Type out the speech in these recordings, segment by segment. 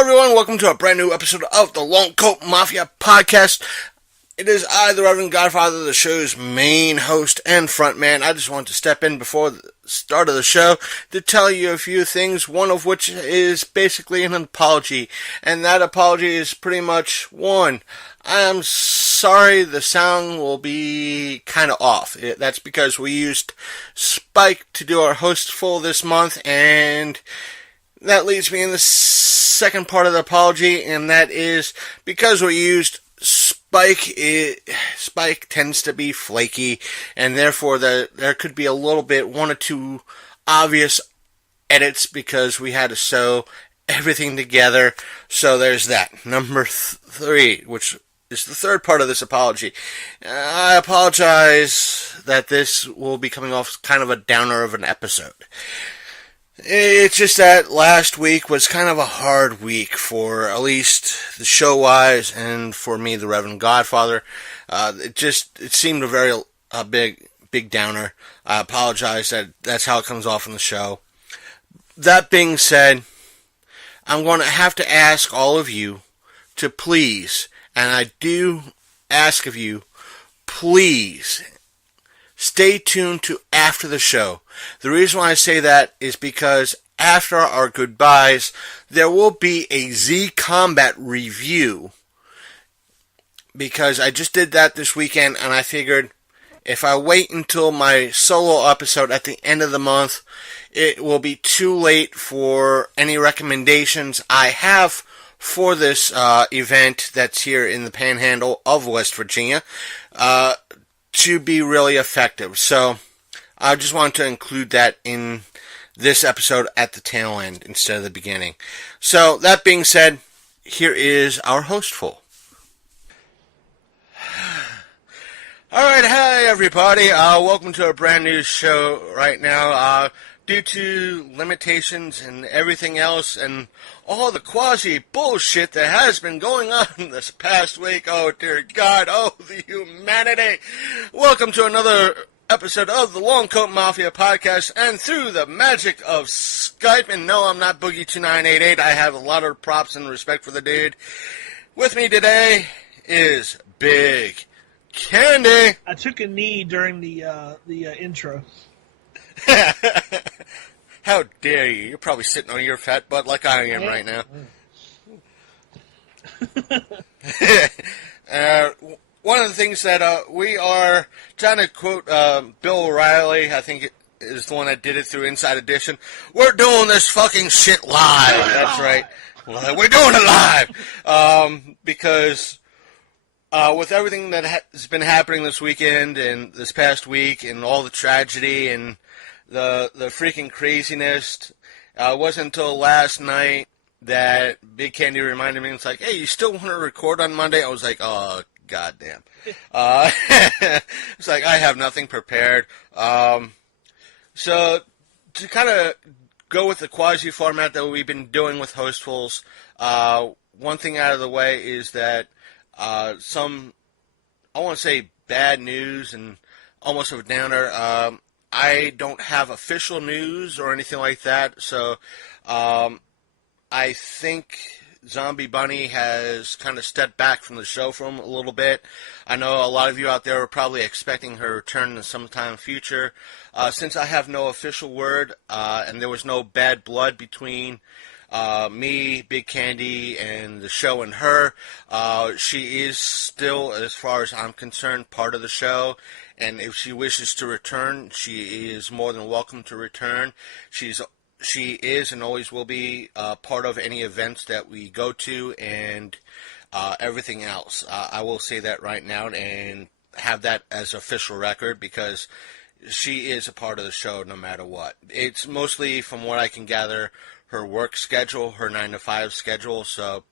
Hello everyone, welcome to a brand new episode of the Long Coat Mafia Podcast. It is I, the Reverend Godfather, the show's main host and frontman. I just want to step in before the start of the show to tell you a few things, one of which is basically an apology. And that apology is pretty much, one, I am sorry the sound will be kind of off. That's because we used Spike to do our hostful this month, and that leads me in the second part of the apology, and that is because we used Spike. Spike tends to be flaky, and therefore there could be a little bit, one or two obvious edits because we had to sew everything together. So there's that. Number 3, which is the third part of this apology. I apologize that this will be coming off kind of a downer of an episode. It's just that last week was kind of a hard week for at least the show-wise and for me, the Reverend Godfather. It seemed a big downer. I apologize that that's how it comes off in the show. That being said, I'm going to have to ask all of you to please, and I do ask of you, please stay tuned to after the show. The reason why I say that is because after our goodbyes, there will be a Z Combat review. Because I just did that this weekend, and I figured if I wait until my solo episode at the end of the month, it will be too late for any recommendations I have for this event that's here in the Panhandle of West Virginia to be really effective. So I just wanted to include that in this episode at the tail end instead of the beginning. So that being said, here is our hostful. Alright, hi everybody. Welcome to a brand new show right now. Due to limitations and everything else and all the quasi-bullshit that has been going on this past week. Oh, dear God. Oh, the humanity. Welcome to another episode of the Long Coat Mafia Podcast, and through the magic of Skype, and no, I'm not Boogie2988. I have a lot of props and respect for the dude. With me today is Big Candy. I took a knee during the intro. How dare you? You're probably sitting on your fat butt like I am right now. One of the things that we are trying to quote Bill O'Reilly, I think it is the one that did it through Inside Edition. We're doing this fucking shit live. That's right. We're doing it live. Because with everything that has been happening this weekend and this past week and all the tragedy and the freaking craziness, it wasn't until last night that Big Candy reminded me, it's like, hey, you still want to record on Monday? I was like, oh, goddamn. It's like, I have nothing prepared. So, to kind of go with the quasi-format that we've been doing with Hostfuls, one thing out of the way is that some, I want to say bad news and almost a downer. I don't have official news or anything like that, so I think Zombie Bunny has kind of stepped back from the show for a little bit. I know a lot of you out there are probably expecting her return in some time future. Since I have no official word, and there was no bad blood between me, Big Candy, and the show and her, she is still, as far as I'm concerned, part of the show. And if she wishes to return, she is more than welcome to return. She is and always will be part of any events that we go to and everything else. I will say that right now and have that as official record because she is a part of the show no matter what. It's mostly, from what I can gather, her work schedule, her 9-to-5 schedule, so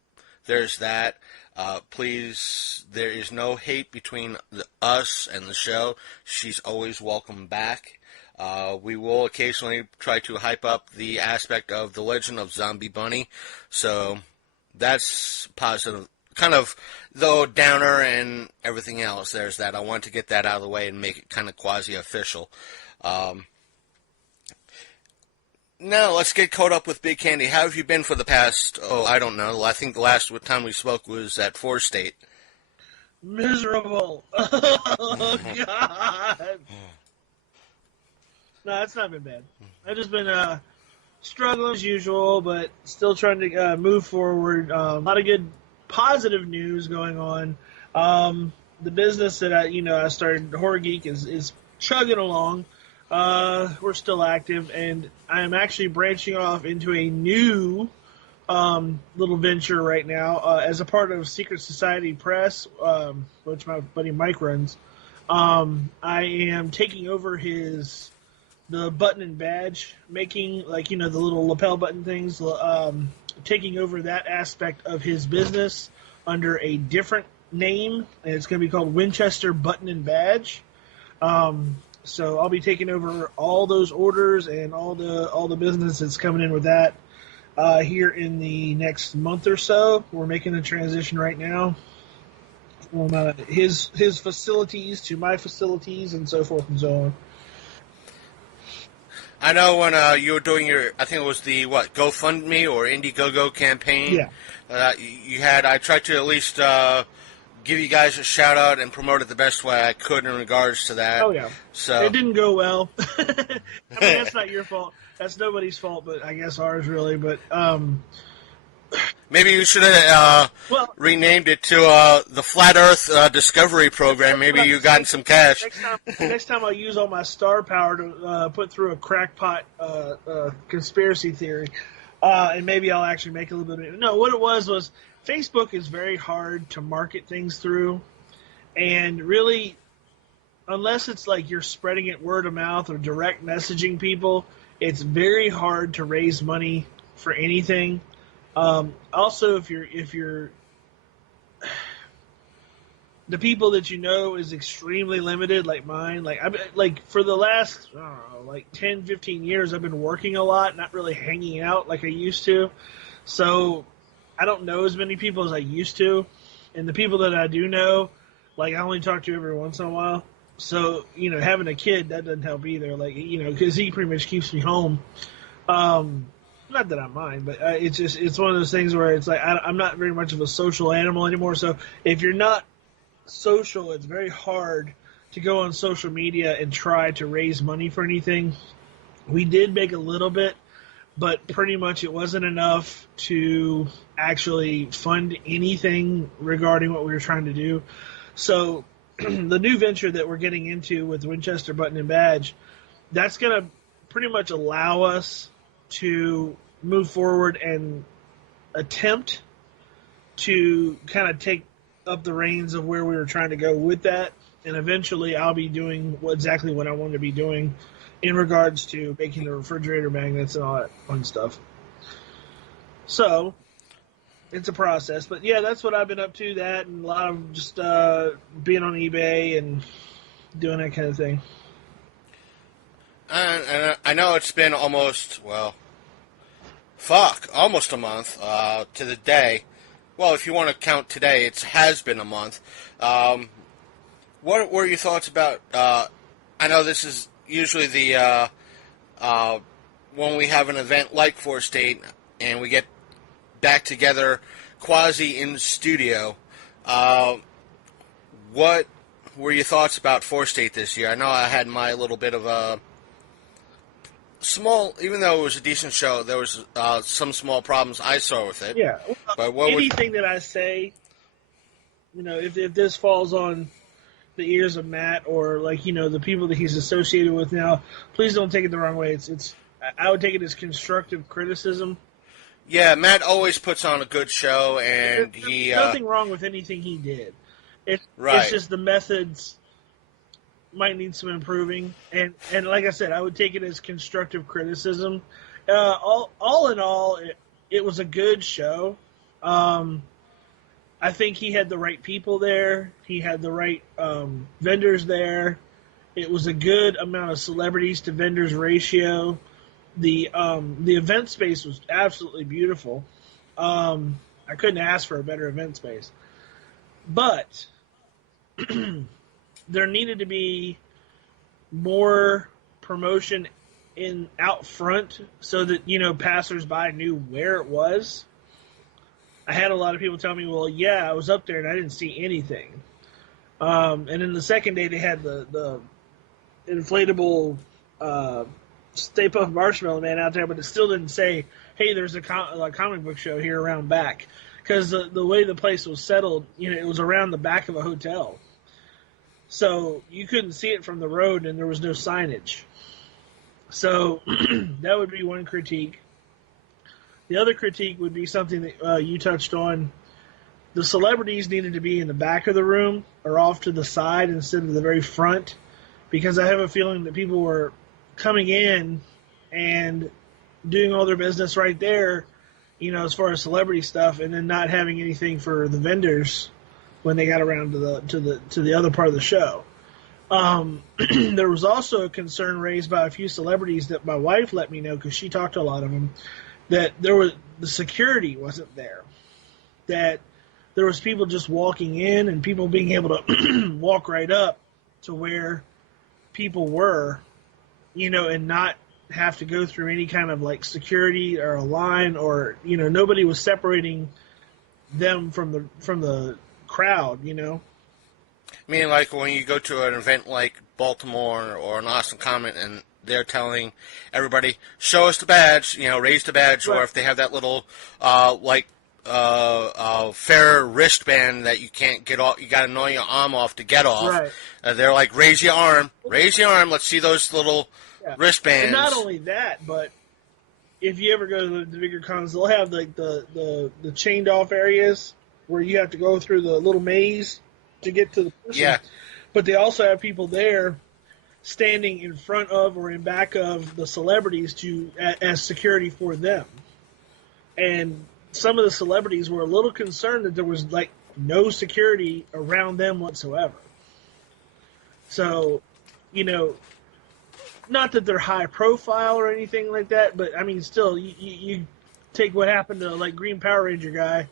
there's that. Please, there is no hate between us and the show. She's always welcome back. We will occasionally try to hype up the aspect of the legend of Zombie Bunny, so that's positive. Kind of, though, downer and everything else, there's that. I want to get that out of the way and make it kind of quasi-official. Now, let's get caught up with Big Candy. How have you been for the past, I don't know, I think the last time we spoke was at 4 State. Miserable. Oh, God. No, it's not been bad. I've just been struggling as usual, but still trying to move forward. A lot of good positive news going on. The business that I started, Horror Geek, is chugging along. We're still active, and I am actually branching off into a new little venture right now as a part of Secret Society Press, which my buddy Mike runs. I am taking over the button and badge making, like, the little lapel button things, taking over that aspect of his business under a different name, and it's going to be called Winchester Button and Badge. So I'll be taking over all those orders and all the business that's coming in with that here in the next month or so. We're making the transition right now from his facilities to my facilities and so forth and so on. I know when you were doing I think it was the, GoFundMe or Indiegogo campaign. Yeah. I tried to at least give you guys a shout out and promote it the best way I could in regards to that. Oh, yeah. So it didn't go well. That's not your fault. That's nobody's fault, but I guess ours, really. But maybe you should have renamed it to the Flat Earth Discovery Program. Maybe you gotten some cash. Next time I'll use all my star power to put through a crackpot conspiracy theory, and maybe I'll actually make a little bit of it. No, what it was Facebook is very hard to market things through, and really, unless it's like you're spreading it word of mouth or direct messaging people, it's very hard to raise money for anything. Also, if you're the people that is extremely limited, like mine. Like for the last 10, 15 years, I've been working a lot, not really hanging out like I used to. So I don't know as many people as I used to, and the people that I do know, like, I only talk to every once in a while. So having a kid, that doesn't help either. Like, because he pretty much keeps me home. Not that I mind, but it's one of those things where it's like I'm not very much of a social animal anymore. So if you're not social, it's very hard to go on social media and try to raise money for anything. We did make a little bit, but pretty much it wasn't enough to actually fund anything regarding what we were trying to do. So the new venture that we're getting into with Winchester Button and Badge, that's going to pretty much allow us to move forward and attempt to kind of take up the reins of where we were trying to go with that. And eventually I'll be doing exactly what I want to be doing in regards to making the refrigerator magnets and all that fun stuff. So it's a process, but yeah, that's what I've been up to, that and a lot of just being on eBay and doing that kind of thing. And I know it's been almost a month to the day. Well, if you want to count today, it has been a month. What were your thoughts about, I know this is usually the when we have an event like 4 State and we get back together quasi in studio, what were your thoughts about 4 State this year? I know I had my little bit of a small, even though it was a decent show, there was some small problems I saw with it. Yeah. But anything that I say, if this falls on the ears of Matt or the people that he's associated with now, please don't take it the wrong way. I would take it as constructive criticism. Yeah, Matt always puts on a good show, and there's nothing wrong with anything he did. It's just the methods might need some improving, and like I said, I would take it as constructive criticism. All in all, it was a good show. I think he had the right people there. He had the right vendors there. It was a good amount of celebrities to vendors ratio. The event space was absolutely beautiful. I couldn't ask for a better event space. But there needed to be more promotion in out front so that, passersby knew where it was. I had a lot of people tell me, well, yeah, I was up there and I didn't see anything. And then the second day they had the inflatable Stay Puft Marshmallow Man out there, but it still didn't say, hey, there's a comic book show here around back. Because the way the place was settled, it was around the back of a hotel. So you couldn't see it from the road and there was no signage. So that would be one critique. The other critique would be something that you touched on. The celebrities needed to be in the back of the room or off to the side instead of the very front, because I have a feeling that people were coming in and doing all their business right there, as far as celebrity stuff, and then not having anything for the vendors when they got around to the other part of the show. There was also a concern raised by a few celebrities that my wife let me know, because she talked to a lot of them, that the security wasn't there. That there was people just walking in and people being able to walk right up to where people were, and not have to go through any kind of like security or a line, or nobody was separating them from the crowd. I mean, like when you go to an event like Baltimore or an Austin Comic and they're telling everybody, show us the badge, raise the badge, right. Or if they have that little fair wristband that you can't get off, you got to gnaw your arm off to get off. Right. They're like, raise your arm, let's see those little wristbands. And not only that, but if you ever go to the bigger cons, they'll have like the chained off areas where you have to go through the little maze to get to the person. Yeah. But they also have people there standing in front of or in back of the celebrities as security for them. And some of the celebrities were a little concerned that there was like no security around them whatsoever. So, not that they're high profile or anything like that, but I mean, still, you take what happened to like Green Power Ranger guy.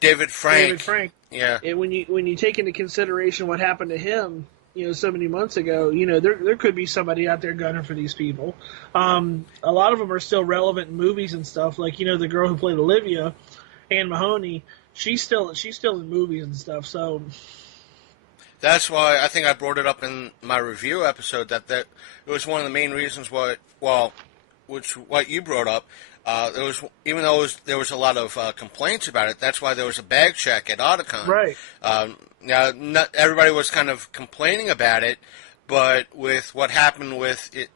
David Frank. Yeah. And when you take into consideration what happened to him, so many months ago, there could be somebody out there gunning for these people. A lot of them are still relevant in movies and stuff. Like, the girl who played Olivia, Anne Mahoney, she's still in movies and stuff. So that's why I think I brought it up in my review episode that it was one of the main reasons what you brought up. Even though there was a lot of complaints about it, that's why there was a bag check at Otakon. Right. Now, not everybody was kind of complaining about it, but with what happened with it,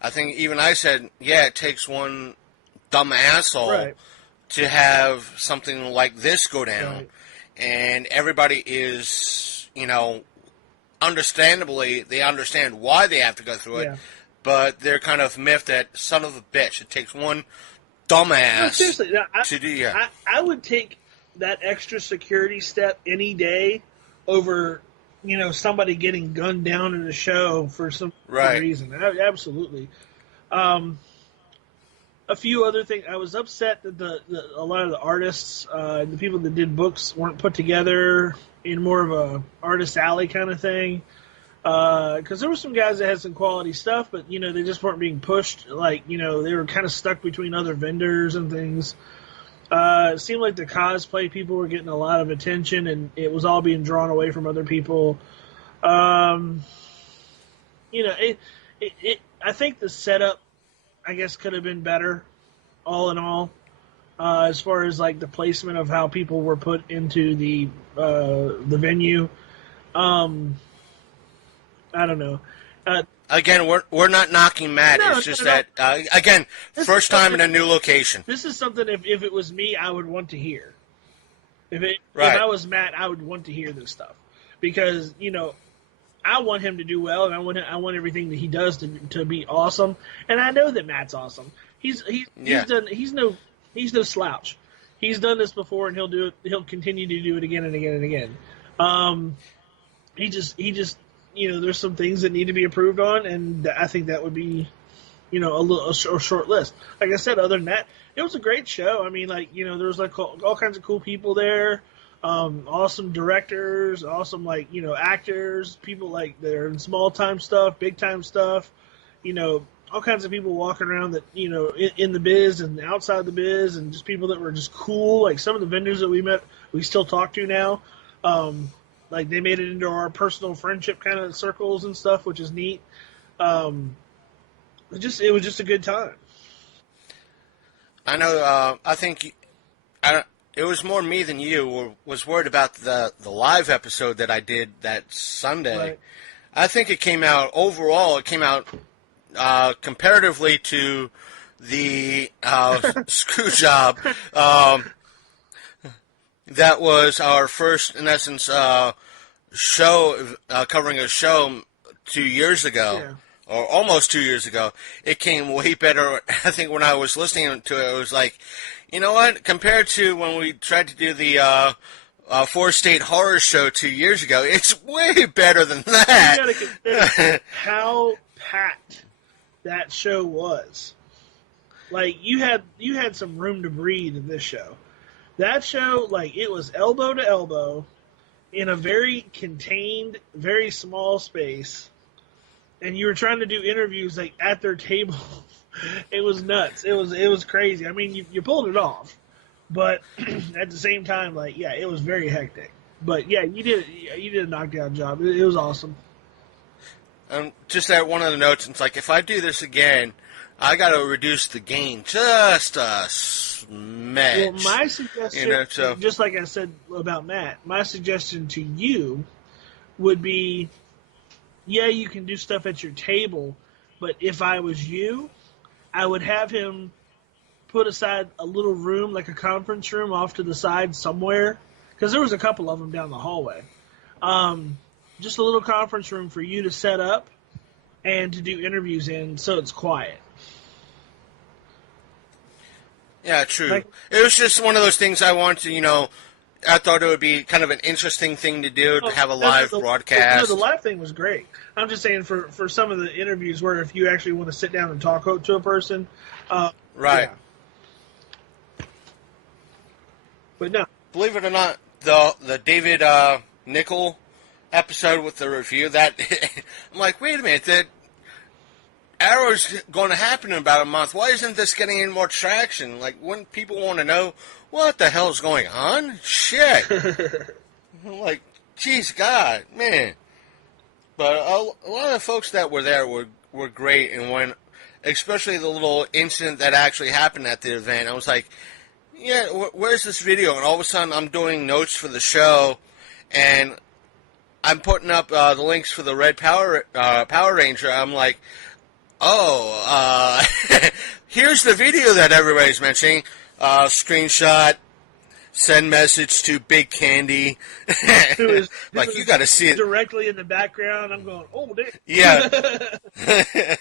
I think even I said, yeah, it takes one dumb asshole to have something like this go down. Right. And everybody is, understandably, they understand why they have to go through it, but they're kind of miffed that son of a bitch, it takes one dumbass. No, seriously, to do. Yeah. I would take that extra security step any day over, somebody getting gunned down in a show for some reason. Absolutely. A few other things. I was upset that a lot of the artists, the people that did books, weren't put together in more of a artist alley kind of thing. Because there were some guys that had some quality stuff, but, they just weren't being pushed. Like, they were kind of stuck between other vendors and things. It seemed like the cosplay people were getting a lot of attention, and it was all being drawn away from other people. I think the setup, I guess, could have been better, all in all, as far as, like, the placement of how people were put into the venue. I don't know. Again, we're not knocking Matt. No, it's just that, again, first time in a new location. This is something, if it was me, I would want to hear. If I was Matt, I would want to hear this stuff. Because, I want him to do well, and I want everything that he does to be awesome. And I know that Matt's awesome. He's no slouch. He's done this before, and he'll do it. He'll continue to do it again and again and again. He just there's some things that need to be improved on, and I think that would be, a short list. Like I said, other than that, it was a great show. I mean, like, there was like all kinds of cool people there, awesome directors, awesome actors, people like that are in small time stuff, big time stuff. all kinds of people walking around that, you know, in the biz and outside the biz, and just people that were just cool. Like some of the vendors that we met, we still talk to now. Like they made it into our personal friendship kind of circles and stuff, which is neat. It was just a good time. I know. I think it was more me than you was worried about the live episode that I did that Sunday. Right. I think it came out overall. It came out comparatively to the screw job. That was our first, in essence, show covering a show 2 years ago. Yeah. Or almost 2 years ago. It came way better. I think when I was listening to it, it was like, you know what? Compared to when we tried to do the four-state horror show 2 years ago, it's way better than that. You gotta consider how packed that show was. Like you had some room to breathe in this show. That show, like, it was elbow to elbow in a very contained, very small space. And you were trying to do interviews like at their table. It was nuts. It was crazy. I mean, you pulled it off, but at the same time, like, yeah, it was very hectic. But yeah, you did a knockdown job. It was awesome. Just at one of the notes, it's like if I do this again, I got to reduce the gain just a smidge. Well, my suggestion, just like I said about Matt, my suggestion to you would be, yeah, you can do stuff at your table, but if I was you, I would have him put aside a little room, like a conference room off to the side somewhere, because there was a couple of them down the hallway. Just a little conference room for you to set up and to do interviews in, so it's quiet. Yeah, true. It was just one of those things I wanted to, I thought it would be kind of an interesting thing to do, to have a live broadcast. No, the live thing was great. I'm just saying for some of the interviews where if you actually want to sit down and talk to a person. Right. Yeah. But no. Believe it or not, the David Nickel episode with the review, that I'm like, wait a minute, that Arrow's going to happen in about a month. Why isn't this getting any more traction? Like, wouldn't people want to know what the hell's going on? Shit. I'm like, geez, God, man. But a lot of the folks that were there were great, and when, especially the little incident that actually happened at the event, I was like, yeah, where's this video? And all of a sudden, I'm doing notes for the show, and I'm putting up the links for the Red Power Ranger. I'm like, here's the video that everybody's mentioning. Screenshot, send message to Big Candy. Like, you got to see it directly in the background. I'm going, oh, damn. Yeah.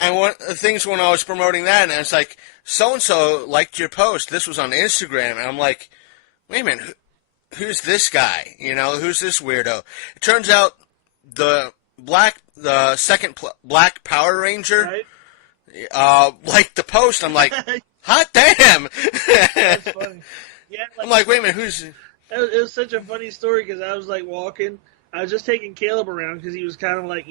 And one of the things when I was promoting that, and it's like, so-and-so liked your post. This was on Instagram. And I'm like, wait a minute, who's this guy? Who's this weirdo? It turns out the second Black Power Ranger, right? Liked the post. I'm like, hot damn. That's funny. Yeah, I'm like, wait a minute, who's... It was such a funny story because I was like walking. I was just taking Caleb around because he was kind of like,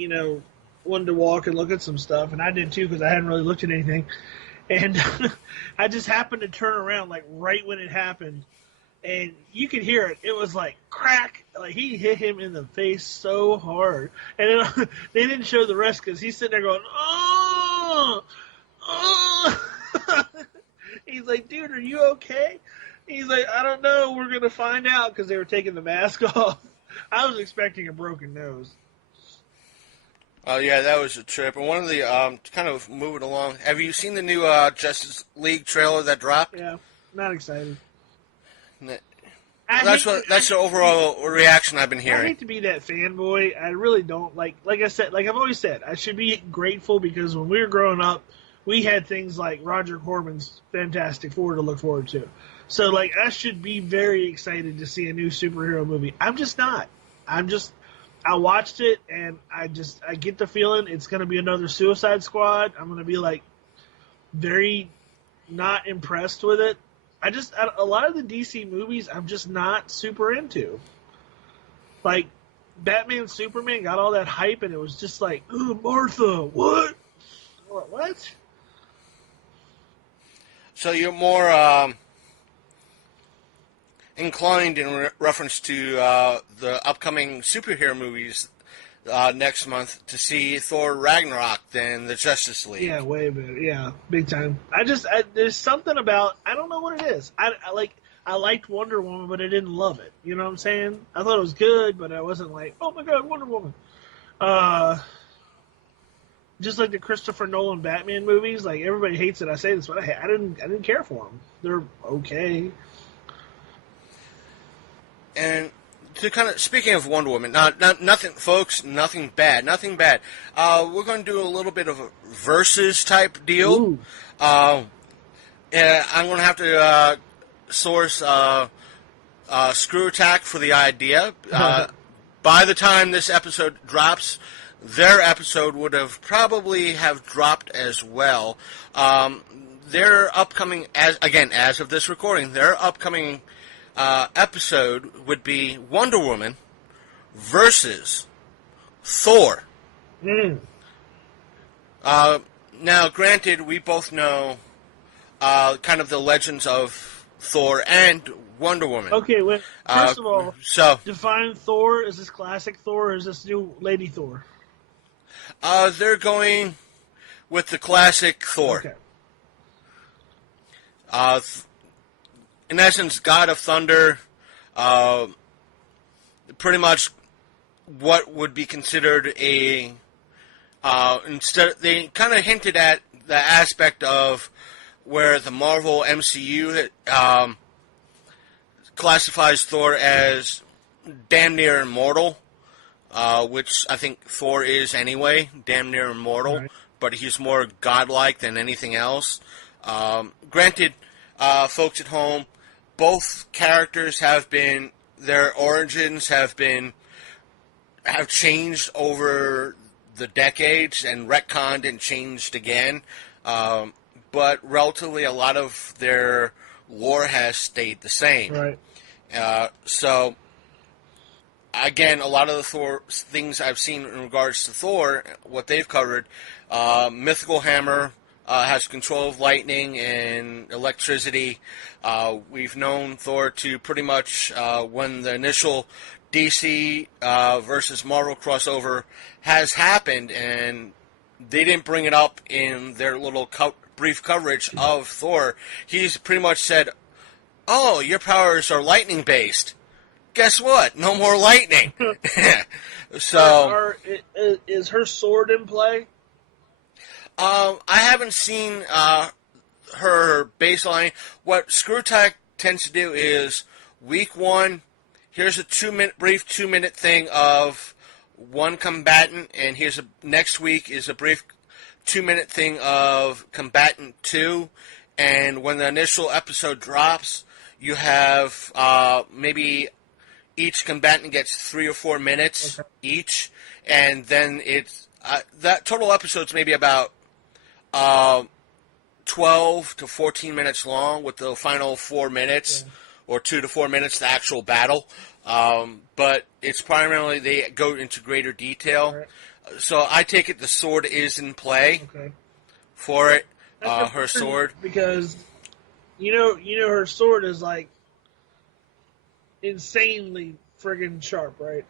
wanted to walk and look at some stuff, and I did too because I hadn't really looked at anything. And I just happened to turn around like right when it happened, and you could hear it. It was like crack, like he hit him in the face so hard. And then, they didn't show the rest because he's sitting there going, oh. He's like, dude, are you okay? He's like, I don't know. We're going to find out because they were taking the mask off. I was expecting a broken nose. Oh, yeah, that was a trip. And one of the, kind of moving along, have you seen the new Justice League trailer that dropped? Yeah, not excited. That's the overall reaction I've been hearing. I hate to be that fanboy. I really don't. Like I said, like I've always said, I should be grateful because when we were growing up, we had things like Roger Corman's Fantastic Four to look forward to. So, like, I should be very excited to see a new superhero movie. I'm just not. I watched it, and I get the feeling it's going to be another Suicide Squad. I'm going to be, like, very not impressed with it. A lot of the DC movies I'm just not super into. Like, Batman Superman got all that hype, and it was just like, oh, Martha, what? what? So you're more inclined in reference to the upcoming superhero movies next month to see Thor Ragnarok than the Justice League. Yeah, way better. Yeah, big time. There's something about, I don't know what it is. I liked Wonder Woman, but I didn't love it. You know what I'm saying? I thought it was good, but I wasn't like, oh my god, Wonder Woman. Just like the Christopher Nolan Batman movies, like everybody hates it. I say this, but I didn't care for them. They're okay. And to kind of, speaking of Wonder Woman, nothing, folks, nothing bad. We're going to do a little bit of a versus type deal. I'm going to have to source Screw Attack for the idea. By the time this episode drops, their episode would have probably have dropped as well. Their upcoming, as of this recording, their upcoming episode would be Wonder Woman versus Thor. Now, granted, we both know kind of the legends of Thor and Wonder Woman. Okay, well, first of all, so define Thor. Is this classic Thor or is this new Lady Thor? They're going with the classic Thor. Okay. In essence, God of Thunder, pretty much what would be considered a instead. They kind of hinted at the aspect of where the Marvel MCU classifies Thor as damn near immortal, which I think Thor is anyway, damn near immortal, right. But he's more godlike than anything else. Granted, folks at home, both characters their origins have changed over the decades and retconned and changed again. But relatively a lot of their lore has stayed the same. Right. So, again, a lot of the Thor things I've seen in regards to Thor, what they've covered, Mythical Hammer has control of lightning and electricity. We've known Thor to pretty much, when the initial DC versus Marvel crossover has happened, and they didn't bring it up in their little brief coverage of Thor, he's pretty much said, oh, your powers are lightning-based. Guess what? No more lightning. So, is her sword in play? I haven't seen her baseline. What Screwtack tends to do is week one, here's a brief 2-minute thing of one combatant, and next week is a brief 2-minute thing of combatant 2, and when the initial episode drops, you have maybe each combatant gets 3 or 4 minutes each, and then it's that total episode's maybe about 12 to 14 minutes long, with the final 4 minutes or 2 to 4 minutes the actual battle. But it's primarily they go into greater detail. Right. So I take it the sword is in play for it. Her sword, because you know her sword is like insanely friggin' sharp, right?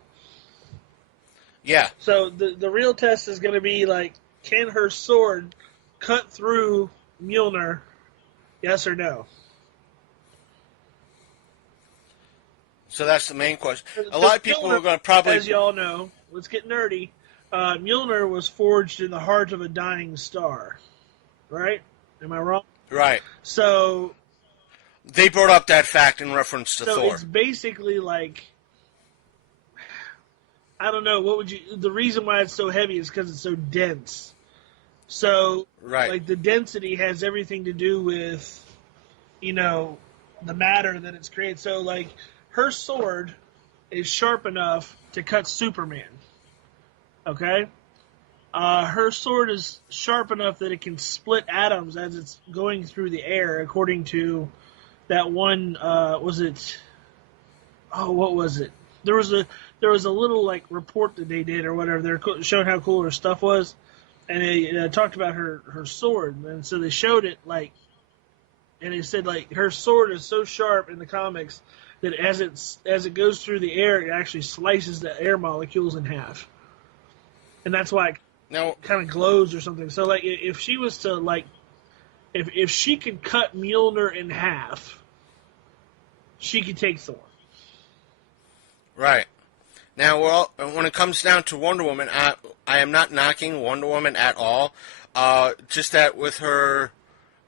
Yeah. So the real test is going to be like, can her sword cut through Mjolnir? Yes or no? So that's the main question. A lot of people are going to probably, as y'all know, let's get nerdy. Mjolnir was forged in the heart of a dying star, right? Am I wrong? Right. So they brought up that fact in reference to Thor. So it's basically like, I don't know, the reason why it's so heavy is because it's so dense. So, like, the density has everything to do with, the matter that it's created. So, like, her sword is sharp enough to cut Superman. Okay? Her sword is sharp enough that it can split atoms as it's going through the air, according to that one, what was it? There was a little, like, report that they did or whatever. They're showing how cool her stuff was. and they talked about her sword, and so they showed it and they said her sword is so sharp in the comics that as it goes through the air, it actually slices the air molecules in half, and that's why it kind of glows or something. So if she was to if she could cut Mjolnir in half, she could take Thor. Right. Now, well, when it comes down to Wonder Woman, I am not knocking Wonder Woman at all. Just that with her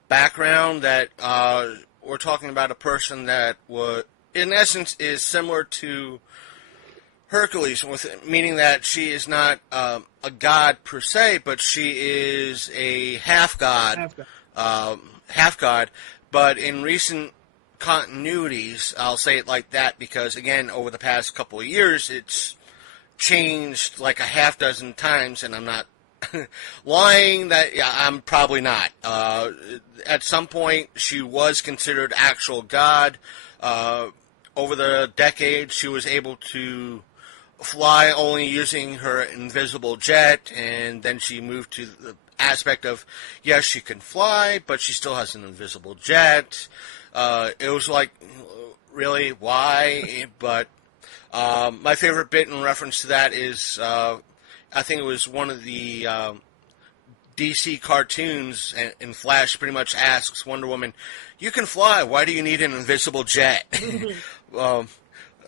background, that we're talking about a person that would, in essence, is similar to Hercules, meaning that she is not a god per se, but she is a half god. Half god. But in recent continuities, I'll say it like that because, again, over the past couple of years, it's changed like a half dozen times, and I'm not lying that I'm probably not. At some point, she was considered actual god. Over the decades, she was able to fly only using her invisible jet, and then she moved to the aspect of, yes, she can fly, but she still has an invisible jet. It was like, really, why? But my favorite bit in reference to that is, I think it was one of the DC cartoons, and Flash pretty much asks Wonder Woman, "You can fly, why do you need an invisible jet?"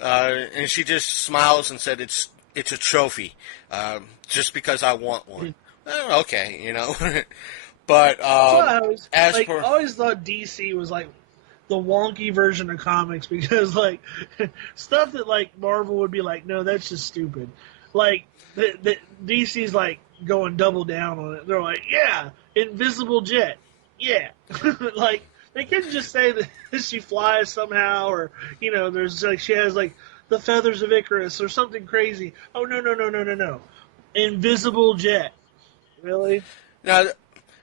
And she just smiles and said, "It's a trophy, just because I want one." Okay, you know. But I always thought DC was like the wonky version of comics because stuff that Marvel would be like, no, that's just stupid. The DC's going double down on it. They're like, yeah, invisible jet, yeah. They couldn't just say that she flies somehow, or there's she has the feathers of Icarus or something crazy. Oh no, invisible jet. Really? Now,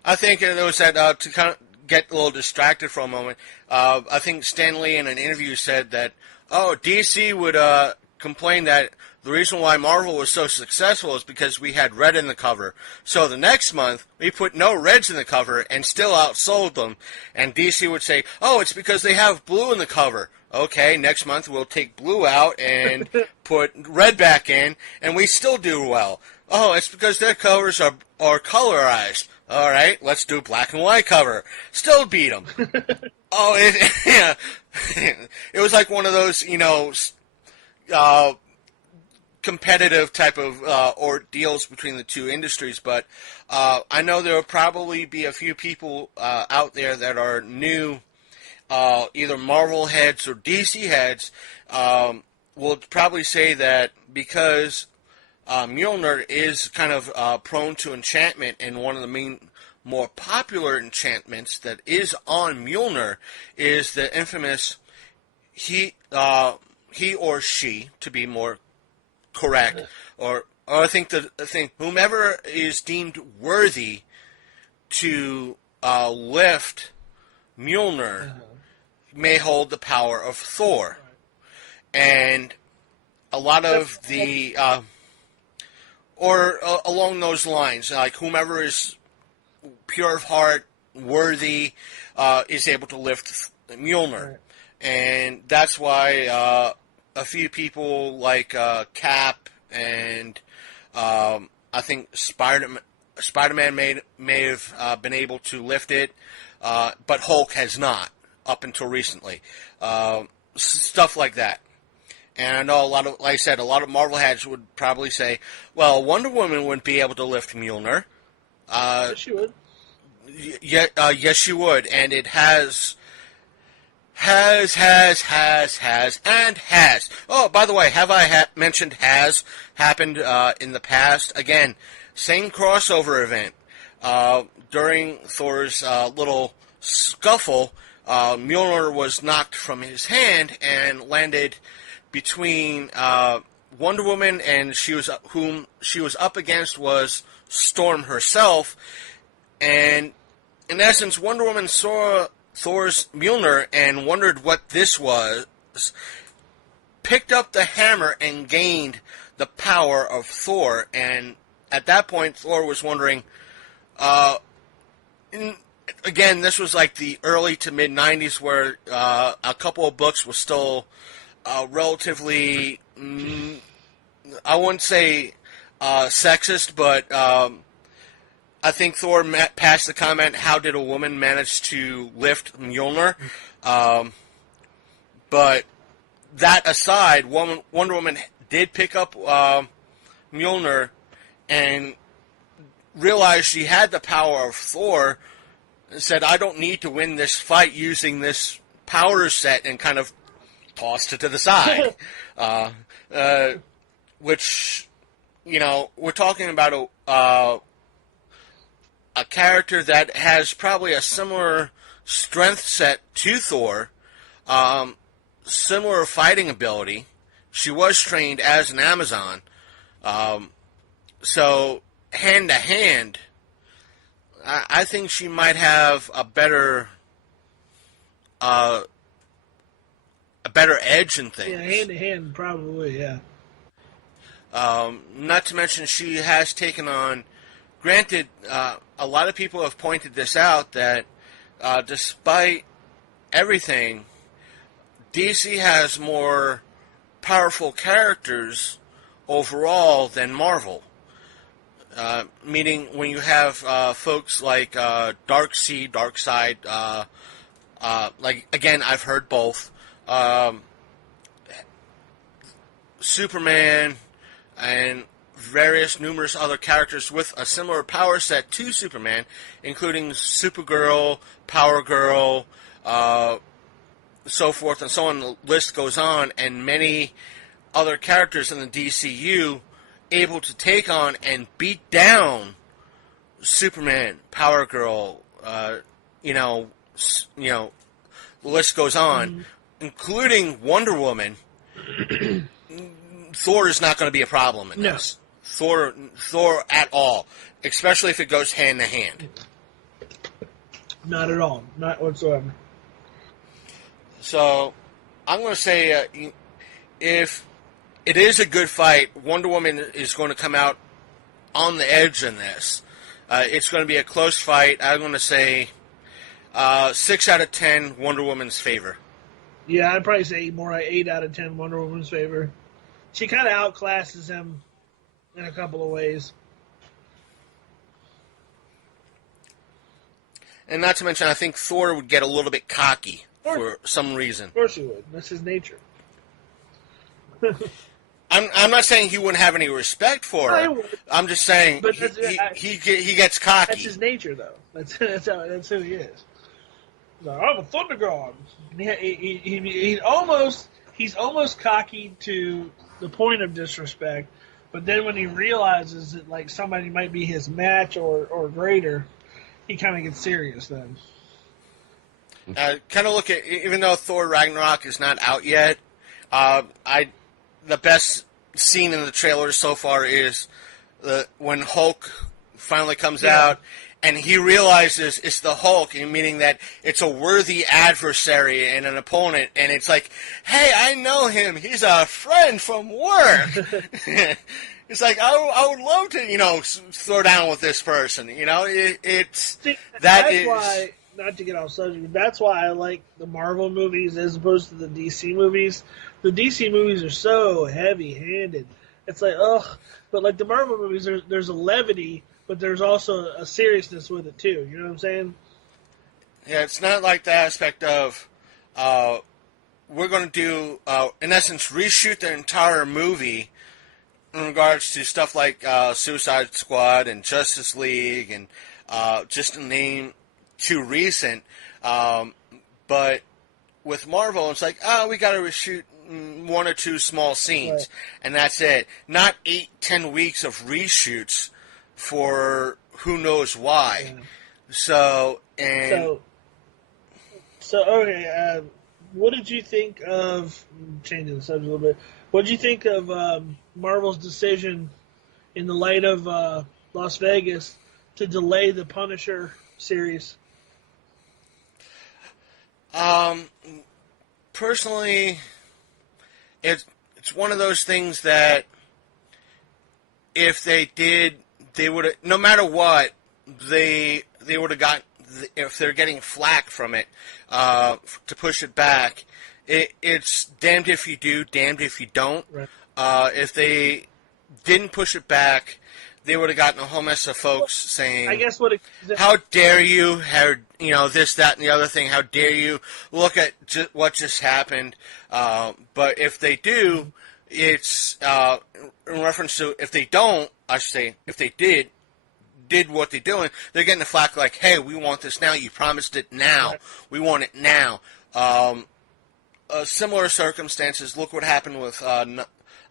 I think it was that to kind of get a little distracted for a moment. I think Stan Lee in an interview said that, DC would complain that the reason why Marvel was so successful is because we had red in the cover. So the next month, we put no reds in the cover and still outsold them. And DC would say, it's because they have blue in the cover. Okay, next month we'll take blue out and put red back in, and we still do well. It's because their covers are colorized. All right, let's do black and white cover. Still beat them. It was like one of those, competitive type of ordeals between the two industries. But I know there will probably be a few people out there that are new, either Marvel heads or DC heads, will probably say that because Mjolnir is kind of prone to enchantment, and one of the more popular enchantments that is on Mjolnir is the infamous he or she, to be more correct, or I think whomever is deemed worthy to lift Mjolnir may hold the power of Thor, and a lot of the along those lines, like whomever is pure of heart, worthy, is able to lift Mjolnir. And that's why a few people like Cap and I think Spider-Man may have been able to lift it, but Hulk has not up until recently. Stuff like that. And I know like I said, a lot of Marvel heads would probably say, well, Wonder Woman wouldn't be able to lift Mjolnir. Yes, she would. Yes, she would. And it has. Oh, by the way, have I mentioned has happened in the past? Again, same crossover event. During Thor's little scuffle, Mjolnir was knocked from his hand and landed between Wonder Woman, and whom she was up against was Storm herself. And in essence, Wonder Woman saw Thor's Mjolnir and wondered what this was, picked up the hammer and gained the power of Thor. And at that point, Thor was wondering, Again, this was like the early to mid '90s, where a couple of books were still relatively, I wouldn't say sexist, but I think Thor passed the comment, "How did a woman manage to lift Mjolnir?" But that aside, Wonder Woman did pick up Mjolnir and realized she had the power of Thor, and said, "I don't need to win this fight using this power set," and kind of tossed it to the side. Which, we're talking about a character that has probably a similar strength set to Thor, similar fighting ability. She was trained as an Amazon. So, hand to hand, I think she might have a better edge in things. Yeah, hand to hand, probably, yeah. Not to mention she has taken on, granted, a lot of people have pointed this out, that despite everything, DC has more powerful characters overall than Marvel. Meaning when you have folks like Darkseid, like, again, I've heard both, Superman, and numerous other characters with a similar power set to Superman, including Supergirl, Power Girl, so forth and so on. The list goes on, and many other characters in the DCU able to take on and beat down Superman, Power Girl, the list goes on, including Wonder Woman. Thor is not going to be a problem in this. Thor at all, especially if it goes hand to hand. Not at all, not whatsoever. So, I'm going to say, if it is a good fight, Wonder Woman is going to come out on the edge in this. It's going to be a close fight. I'm going to say 6 out of 10 Wonder Woman's favor. Yeah, I'd probably say more like 8 out of 10 Wonder Woman's favor. She kind of outclasses him in a couple of ways. And not to mention, I think Thor would get a little bit cocky for some reason. Of course he would. That's his nature. I'm not saying he wouldn't have any respect for her. I'm just saying he gets cocky. That's his nature, though. That's who he is. Like, I'm a thunder god. He's almost cocky to the point of disrespect, but then when he realizes that like somebody might be his match or greater, he kind of gets serious then. Kind of look at, even though Thor Ragnarok is not out yet, the best scene in the trailer so far is when Hulk finally comes out, and he realizes it's the Hulk, meaning that it's a worthy adversary and an opponent, and it's like, hey, I know him. He's a friend from work. It's like, I would love to, throw down with this person. That's why, not to get off subject, but that's why I like the Marvel movies as opposed to the DC movies. The DC movies are so heavy-handed. It's like, ugh. But like the Marvel movies, there's a levity, but there's also a seriousness with it too. You know what I'm saying? Yeah, it's not like the aspect of we're going to do, in essence, reshoot the entire movie in regards to stuff like Suicide Squad and Justice League and just to name two recent. But with Marvel, it's like, we got to reshoot 1 or 2 small scenes, and that's it. Not 8-10 weeks of reshoots for who knows why. Yeah. So okay. What did you think of, changing the subject a little bit, what did you think of Marvel's decision in the light of Las Vegas to delay the Punisher series? Personally, it's one of those things that if they did, they would, no matter what, they would have got, if they're getting flack from it, to push it back, it's damned if you do, damned if you don't. Right. If they didn't push it back, they would have gotten a whole mess of folks saying, I guess how dare you, this, that, and the other thing, how dare you look at what just happened. But if they do, it's in reference to, if they don't, I should say, if they did what they're doing, they're getting the flack like, hey, we want this now, you promised it now, we want it now. Similar circumstances, look what happened with,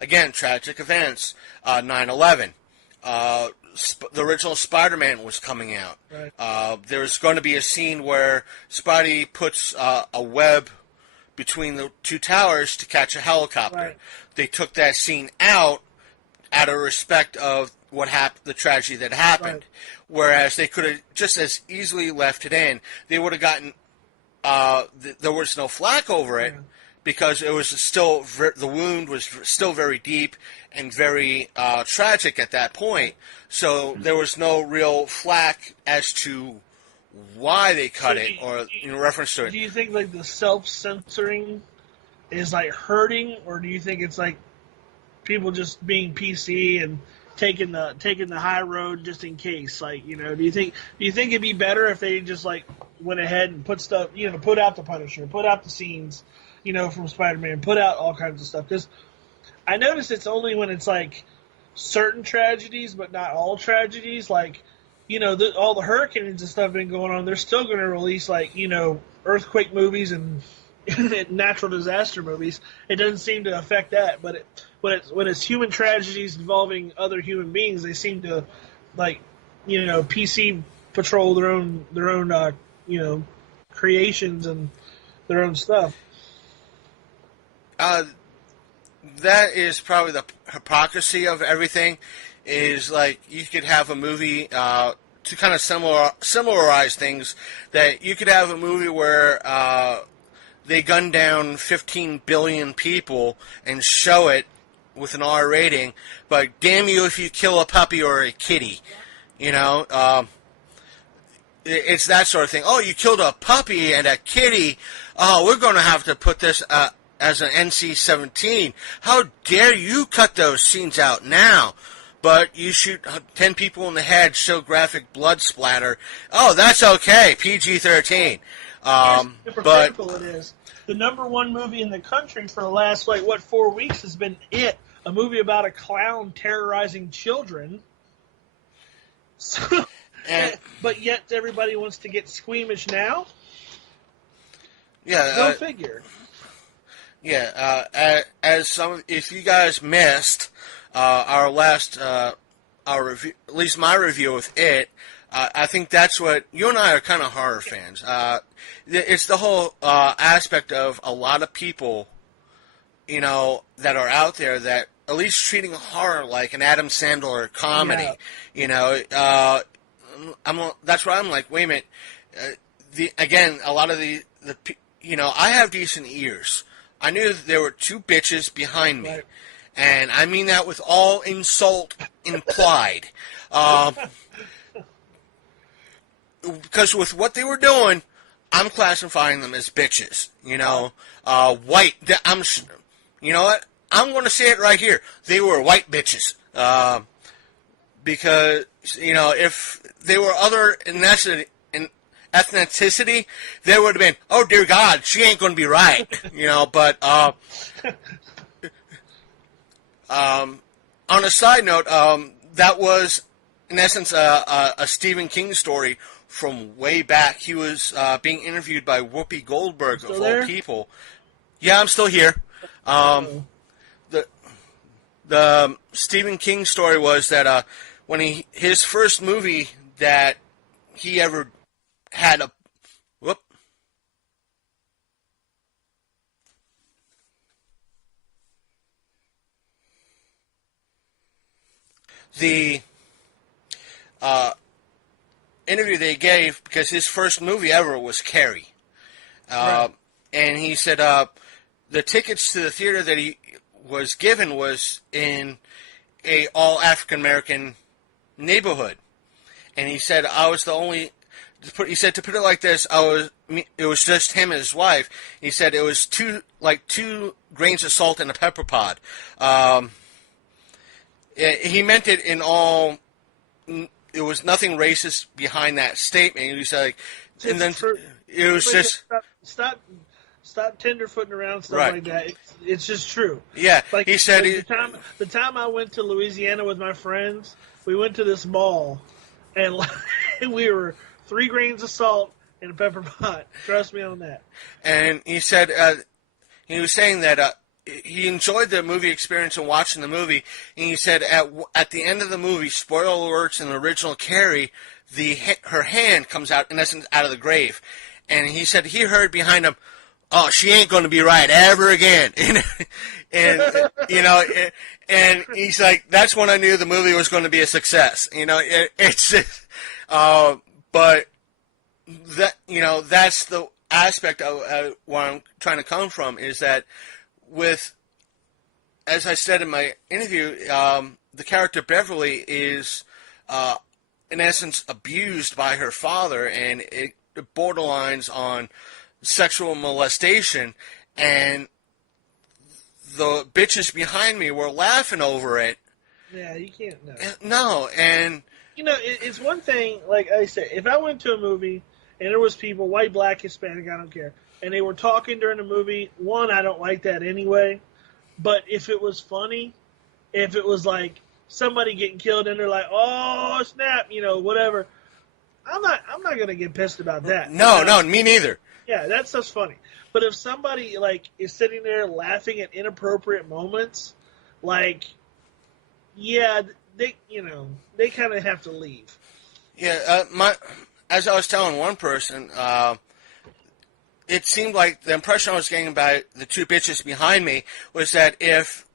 again, tragic events, 9/11. The original Spider-Man was coming out. Right. There's going to be a scene where Spidey puts a web between the two towers to catch a helicopter. Right. They took that scene out of respect of what happened, the tragedy that happened. Right. Whereas they could have just as easily left it in. They would have gotten. There was no flack over it because it was still the wound was still very deep and very tragic at that point. So there was no real flack as to why they cut it or in reference to it. Do you think like the self-censoring is like hurting, or do you think it's like people just being PC and taking the high road just in case? Like, do you think it'd be better if they just like went ahead and put stuff, put out the Punisher, put out the scenes, from Spider-Man, put out all kinds of stuff? Because I noticed it's only when it's like certain tragedies, but not all tragedies. Like, all the hurricanes and stuff have been going on. They're still going to release like, earthquake movies and natural disaster movies. It doesn't seem to affect that, but when it's human tragedies involving other human beings, they seem to like, PC patrol their own creations and their own stuff. That is probably the hypocrisy of everything. Is like you could have a movie to kind of similarize things. That you could have a movie where they gun down 15 billion people and show it with an R rating, but damn you if you kill a puppy or a kitty. It's that sort of thing. Oh, you killed a puppy and a kitty. Oh, we're going to have to put this as an NC-17. How dare you cut those scenes out now? But you shoot 10 people in the head, show graphic blood splatter. Oh, that's okay. PG-13. But it is. The number one movie in the country for the last 4 weeks has been It, a movie about a clown terrorizing children. So, but yet everybody wants to get squeamish now. Yeah, go figure. Yeah, if you guys missed our last our review, at least my review with It, I think that's what you and I are kind of horror fans. It's the whole aspect of a lot of people, that are out there that at least treating horror like an Adam Sandler comedy. Yeah. That's why I'm like, wait a minute. A lot of the I have decent ears. I knew that there were two bitches behind me, right. And I mean that with all insult implied. Because with what they were doing, I'm classifying them as bitches. White. You know what? I'm going to say it right here. They were white bitches. Because if they were other ethnicity, there would have been, oh dear God, she ain't going to be right, But on a side note, that was in essence a Stephen King story from way back. He was being interviewed by Whoopi Goldberg of all people. Yeah, I'm still here. The Stephen King story was that when his first movie that he ever had the interview they gave, because his first movie ever was Carrie. Right. And he said the tickets to the theater that he was given was in a all African American neighborhood. and he said I was the only. He said to put it like this, it was just him and his wife. He said it was two grains of salt in a pepper pot. He meant it in all. It was nothing racist behind that statement. He was like, and then it was just stop tenderfooting around stuff right. like that. It's just true. Yeah, like he said the time I went to Louisiana with my friends, we went to this mall, and we were 3 grains of salt in a pepper pot. Trust me on that. And he said he was saying that he enjoyed the movie experience and watching the movie. And he said at the end of the movie, spoiler alerts in the original Carrie, her hand comes out, in essence, out of the grave. And he said he heard behind him, "Oh, she ain't going to be right ever again." and you know, and he's like, "That's when I knew the movie was going to be a success." You know, it's just, but that, you know, that's the aspect of where I'm trying to come from, is that with, as I said in my interview, the character Beverly is, in essence, abused by her father, and it borderlines on sexual molestation, and the bitches behind me were laughing over it. Yeah, you can't. No, and you know, it's one thing. Like I said, if I went to a movie and there was people, white, black, Hispanic, I don't care, and they were talking during the movie, one, I don't like that anyway. But if it was funny, if it was like somebody getting killed and they're like, "Oh snap," you know, whatever, I'm not gonna get pissed about that. No, me neither. Yeah, that stuff's funny. But if somebody like is sitting there laughing at inappropriate moments, like, yeah, they kind of have to leave. Yeah, as I was telling one person, it seemed like the impression I was getting by the 2 bitches behind me was that if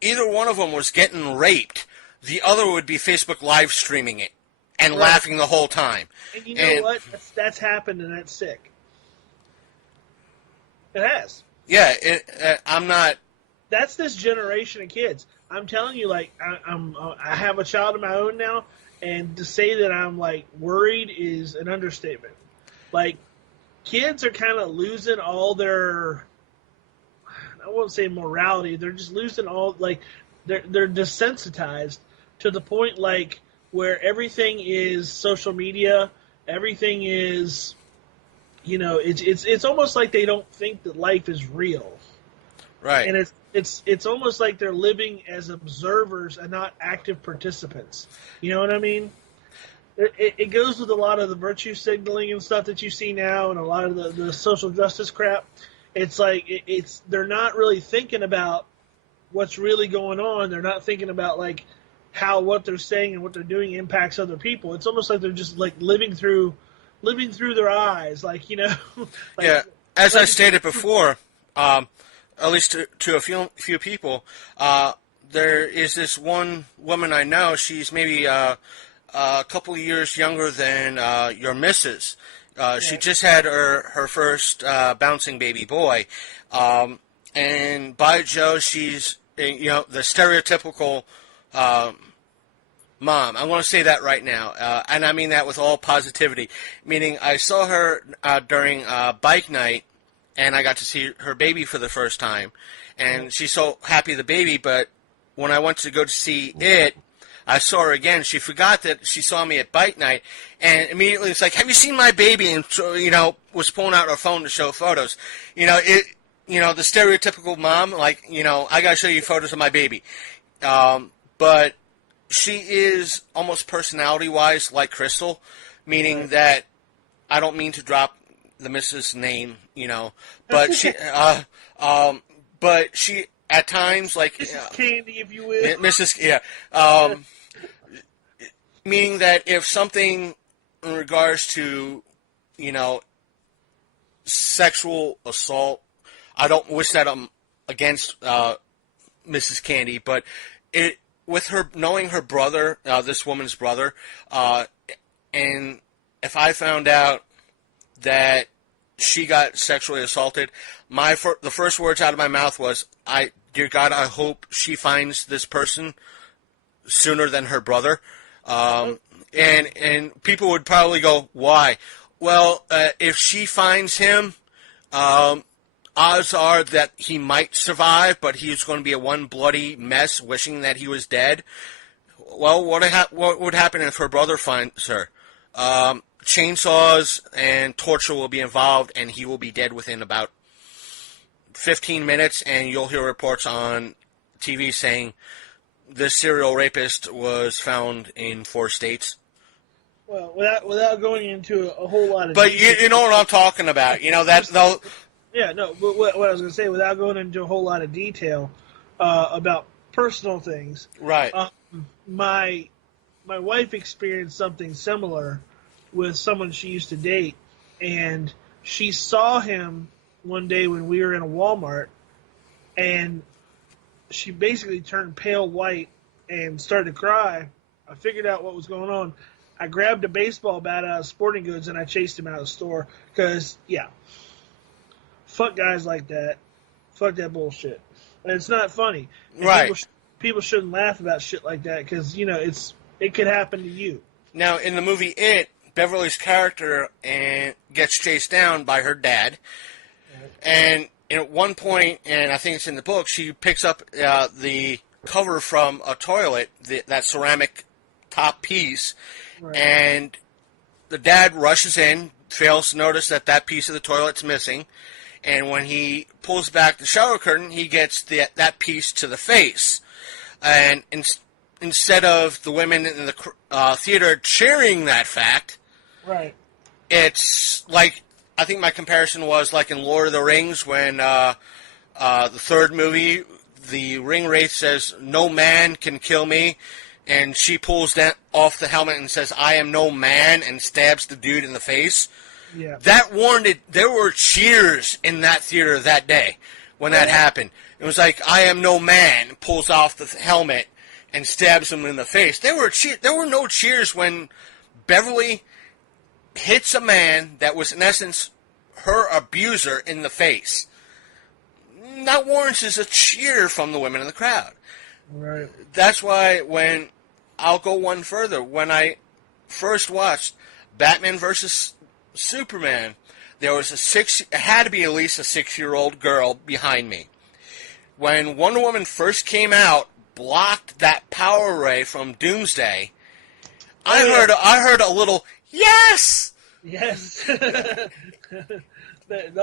either one of them was getting raped, the other would be Facebook live streaming it and right. laughing the whole time. And you know what? That's happened, and that's sick. It has. Yeah, I'm not. That's this generation of kids. I'm telling you, like, I have a child of my own now, and to say that I'm like worried is an understatement. Like, kids are kind of losing all their, I won't say morality. They're just losing all, like, they're desensitized to the point, like, where everything is social media, everything is, you know, it's almost like they don't think that life is real. Right. And it's almost like they're living as observers and not active participants. You know what I mean? It goes with a lot of the virtue signaling and stuff that you see now, and a lot of the social justice crap. It's like they're not really thinking about what's really going on. They're not thinking about like how what they're saying and what they're doing impacts other people. It's almost like they're just like living through their eyes, like, you know. Like, yeah, as I stated before, at least to a few people, there is this one woman I know. She's maybe a couple of years younger than your missus. She just had her first bouncing baby boy, and by Joe, she's, you know, the stereotypical mom. I want to say that right now, and I mean that with all positivity. Meaning, I saw her during bike night, and I got to see her baby for the first time, and she's so happy the baby. But when I went to go to see it, I saw her again. She forgot that she saw me at bike night, and immediately it's like, "Have you seen my baby?" And so, you know, was pulling out her phone to show photos. You know, the stereotypical mom, like, you know, I gotta show you photos of my baby. But she is almost personality-wise like Crystal, meaning that I don't mean to drop the Mrs. name, you know, but she at times, like, Mrs. Candy, if you will. Mrs. Yeah, meaning that if something in regards to, you know, sexual assault, I don't wish that I'm against Mrs. Candy, but with her knowing her brother, this woman's brother, and if I found out that she got sexually assaulted, the first words out of my mouth was, "Dear God, I hope she finds this person sooner than her brother." And people would probably go, why? Well, if she finds him, odds are that he might survive, but he's going to be a one bloody mess, wishing that he was dead. Well, what would happen if her brother finds her? Chainsaws and torture will be involved, and he will be dead within about 15 minutes, and you'll hear reports on TV saying this serial rapist was found in 4 states. Well, without going into a whole lot of... But you know what I'm talking about. You know, that they'll... Yeah, no, but what I was going to say, without going into a whole lot of detail about personal things... Right. My wife experienced something similar with someone she used to date, and she saw him one day when we were in a Walmart, and she basically turned pale white and started to cry. I figured out what was going on. I grabbed a baseball bat out of Sporting Goods and I chased him out of the store because, yeah, fuck guys like that. Fuck that bullshit. And it's not funny. And right. People shouldn't laugh about shit like that because, you know, it could happen to you. Now, in the movie It, Beverly's character gets chased down by her dad. And at one point, and I think it's in the book, she picks up the cover from a toilet, that ceramic top piece, right. And the dad rushes in, fails to notice that piece of the toilet's missing, and when he pulls back the shower curtain, he gets that piece to the face. And instead of the women in the theater cheering that fact, right, it's like... I think my comparison was like in Lord of the Rings when the third movie, the ring wraith says, "No man can kill me," and she pulls that off the helmet and says, "I am no man," and stabs the dude in the face. Yeah. That warranted. There were cheers in that theater that day when that happened. It was like, "I am no man," pulls off the helmet and stabs him in the face. There were no cheers when Beverly hits a man that was, in essence, her abuser in the face. That warrants a cheer from the women in the crowd. Right. That's why when... I'll go one further. When I first watched Batman vs. Superman, there was it had to be at least a 6-year-old girl behind me. When Wonder Woman first came out, blocked that power ray from Doomsday, I heard a little... Yes! Yes. the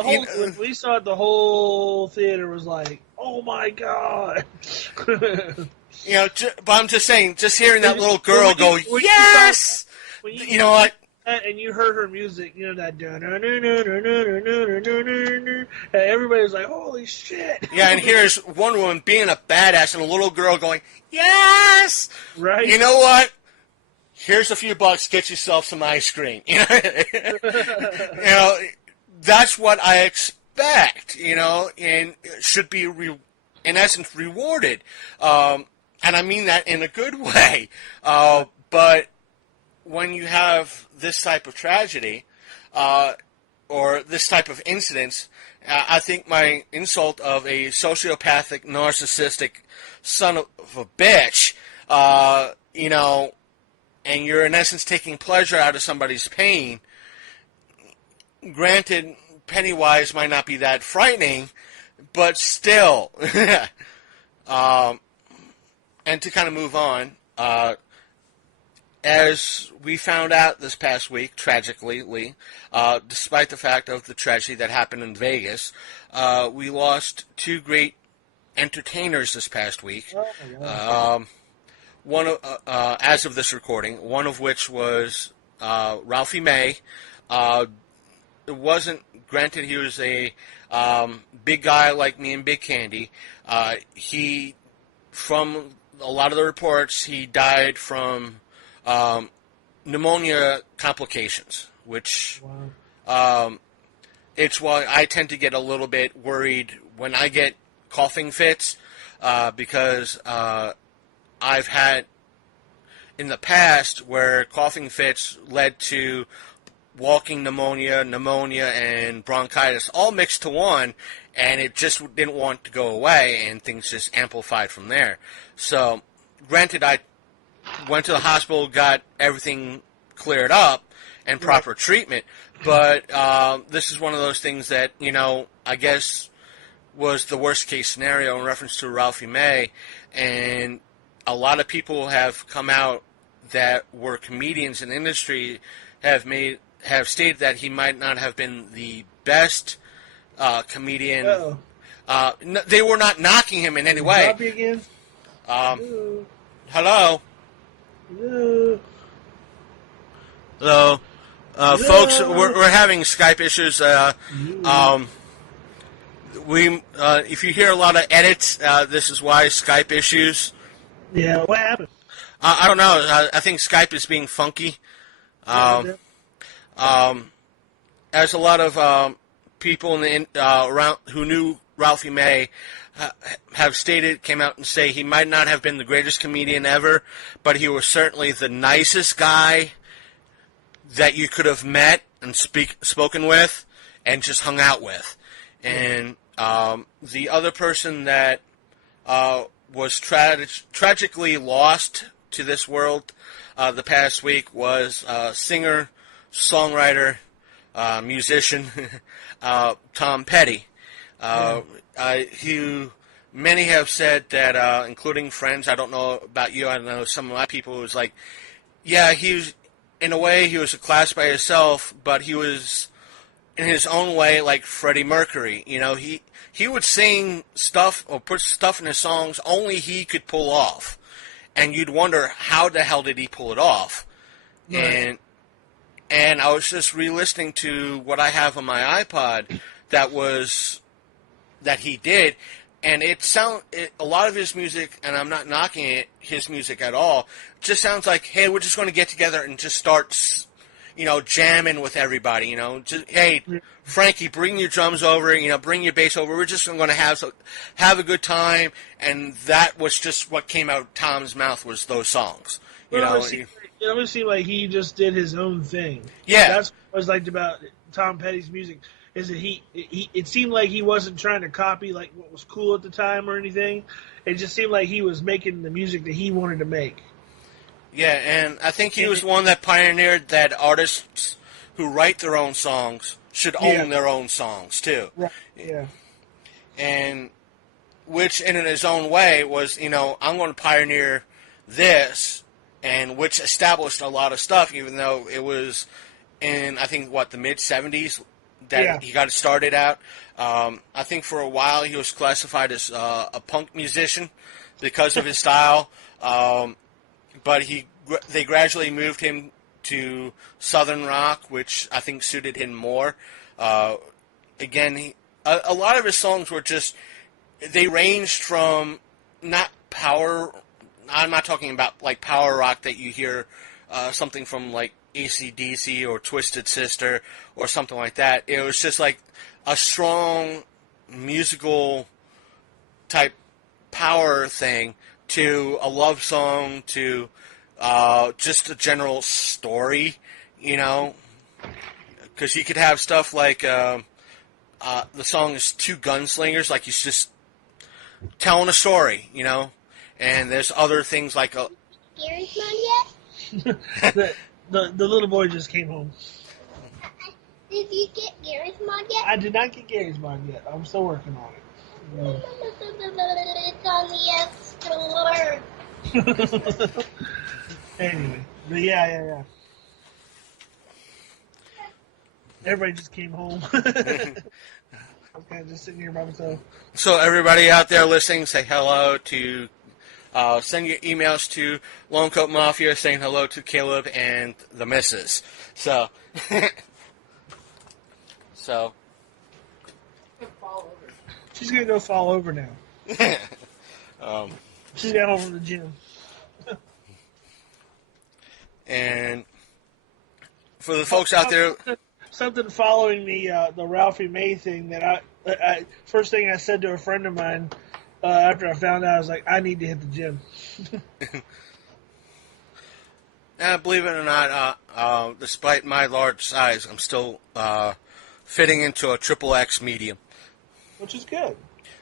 whole when we saw it, the whole theater was like, "Oh my god!" But I'm just saying, just hearing that little girl go, "Yes!" You know what? And you heard her music, you know that. And everybody was like, "Holy shit!" Yeah, and here's Wonder Woman being a badass, and a little girl going, "Yes!" Right? You know what? Here's a few bucks, get yourself some ice cream. That's what I expect, and should be, in essence, rewarded. And I mean that in a good way. But when you have this type of tragedy, or this type of incidents, I think my insult of a sociopathic, narcissistic son of a bitch, and you're in essence taking pleasure out of somebody's pain. Granted, Pennywise might not be that frightening, but still. And to kind of move on, as we found out this past week, tragically, despite the fact of the tragedy that happened in Vegas, we lost 2 great entertainers this past week. Oh my God. One, as of this recording, one of which was Ralphie May. It wasn't, granted he was a big guy like me and Big Candy. He, from a lot of the reports, he died from pneumonia complications, which it's why I tend to get a little bit worried when I get coughing fits, because I've had in the past where coughing fits led to walking pneumonia, and bronchitis all mixed to one, and it just didn't want to go away, and things just amplified from there. So, granted, I went to the hospital, got everything cleared up and proper treatment. But this is one of those things that, I guess was the worst case scenario in reference to Ralphie May. And a lot of people have come out that were comedians in the industry have stated that he might not have been the best comedian. They were not knocking him in any way. Again? Hello. Hello. Hello. Folks, we're having Skype issues. If you hear a lot of edits, this is why. Skype issues. Yeah, what happened? I don't know. I think Skype is being funky. As a lot of people around who knew Ralphie May have came out and say he might not have been the greatest comedian ever, but he was certainly the nicest guy that you could have met and spoken with and just hung out with. And the other person that was tragically lost to this world the past week was singer, songwriter, musician Tom Petty. Many have said that, including friends, I don't know about you, I know some of my people, who was like, yeah, in a way, he was a class by himself, but he was, in his own way, like Freddie Mercury. He would sing stuff or put stuff in his songs only he could pull off. And you'd wonder, how the hell did he pull it off? Right. And I was just re-listening to what I have on my iPod that he did, and a lot of his music, and I'm not knocking his music at all, just sounds like, hey, we're just going to get together and just start, jamming with everybody, hey, Frankie, bring your drums over, bring your bass over, we're just going to have a good time, and that was just what came out of Tom's mouth was those songs. It always seemed like he just did his own thing. Yeah. That's what I was liked about Tom Petty's music, is that it seemed like he wasn't trying to copy like what was cool at the time or anything. It just seemed like he was making the music that he wanted to make. Yeah, and I think he was one that pioneered that artists who write their own songs should own their own songs, too. Right, yeah. And which, in his own way, was, I'm going to pioneer this, and which established a lot of stuff, even though it was in, I think, the mid-'70s that he got started out. I think for a while he was classified as a punk musician because of his style. But they gradually moved him to Southern rock, which I think suited him more. Again, a lot of his songs were they ranged from not power. I'm not talking about like power rock that you hear something from like AC/DC or Twisted Sister or something like that. It was just like a strong musical type power thing to a love song to just a general story, because you could have stuff like the song is Two Gunslingers, like he's just telling a story, and there's other things like Gary's mom yet? The little boy just came home. Did you get Gary's mom yet? I did not get Gary's mom yet. I'm still working on it. It's on the extra. Anyway, but yeah. Everybody just came home. I'm kind of just sitting here by myself. So everybody out there listening, say hello to, send your emails to Lone Coat Mafia saying hello to Caleb and the missus. So, she's going to go fall over now. She's got home from the gym. And for the folks out there, something following the Ralphie May thing that I first thing I said to a friend of mine after I found out, I was like, I need to hit the gym. believe it or not, despite my large size, I'm still fitting into a XXX medium, Which is good.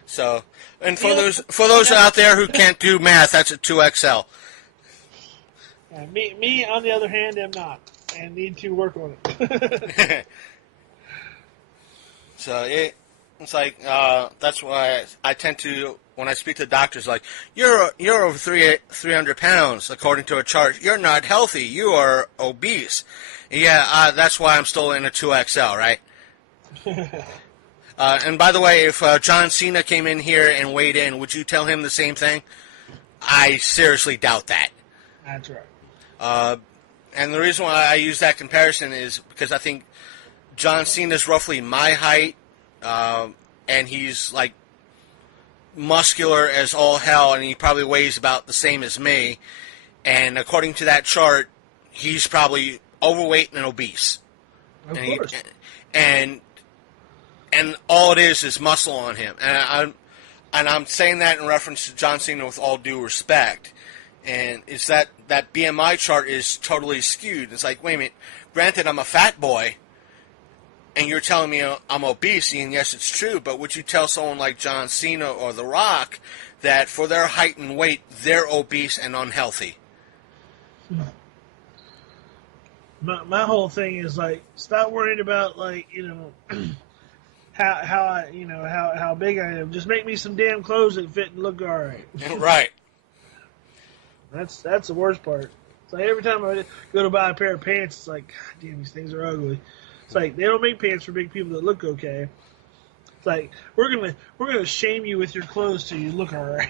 So, and for those out there who can't do math, that's a 2XL. Me, on the other hand, am not, and need to work on it. So it's like that's why I tend to, when I speak to doctors, like you're over 300 pounds according to a chart. You're not healthy. You are obese. Yeah, that's why I'm still in a 2XL, right? And by the way, if John Cena came in here and weighed in, would you tell him the same thing? I seriously doubt that. That's right. And the reason why I use that comparison is because I think John Cena's roughly my height, and he's like muscular as all hell, and he probably weighs about the same as me. And according to that chart, he's probably overweight and obese. Of course. And all it is muscle on him. And I'm saying that in reference to John Cena with all due respect. And it's that BMI chart is totally skewed. It's like, wait a minute, granted I'm a fat boy, and you're telling me I'm obese, and yes, it's true, but would you tell someone like John Cena or The Rock that for their height and weight, they're obese and unhealthy? My whole thing is like, stop worrying about like, how big I am. Just make me some damn clothes that fit and look all right. Right. That's the worst part. It's like every time I go to buy a pair of pants, it's like, God damn, these things are ugly. It's like they don't make pants for big people that look okay. It's like we're gonna shame you with your clothes so you look all right.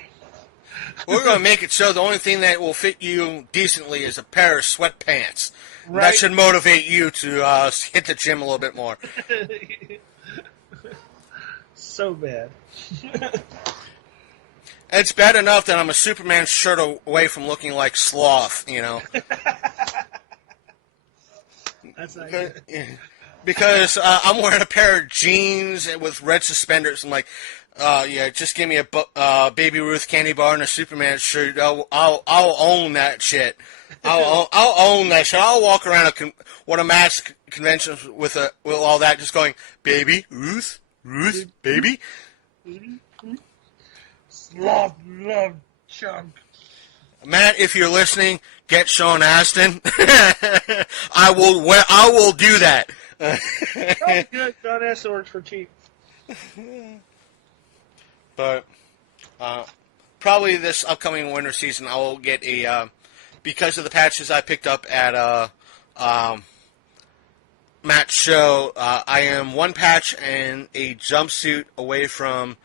We're gonna make it so the only thing that will fit you decently is a pair of sweatpants. Right. That should motivate you to hit the gym a little bit more. So bad. It's bad enough that I'm a Superman shirt away from looking like Sloth, That's not good. Because I'm wearing a pair of jeans with red suspenders. I'm like, just give me a Baby Ruth candy bar and a Superman shirt. I'll own that shit. I'll own that shit. I'll walk around a mask convention with all that, just going, Baby Ruth, baby. Sloth love chunk. Matt, if you're listening, get Sean Astin. I will do that. Good. Sean Astin works for cheap. But probably this upcoming winter season, I will get because of the patches I picked up at Matt's show. I am one patch and a jumpsuit away from.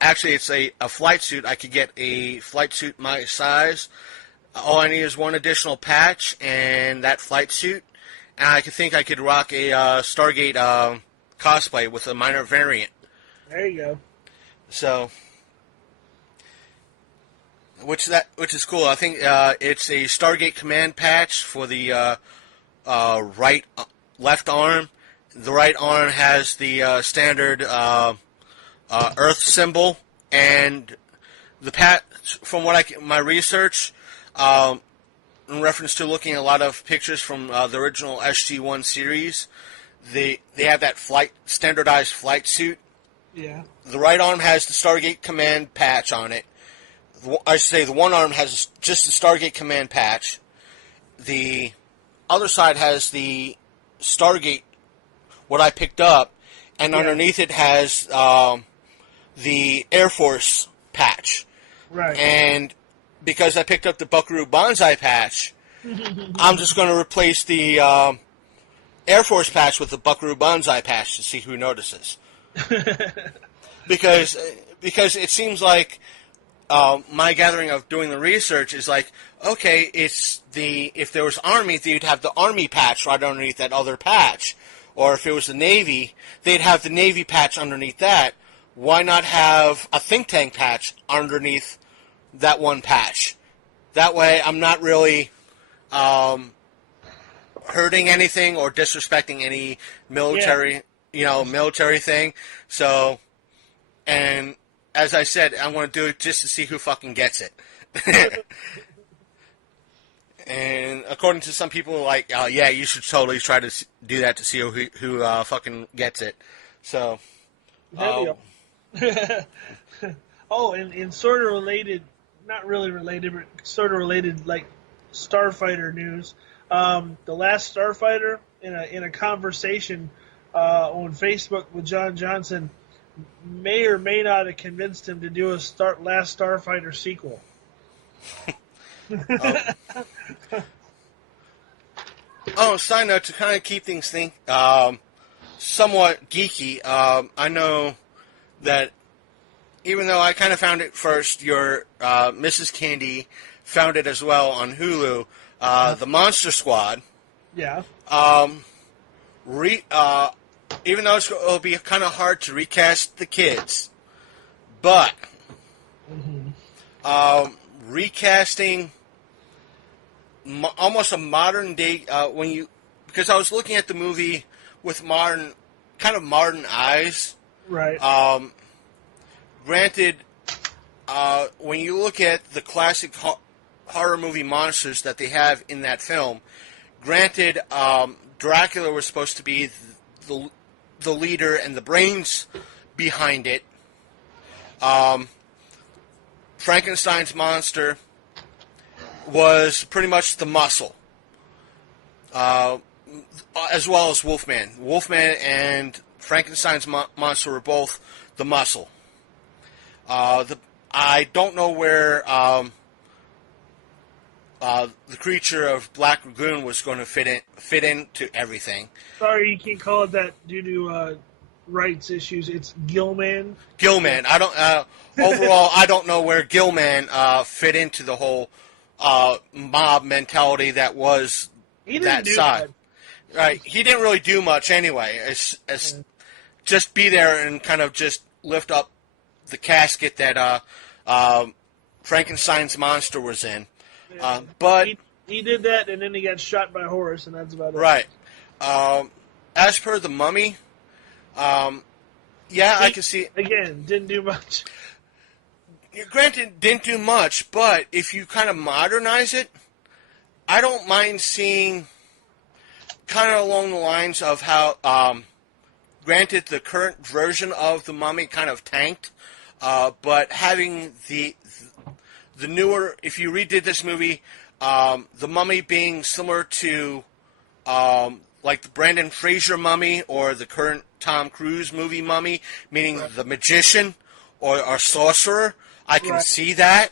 Actually, it's a flight suit. I could get a flight suit my size. All I need is one additional patch and that flight suit. And I think I could rock a Stargate cosplay with a minor variant. There you go. So, which is cool. I think it's a Stargate command patch for the left arm. The right arm has the standard Earth symbol, and the from my research, in reference to looking at a lot of pictures from the original SG-1 series, they have that standardized flight suit. Yeah. The right arm has the Stargate Command patch on it. I should say the one arm has just the Stargate Command patch. The other side has the Stargate, what I picked up, and underneath it has the Air Force patch. Right. And because I picked up the Buckaroo Banzai patch, I'm just going to replace the Air Force patch with the Buckaroo Banzai patch to see who notices. because it seems like my gathering of doing the research is like, okay, if there was Army, you'd have the Army patch right underneath that other patch. Or if it was the Navy, they'd have the Navy patch underneath that. Why not have a think tank patch underneath that one patch? That way I'm not really hurting anything or disrespecting any military, military thing. So, and as I said, I'm going to do it just to see who fucking gets it. And according to some people, like, you should totally try to do that to see who fucking gets it. So, oh, and sort of related, not really related, but sort of related, like Starfighter news. The last Starfighter in a conversation on Facebook with John Johnson may or may not have convinced him to do a last Starfighter sequel. Side note, to kind of keep things somewhat geeky, I know that even though I kind of found it first, your Mrs. Candy found it as well on Hulu, the Monster Squad. Yeah. Even though it'll be kind of hard to recast the kids, but recasting almost a modern day because I was looking at the movie with modern eyes. Right. Granted, when you look at the classic horror movie monsters that they have in that film, granted, Dracula was supposed to be the leader and the brains behind it. Frankenstein's monster was pretty much the muscle, as well as Wolfman. Wolfman and Frankenstein's monster were both the muscle. I don't know where the creature of Black Lagoon was going to fit into everything. Sorry, you can't call it that due to rights issues. It's Gilman. Gilman. I don't. Overall, I don't know where Gilman fit into the whole mob mentality that was that side. Right. He didn't really do much anyway. It's just be there and kind of just lift up the casket that Frankenstein's monster was in. Yeah. But he did that, and then he got shot by a horse, and that's about it. Right. As per the Mummy, I can see. Again, didn't do much. Granted, didn't do much, but if you kind of modernize it, I don't mind seeing kind of along the lines of how, granted, the current version of the Mummy kind of tanked, but having the newer, if you redid this movie, the Mummy being similar to like the Brendan Fraser Mummy or the current Tom Cruise movie Mummy, meaning the magician or sorcerer, I can see that.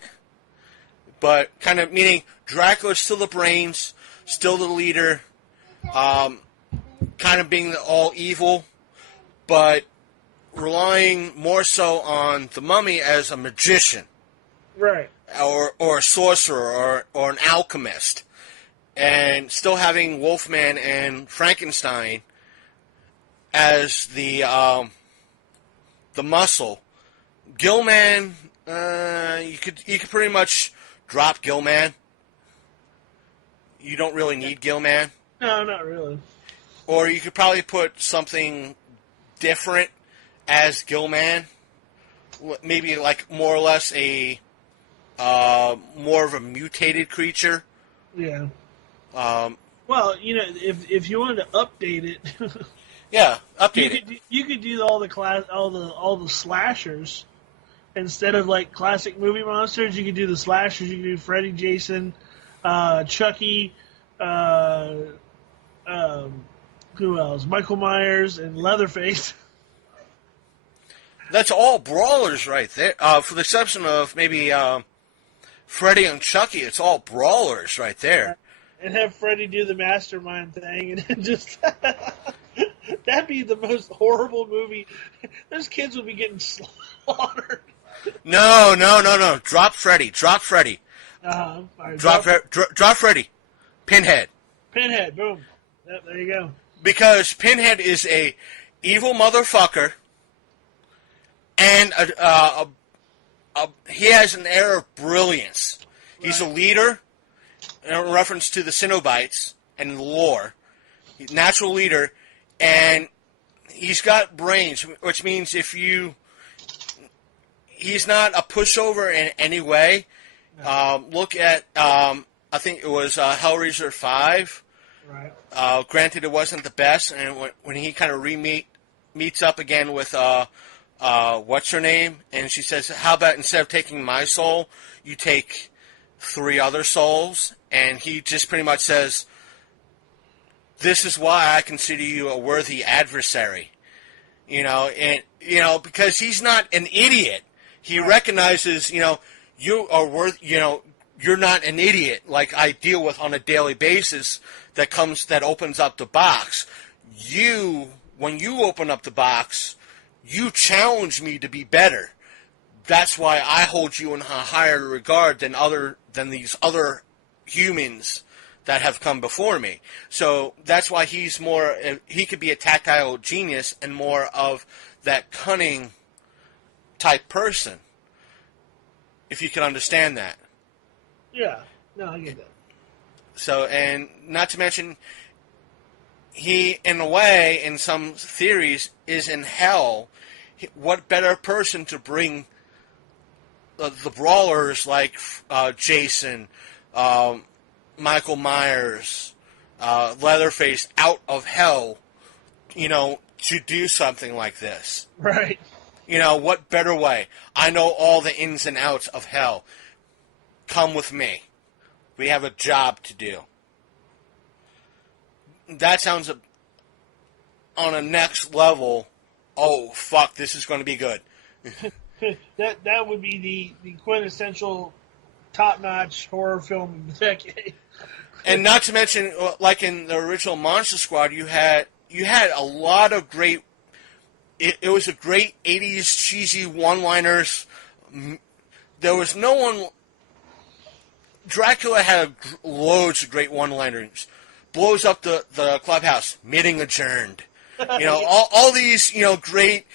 But kind of meaning Dracula's still the brains, still the leader, kind of being all evil, but relying more so on the Mummy as a magician. Right. Or a sorcerer or an alchemist. And still having Wolfman and Frankenstein as the muscle. Gilman, you could pretty much drop Gilman. You don't really need Gilman. No, not really. Or you could probably put something different as Gilman. Maybe like more or less a more of a mutated creature. Yeah. Well, if you wanted to update it, yeah, update it. You could do all the slashers instead of like classic movie monsters. You could do the slashers. You could do Freddy, Jason, Chucky, who else? Michael Myers and Leatherface. That's all brawlers right there. For the exception of maybe Freddy and Chucky, it's all brawlers right there. And have Freddy do the mastermind thing, and then just that'd be the most horrible movie. Those kids would be getting slaughtered. No. Drop Freddy. Drop Freddy. Right, drop Freddy. Pinhead. Boom. Yep, there you go. Because Pinhead is a evil motherfucker, and he has an air of brilliance. Right. He's a leader. In reference to the Cenobites and the lore, natural leader, and he's got brains, which means he's not a pushover in any way. Look at, I think it was Hellraiser 5. Right. Granted, it wasn't the best, and when he kind of meets up again with what's her name, and she says, "How about instead of taking my soul, you take 3 other souls, and he just pretty much says, "This is why I consider you a worthy adversary." Because he's not an idiot. He recognizes, you are you're not an idiot like I deal with on a daily basis that opens up the box. When you open up the box, you challenge me to be better. That's why I hold you in a higher regard than these other humans that have come before me. So that's why he could be a tactile genius and more of that cunning type person, if you can understand that. Yeah, no, I get that. So, and not to mention, he, in a way, in some theories, is in hell. What better person to bring the brawlers like Jason, Michael Myers, Leatherface out of hell, to do something like this? Right. What better way? I know all the ins and outs of hell. Come with me. We have a job to do. That sounds on a next level. Oh, fuck, this is going to be good. that would be the quintessential top-notch horror film of the decade. And not to mention, like in the original Monster Squad, you had a lot of great. It was a great 80s cheesy one-liners. There was no one. Dracula had loads of great one-liners. Blows up the clubhouse. Meeting adjourned. All these great.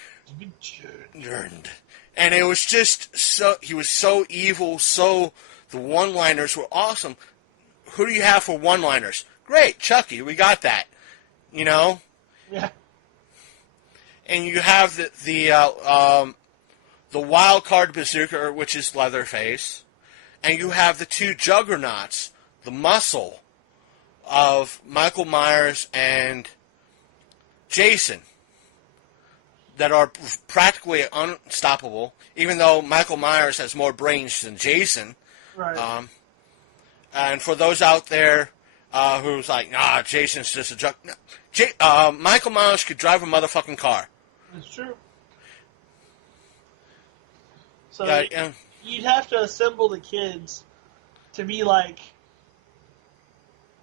Adjourned. And it was just so. He was so evil. So the one-liners were awesome. Who do you have for one-liners? Great, Chucky. We got that. Yeah. And you have the wild card berserker, which is Leatherface, and you have the 2 juggernauts, the muscle of Michael Myers and Jason, that are practically unstoppable. Even though Michael Myers has more brains than Jason, Right. And for those out there who's like, nah, Jason's just a jug. No. Michael Myers could drive a motherfucking car. That's true. So Yeah. you'd have to assemble the kids to be like,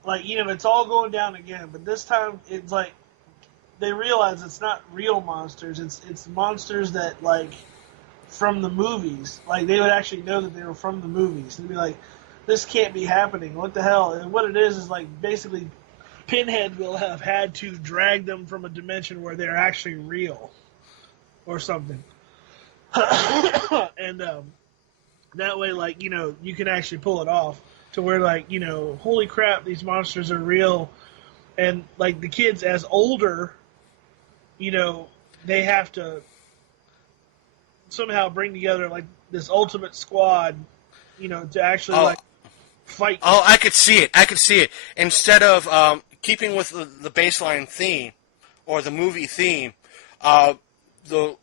it's all going down again, but this time it's like they realize it's not real monsters. It's monsters that, from the movies. Like, they would actually know that they were from the movies. They'd be like, this can't be happening. What the hell? And what it is basically Pinhead will have had to drag them from a dimension where they're actually real or something. And that way, you can actually pull it off to where, holy crap, these monsters are real. And, the kids, as older, they have to somehow bring together, this ultimate squad, to actually, fight. Oh, I could see it. Instead of keeping with the baseline theme or the movie theme, in the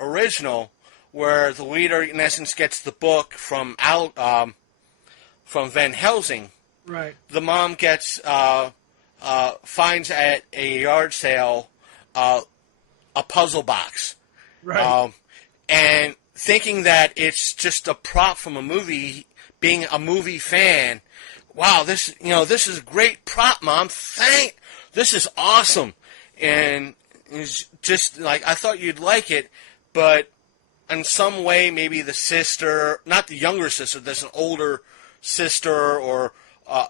original, where the leader in essence gets the book from Van Helsing. Right. The mom gets finds at a yard sale a puzzle box. Right. And thinking that it's just a prop from a movie, being a movie fan, wow, this is a great prop, Mom. This is awesome. And it's just I thought you'd like it, but in some way, maybe the sister, not the younger sister, there's an older sister or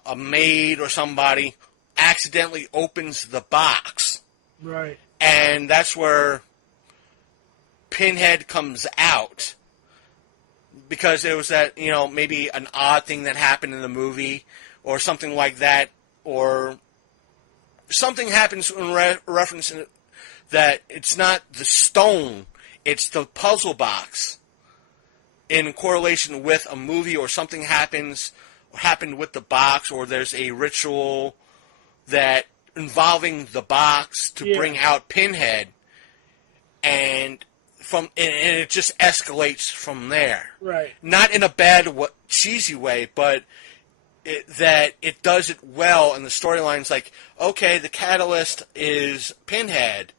a maid or somebody accidentally opens the box. Right. And that's where Pinhead comes out, because it was that, maybe an odd thing that happened in the movie or something like that, or something happens in reference that it's not the stone, it's the puzzle box in correlation with a movie, or something happened with the box, or there's a ritual that involving the box to bring out Pinhead. And and it just escalates from there. Right. Not in a bad, cheesy way, but that it does it well, and the storyline's like, okay, the catalyst is Pinhead,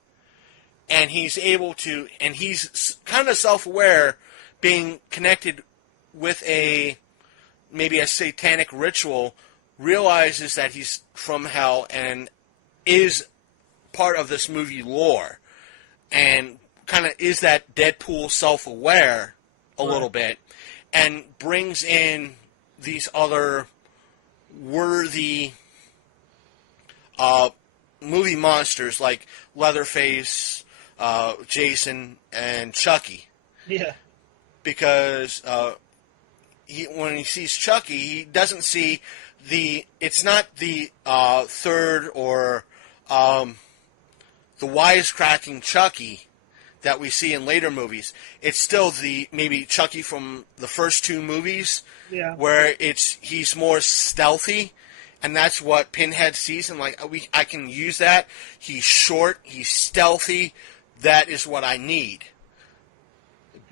and he's able to, and he's kind of self-aware, being connected with maybe a satanic ritual, realizes that he's from hell and is part of this movie lore, and kind of is that Deadpool self-aware a little bit, and brings in these other worthy movie monsters like Leatherface, Jason, and Chucky. Yeah. Because when he sees Chucky, he doesn't see it's not the third or the wisecracking Chucky that we see in later movies. It's still maybe Chucky from the first two movies, where he's more stealthy, and that's what Pinhead sees, and I can use that. He's short, he's stealthy. That is what I need.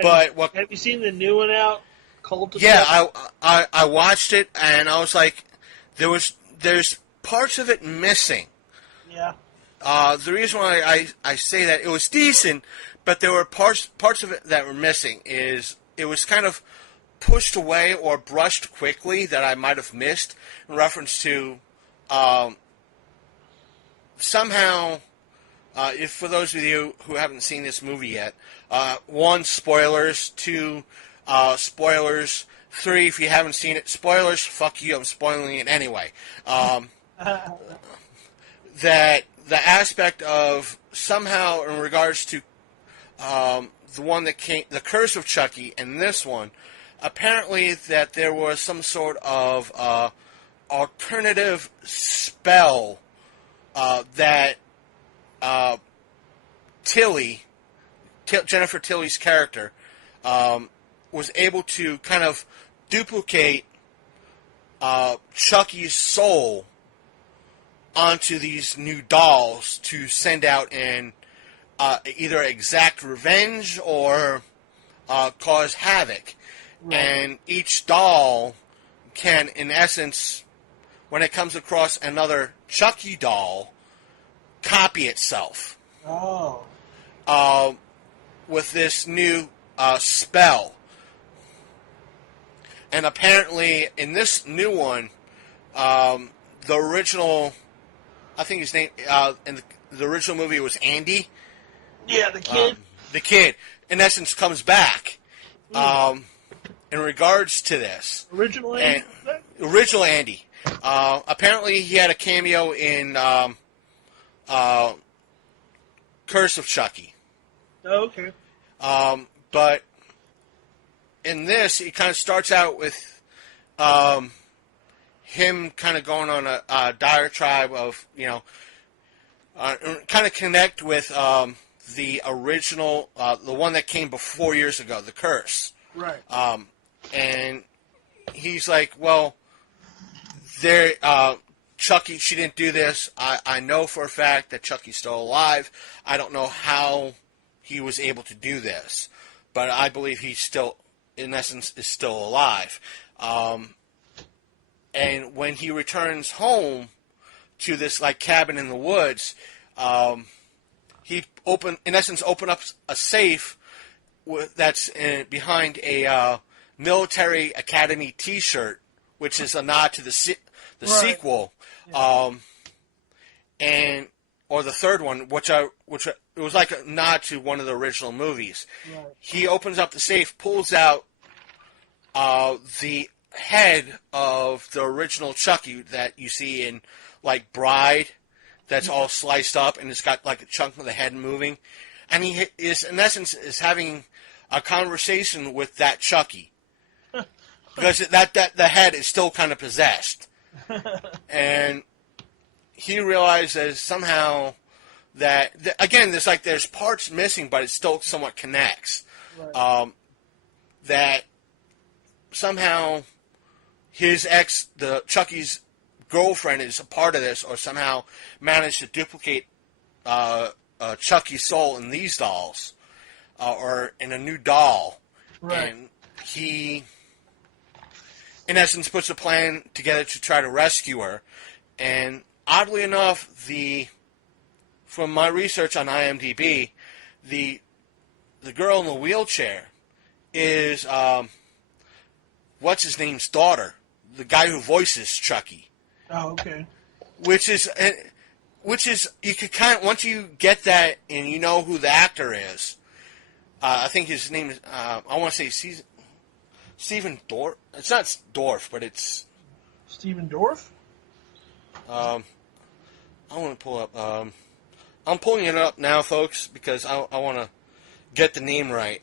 Have you seen the new one out? Cult of Yeah, I watched it, and I was like, there's parts of it missing. Yeah. The reason why I say that, it was decent, but there were parts of it that were missing. It was kind of pushed away or brushed quickly that I might have missed in reference to somehow, if for those of you who haven't seen this movie yet, 1, spoilers, 2, spoilers, 3, if you haven't seen it, spoilers, fuck you, I'm spoiling it anyway. That the aspect of somehow in regards to the one that came, the Curse of Chucky, and this one, apparently that there was some sort of alternative spell that Jennifer Tilly's character, was able to kind of duplicate Chucky's soul onto these new dolls to send out and either exact revenge or cause havoc. Right. And each doll can, in essence, when it comes across another Chucky doll, copy itself. Oh. With this new spell. And apparently, in this new one, the original, I think his name, in the original movie was Andy. Yeah, the kid. The kid, in essence, comes back. In regards to this. Original Andy? Original Andy. Apparently, he had a cameo in Curse of Chucky. Oh, okay. But in this, it kind of starts out with him kind of going on a diatribe of, kind of connect with the original, the one that came before years ago, the Curse. Right. And he's like, well, Chucky, she didn't do this. I know for a fact that Chucky's still alive. I don't know how he was able to do this, but I believe he's still, in essence, is still alive. And when he returns home to this cabin in the woods, he open up a safe that's behind a military academy T-shirt, which is a nod to the sequel, or the third one, which it was like a nod to one of the original movies. Right. He opens up the safe, pulls out the head of the original Chucky that you see in Bride, that's all sliced up and it's got a chunk of the head moving, and he is in essence is having a conversation with that Chucky. Because the head is still kind of possessed. And he realizes somehow that, again, there's parts missing, but it still somewhat connects. Right. That somehow his Chucky's girlfriend is a part of this, or somehow managed to duplicate Chucky's soul in these dolls. or in a new doll. Right. And he, in essence, puts a plan together to try to rescue her. And oddly enough, from my research on IMDb, the girl in the wheelchair is what's his name's daughter, the guy who voices Chucky. Oh, okay. Which is you could kind of, once you get that and you know who the actor is, I think his name is I want to say Stephen Dorff. It's not Dorff, but it's Stephen Dorff. I want to pull up. I'm pulling it up now, folks, because I want to get the name right.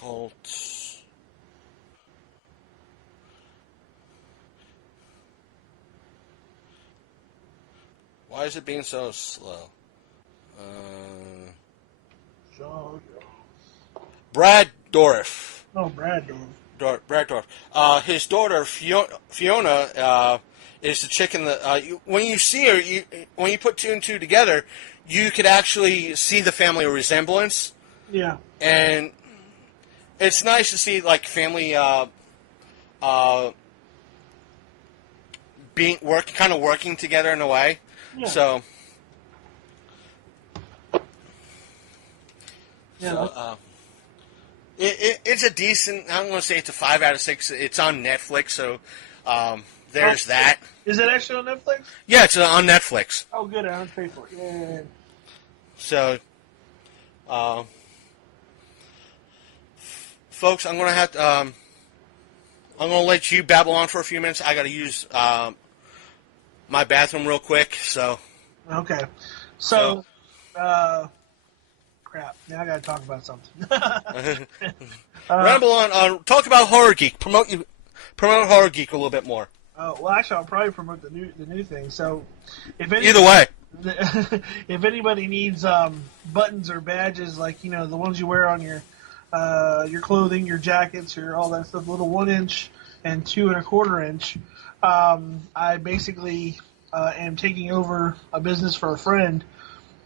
Cult. Why is it being so slow? Brad Dourif. Oh, Brad Dourif. Brad Dourif. His daughter Fiona is the chick in the. When you see her, when you put two and two together, you could actually see the family resemblance. Yeah. And it's nice to see like family working together in a way. Yeah. So. Yeah. It's a decent. I don't want to say it's a 5 out of 6. It's on Netflix, so there's that. Is it actually on Netflix? Yeah, it's on Netflix. Oh, good. I don't pay for it. Yeah. So, folks, I'm gonna have to. I'm gonna let you babble on for a few minutes. I got to use my bathroom real quick. So. Okay. So. Crap. Now I got to talk about something. Ramble on. Talk about Horror Geek. Promote Horror Geek a little bit more. Oh well, actually, I'll probably promote the new thing. So, either way, if anybody needs buttons or badges, like the ones you wear on your clothing, your jackets, your all that stuff, little 1 inch and 2 1/4 inch, I basically am taking over a business for a friend.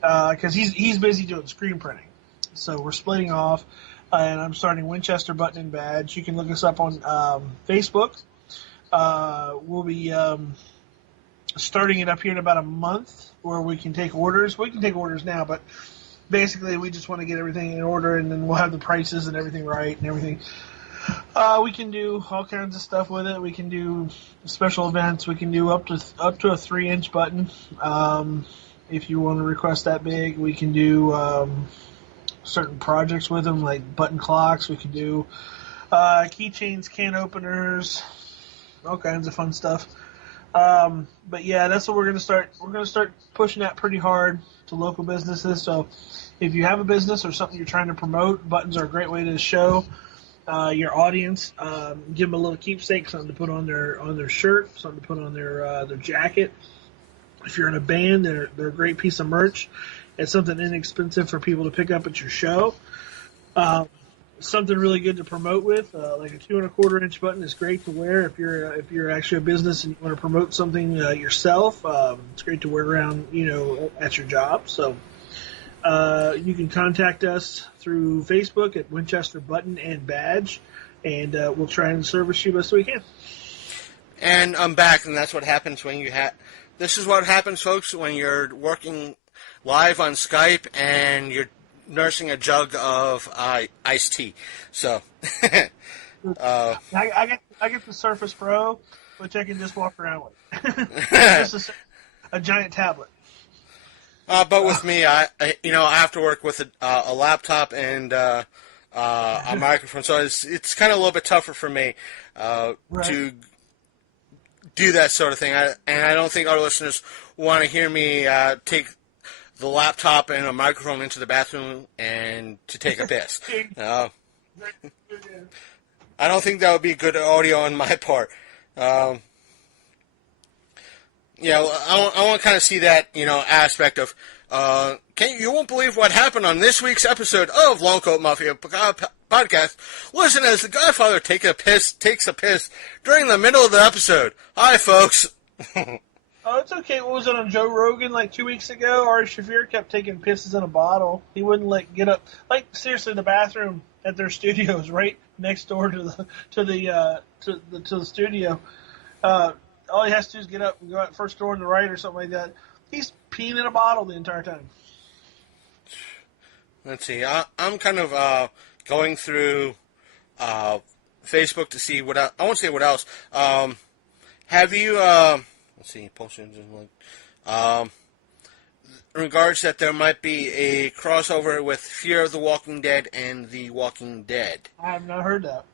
Because he's busy doing screen printing. So we're splitting off, and I'm starting Winchester Button and Badge. You can look us up on Facebook. We'll be starting it up here in about a month where we can take orders. We can take orders now, but basically we just want to get everything in order, and then we'll have the prices and everything right and everything. We can do all kinds of stuff with it. We can do special events. We can do up to a 3 inch button. If you want to request that big, we can do certain projects with them, like button clocks. We can do keychains, can openers, all kinds of fun stuff. But yeah, that's what we're gonna start. We're gonna start pushing that pretty hard to local businesses. So if you have a business or something you're trying to promote, buttons are a great way to show your audience. Give them a little keepsake, something to put on their shirt, something to put on their jacket. If you're in a band, they're a great piece of merch. It's something inexpensive for people to pick up at your show. Something really good to promote with, like a 2 1/4 inch button is great to wear if you're actually a business and you want to promote something yourself. It's great to wear around, at your job. So you can contact us through Facebook at Winchester Button and Badge, and we'll try and service you best we can. And I'm back, and that's what happens when you have. This is what happens, folks, when you're working live on Skype and you're nursing a jug of iced tea. So, I get the Surface Pro, which I can just walk around with. Just a giant tablet. But with me, I have to work with a laptop and a microphone, so it's kind of a little bit tougher for me to do that sort of thing. And I don't think our listeners want to hear me take the laptop and a microphone into the bathroom and to take a piss. I don't think that would be good audio on my part. I want to kind of see that, aspect of, you won't believe what happened on this week's episode of Long Coat Mafia Podcast. Listen as the Godfather takes a piss during the middle of the episode. Hi, folks. Oh, it's okay. What was it on Joe Rogan like 2 weeks ago? Ari Shaffir kept taking pisses in a bottle. He wouldn't get up. Like seriously, the bathroom at their studio is right next door to the studio. All he has to do is get up and go out first door on the right or something like that. He's peeing in a bottle the entire time. Let's see. I'm kind of going through Facebook to see what I won't say what else. Have you? Let's see. In regards that there might be a crossover with Fear of the Walking Dead and The Walking Dead. I have not heard that.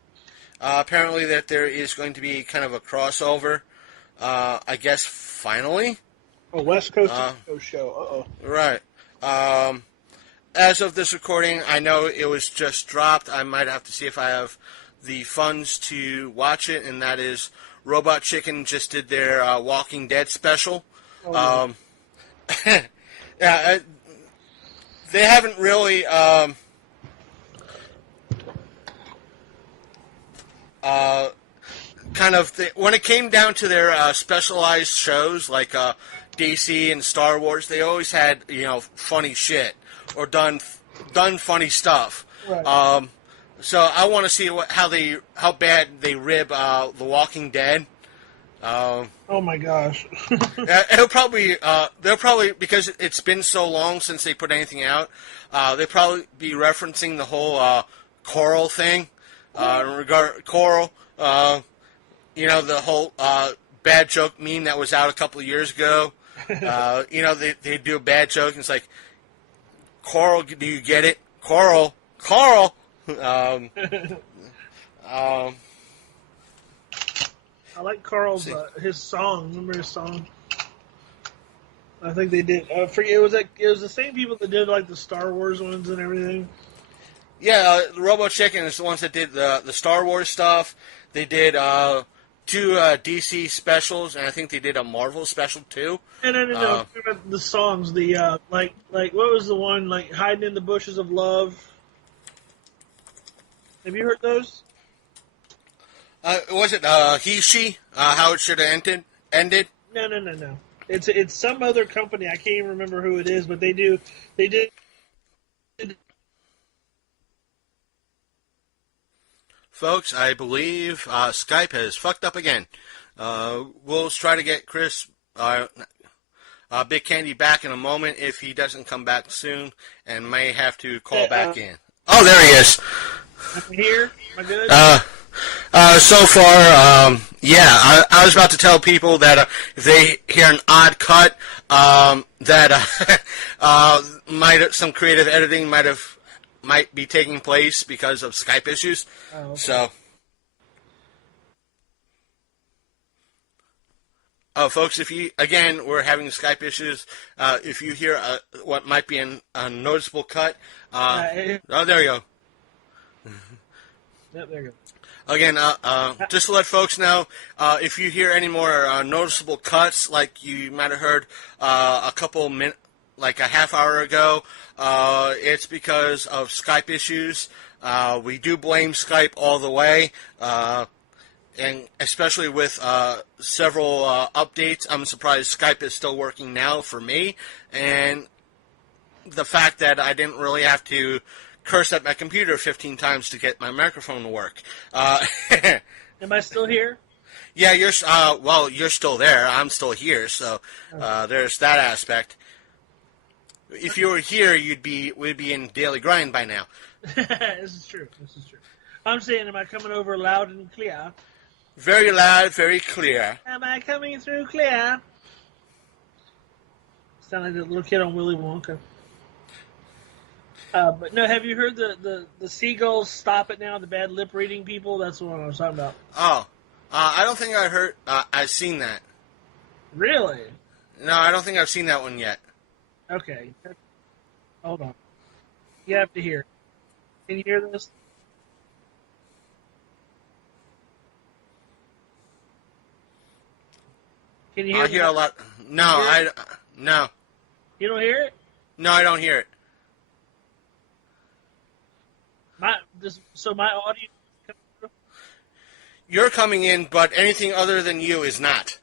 Apparently, that there is going to be kind of a crossover. I guess finally. A West Coast show. Right. As of this recording, I know it was just dropped. I might have to see if I have the funds to watch it, and that is Robot Chicken just did their Walking Dead special. Oh, yeah, they haven't really when it came down to their specialized shows like DC and Star Wars, they always had funny shit or done funny stuff. right. So I want to see how bad they rib The Walking Dead. Oh my gosh. They'll probably because it's been so long since they put anything out. They'll probably be referencing the whole Coral thing. Coral, the whole bad joke meme that was out a couple of years ago. They do a bad joke and it's like, Coral, do you get it? Coral. I like Carl's his song. Remember his song? I think they did. I forget. It was the same people that did like the Star Wars ones and everything. Yeah, the Robo Chicken is the ones that did the Star Wars stuff. They did 2 DC specials, and I think they did a Marvel special too. No. The songs, like what was the one like Hiding in the Bushes of Love? Have you heard those? Was it He She? How it should have ended? No. It's some other company. I can't even remember who it is, but they did. Folks, I believe Skype has fucked up again. We'll try to get Chris Big Candy back in a moment if he doesn't come back soon, and may have to call back in. Oh, there he is. I'm here. Am I good? So far, yeah. I was about to tell people that if they hear an odd cut, that some creative editing might be taking place because of Skype issues. Oh, okay. So, folks, we're having Skype issues. If you hear what might be a noticeable cut, there you go. Yep, there you go. Again, just to let folks know, if you hear any more noticeable cuts, like you might have heard like a half hour ago, it's because of Skype issues. We do blame Skype all the way, and especially with several updates. I'm surprised Skype is still working now for me, and the fact that I didn't really have to curse at my computer 15 times to get my microphone to work. Am I still here? Yeah, you're still there. I'm still here, so there's that aspect. If you were here, we'd be in daily grind by now. This is true. I'm saying, am I coming over loud and clear? Very loud, very clear. Am I coming through clear? Sound like the little kid on Willy Wonka. But no, have you heard the seagulls stop it now? The bad lip reading people. That's the one I was talking about. Oh, I don't think I heard. I've seen that. Really? No, I don't think I've seen that one yet. Okay. Hold on. You have to hear. Can you hear this? Can you hear? I hear a lot. No, no. You don't hear it? No, I don't hear it. So my audio. You're coming in, but anything other than you is not.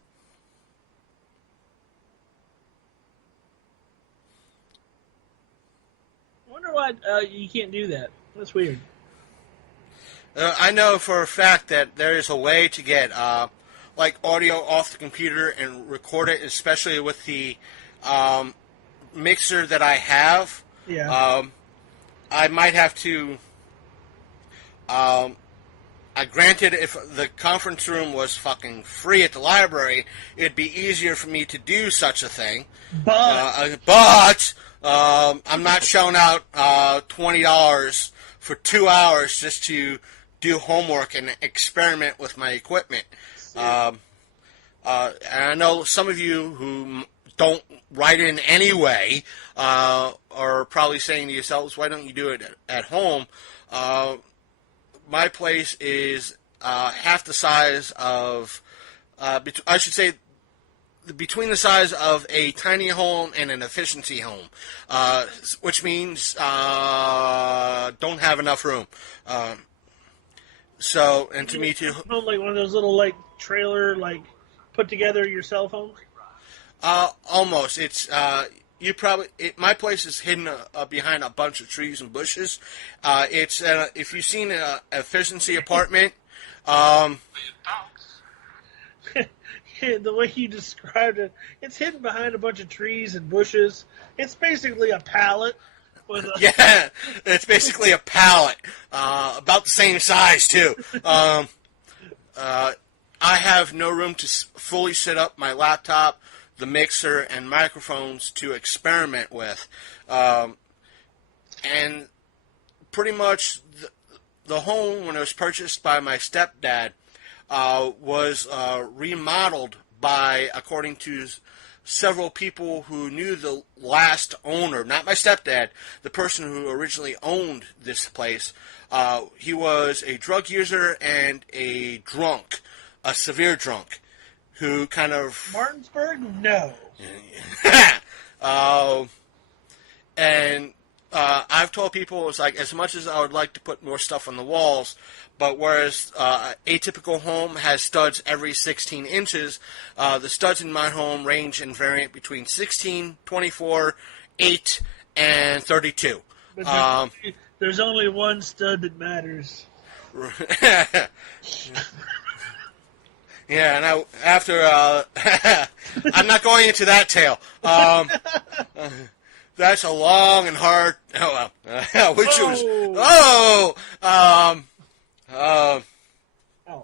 you can't do that. That's weird. I know for a fact that there is a way to get like audio off the computer and record it, especially with the mixer that I have. Yeah. I might have to. Granted, if the conference room was fucking free at the library, it'd be easier for me to do such a thing. But I'm not shelling out $20 for 2 hours just to do homework and experiment with my equipment. And I know some of you who don't write in anyway are probably saying to yourselves, why don't you do it at home? My place is half the size of, I should say, between the size of a tiny home and an efficiency home, which means don't have enough room. So, and to me too. Like one of those little like trailer like put together yourself homes. Almost. It's my place is hidden behind a bunch of trees and bushes. It's if you've seen an efficiency apartment. The way you described it, it's hidden behind a bunch of trees and bushes. It's basically a pallet. Yeah, it's basically a pallet, about the same size too. I have no room to fully set up my laptop, the mixer, and microphones to experiment with, and pretty much the home, when it was purchased by my stepdad, was remodeled by, according to several people who knew the last owner, not my stepdad, the person who originally owned this place. He was a drug user and a drunk, a severe drunk, who kind of... Martinsburg? No. And I've told people, it's like, as much as I would like to put more stuff on the walls, but whereas a typical home has studs every 16 inches, the studs in my home range in variant between 16, 24, 8, and 32. But there's only one stud that matters. Yeah, and after I'm not going into that tale. That's a long and hard. Oh well, which was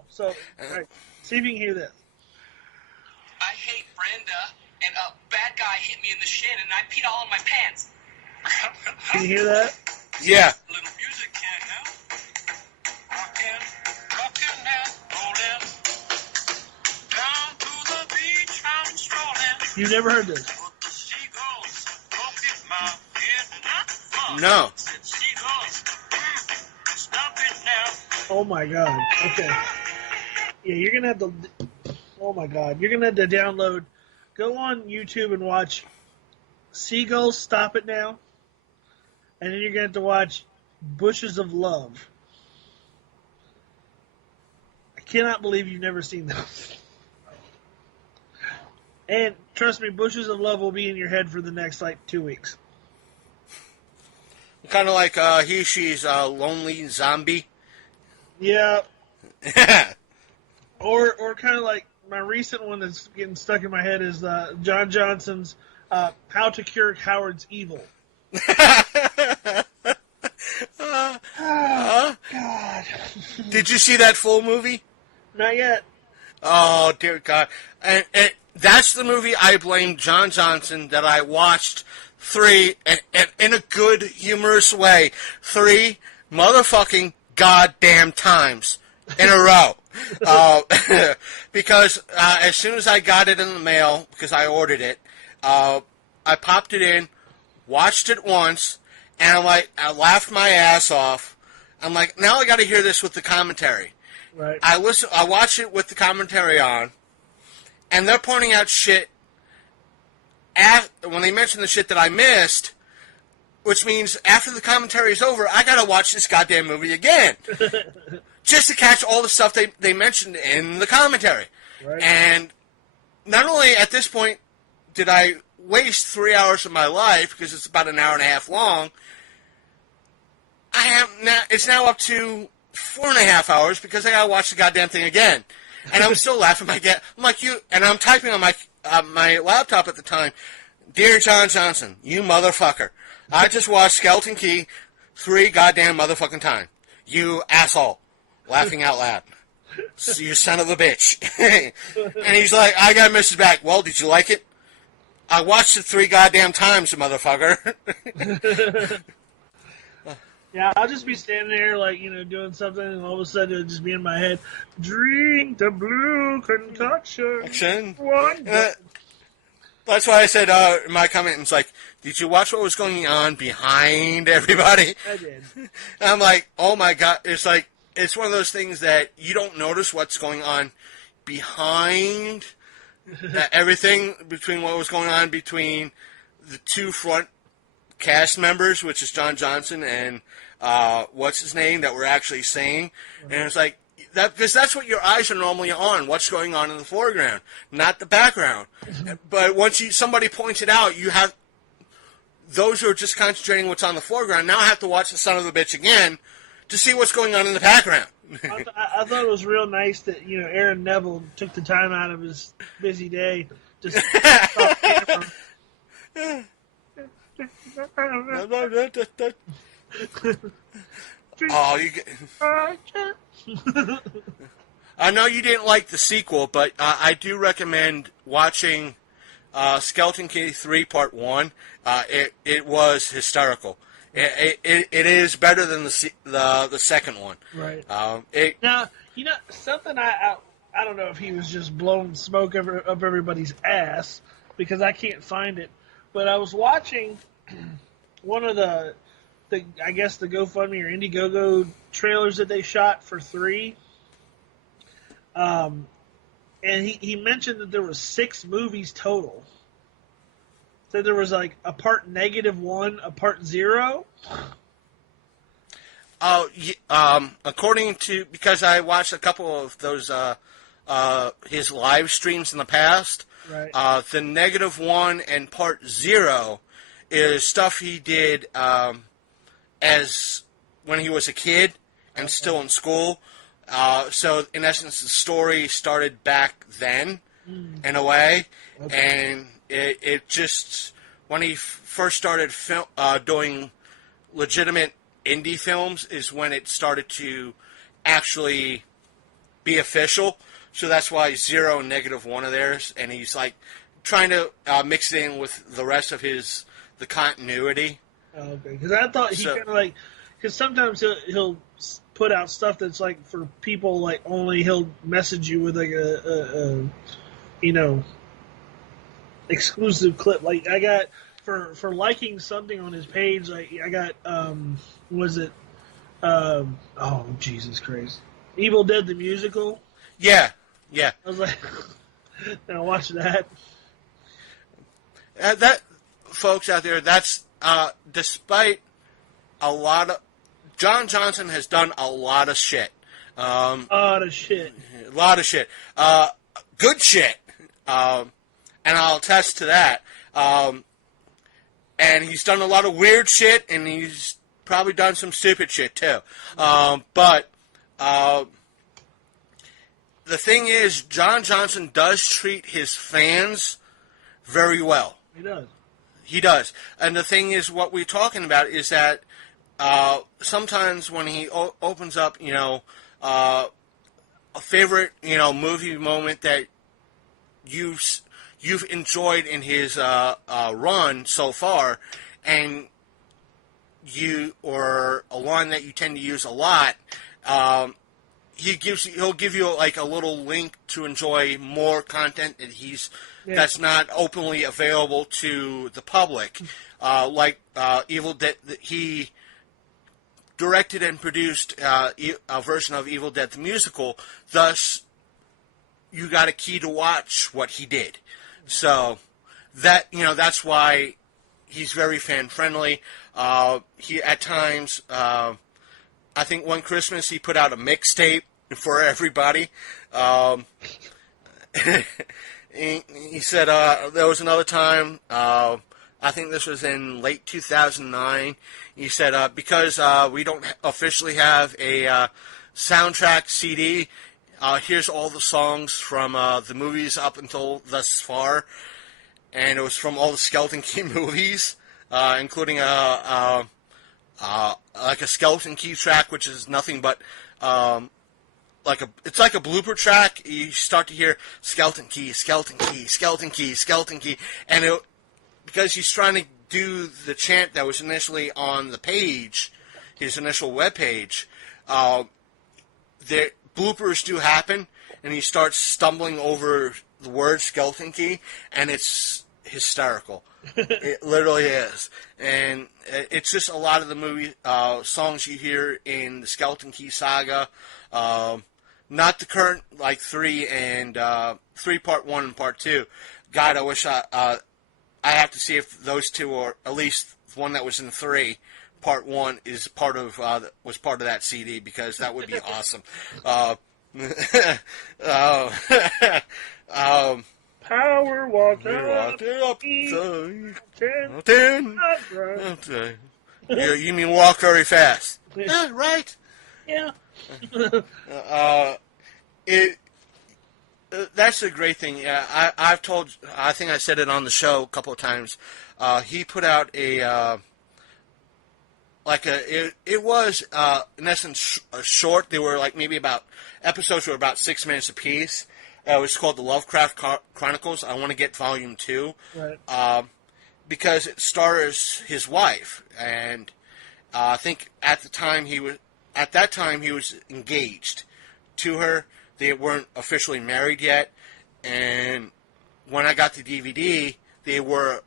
so right. See if you can hear this. I hate Brenda, and a bad guy hit me in the shin, and I peed all in my pants. Can you hear that? Yeah. Little music can help. Rockin' and rollin'. Down to the beach, I'm strolling. You've never heard this? But the seagulls poking my head. No. Seagulls, stop it now. Oh my god. Okay. Yeah, you're gonna have to. Oh my god, you're gonna have to download. Go on YouTube and watch Seagulls Stop It Now, and then you're gonna have to watch Bushes of Love. I cannot believe you've never seen those. And trust me, Bushes of Love will be in your head for the next, 2 weeks. Kind of like she's a lonely zombie. Yeah. Or kind of like my recent one that's getting stuck in my head is John Johnson's How to Cure Howard's Evil. Oh, God. Did you see that full movie? Not yet. Oh, dear God. And that's the movie I blame John Johnson that I watched and in a good, humorous way, 3 motherfucking goddamn times in a row. Because as soon as I got it in the mail, because I ordered it, I popped it in, watched it once, and I laughed my ass off. I'm like, now I got to hear this with the commentary. Right. I watch it with the commentary on, and they're pointing out shit when they mention the shit that I missed, which means after the commentary is over, I gotta watch this goddamn movie again. Just to catch all the stuff they mentioned in the commentary. Right. And not only at this point did I waste 3 hours of my life, because it's about an hour and a half long, I am now. It's now up to 4.5 hours because I gotta watch the goddamn thing again, and I'm still laughing. I'm like you, and I'm typing on my laptop at the time. Dear John Johnson, you motherfucker! I just watched Skeleton Key 3 goddamn motherfucking time. You asshole! Laughing out loud. You son of a bitch. And he's like, I got a message back. Well, did you like it? I watched it 3 goddamn times, motherfucker. Yeah, I'll just be standing there, like, doing something, and all of a sudden it'll just be in my head, drink the blue concoction. That's why I said in my comment, it's like, did you watch what was going on behind everybody? I did. And I'm like, oh my God. It's like, it's one of those things that you don't notice what's going on behind everything between what was going on between the 2 front cast members, which is John Johnson and what's his name, that we're actually saying. And it's like, because that's what your eyes are normally on, what's going on in the foreground, not the background. But once somebody points it out, you have those who are just concentrating what's on the foreground now have to watch the son of a bitch again to see what's going on in the background. I thought it was real nice that Aaron Neville took the time out of his busy day to stop camera. Oh, I know you didn't like the sequel, but I do recommend watching Skeleton Key 3 Part 1. It was hysterical. It is better than the second one. Right. Now, something I don't know if he was just blowing smoke up everybody's ass, because I can't find it, but I was watching one of the I guess the GoFundMe or Indiegogo trailers that they shot for 3. And he mentioned that there was 6 movies total. So there was like a part -1, a part 0. According to, because I watched a couple of those his live streams in the past, right. The -1 and part 0 is stuff he did as when he was a kid and still in school. So in essence, the story started back then, in a way, and it just, when he first started doing legitimate indie films is when it started to actually be official. So that's why 0 and -1 are theirs, and he's like trying to mix it in with the rest of the continuity. Oh, okay, because I thought he kind of like, because sometimes he'll put out stuff that's like for people like only. He'll message you with like a exclusive clip. Like I got for liking something on his page. Like I got was it oh Jesus Christ, Evil Dead the musical. Yeah. I was like, now watch that. That, folks out there, that's despite a lot of, John Johnson has done a lot of shit. A lot of shit. Good shit. And I'll attest to that. And he's done a lot of weird shit, and he's probably done some stupid shit too. But the thing is, John Johnson does treat his fans very well. He does. And the thing is, what we're talking about is that sometimes when he opens up, a favorite, movie moment that you've enjoyed in his run so far, and or a line that you tend to use a lot, he'll give you like a little link to enjoy more content that that's not openly available to the public. Like Evil Dead, he directed and produced a version of Evil Dead the musical. Thus, you got a key to watch what he did. So that's why he's very fan friendly. He at times, I think one Christmas he put out a mixtape for everybody. He said there was another time I think this was in late 2009. He said, because we don't officially have a soundtrack CD, here's all the songs from the movies up until thus far. And it was from all the Skeleton Key movies, including like a Skeleton Key track, which is nothing but it's like a blooper track. You start to hear Skeleton Key, Skeleton Key, Skeleton Key, Skeleton Key, and because he's trying to do the chant that was initially on the page, his initial web page, the bloopers do happen, and he starts stumbling over the word Skeleton Key, and it's hysterical. It literally is. And it's just a lot of the movie songs you hear in the Skeleton Key saga. Not the current, like, 3 and 3 Part 1 and Part 2. God, I wish I have to see if those two, or at least one that was in 3, Part 1, is was part of that CD, because that would be awesome. Power walk up up ten. 10. You mean walk very fast? Yeah, right. Yeah. That's a great thing. Yeah, I think I said it on the show a couple of times. He put out it was in essence a short. They were like maybe episodes were about 6 minutes apiece. It was called the Lovecraft Chronicles. I want to get volume 2, Right. Because it stars his wife, and I think at that time he was engaged to her. They weren't officially married yet, and when I got the DVD, they were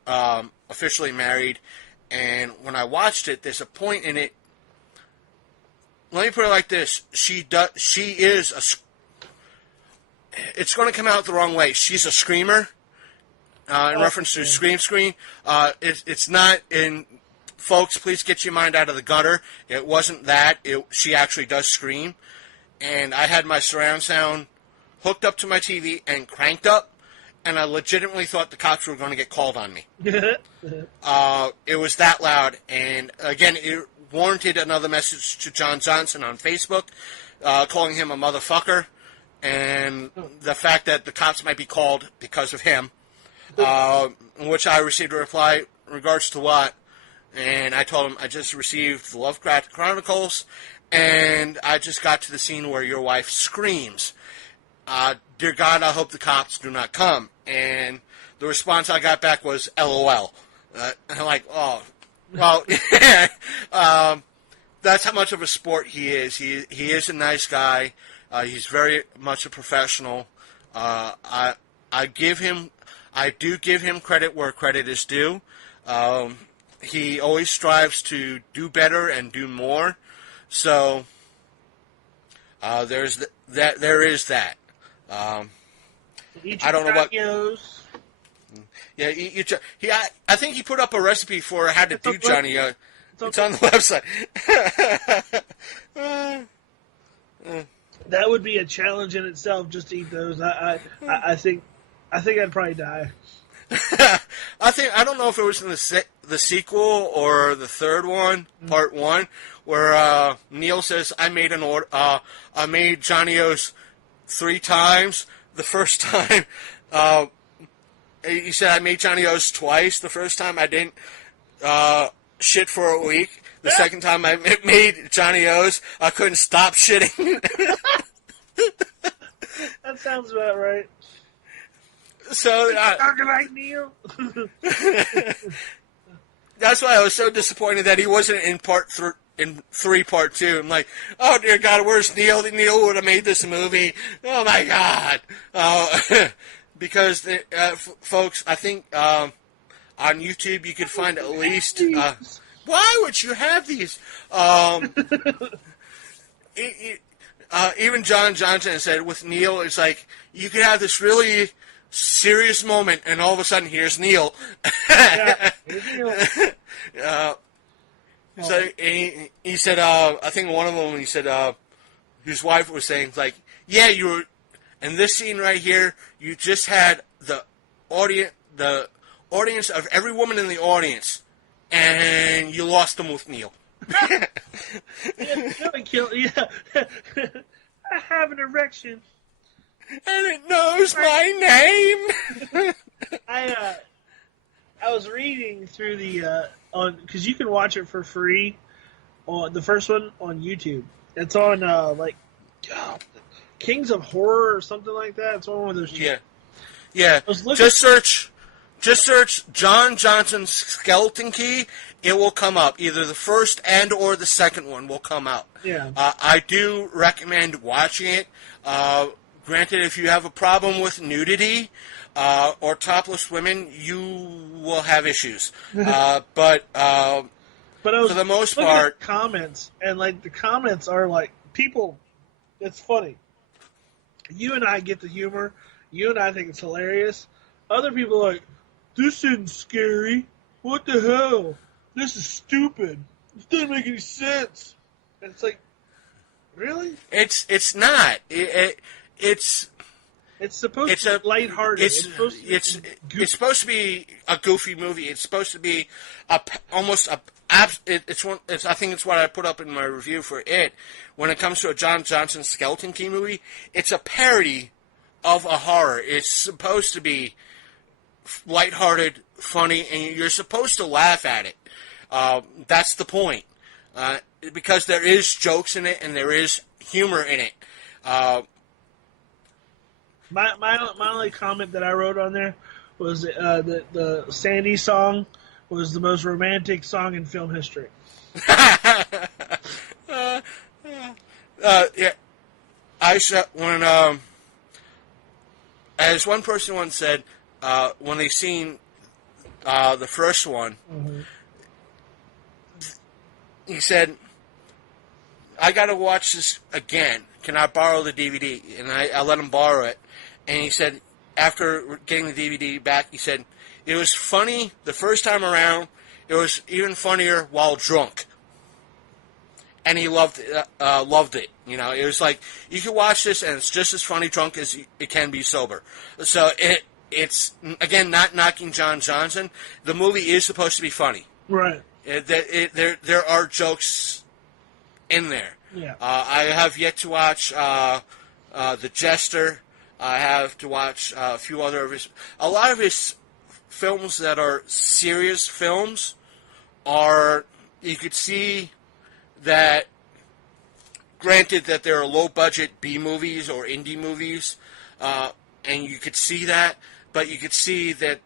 officially married. And when I watched it, there's a point in it. Let me put it like this: she is a. It's going to come out the wrong way. She's a screamer. In reference to Scream. It's not in. Folks, please get your mind out of the gutter. It wasn't that. She actually does scream. And I had my surround sound hooked up to my TV and cranked up, and I legitimately thought the cops were going to get called on me. It was that loud, and again, it warranted another message to John Johnson on Facebook, calling him a motherfucker, and the fact that the cops might be called because of him, in which I received a reply in regards to what, and I told him I just received the Lovecraft Chronicles, and I just got to the scene where your wife screams. Dear God, I hope the cops do not come. And the response I got back was, LOL. I'm like, oh, well, that's how much of a sport he is. He is a nice guy. He's very much a professional. I do give him credit where credit is due. He always strives to do better and do more. So there is that. I don't know what. Yeah, I think he put up a recipe for how to do Johnny. It's on the website. That would be a challenge in itself, just to eat those. I think I'd probably die. I don't know if it was in the sequel or the third one, Part 1, where Neil says, I made Johnny O's 3 times. The first time, he said, I made Johnny O's twice. The first time I didn't shit for a week. The second time I made Johnny O's, I couldn't stop shitting. That sounds about right. So Talking like Neil. That's why I was so disappointed that he wasn't in in 3 Part 2. I'm like, oh dear God, where's Neil? Neil would have made this movie. Oh my God! Because folks, I think on YouTube you could find at least. Why would you have these? Even John Johnson said with Neil, it's like you could have this really serious moment, and all of a sudden, here's Neil. Yeah, here's Neil. So he said, I think one of them, he said, his wife was saying, like, yeah, you were, in this scene right here, you just had the audience of every woman in the audience, and you lost them with Neil. Yeah, I have an erection. And it knows my name. I was reading through the because you can watch it for free on the first one on YouTube. It's on Kings of Horror or something like that. It's on one of those. Yeah. Just search John Johnson's Skeleton Key. It will come up. Either the first and or the second one will come out. Yeah. I do recommend watching it. Granted, if you have a problem with nudity or topless women, you will have issues. But I was for the most looking part, at comments, and the comments are people. It's funny. You and I get the humor. You and I think it's hilarious. Other people are like, this isn't scary. What the hell? This is stupid. This doesn't make any sense. And it's like, really? It's not. It's supposed to be lighthearted. It's supposed to be a goofy movie. It's supposed to be I think it's what I put up in my review for it. When it comes to a John Johnson Skeleton Key movie, it's a parody of a horror. It's supposed to be lighthearted, funny, and you're supposed to laugh at it. That's the point. Because there is jokes in it and there is humor in it. My only comment that I wrote on there was the Sandy song was the most romantic song in film history. Yeah, as one person once said, when they seen the first one, mm-hmm. he said, "I got to watch this again. Can I borrow the DVD?" And I let him borrow it. And he said, after getting the DVD back, he said, it was funny the first time around. It was even funnier while drunk. And he loved it. You know, it was like, you can watch this and it's just as funny drunk as it can be sober. So it's, again, not knocking John Johnson. The movie is supposed to be funny. Right. There are jokes in there. Yeah. I have yet to watch The Jester. I have to watch a few other of his... A lot of his films that are serious films are... You could see that... Granted that there are low-budget B-movies or indie movies, and you could see that, but you could see that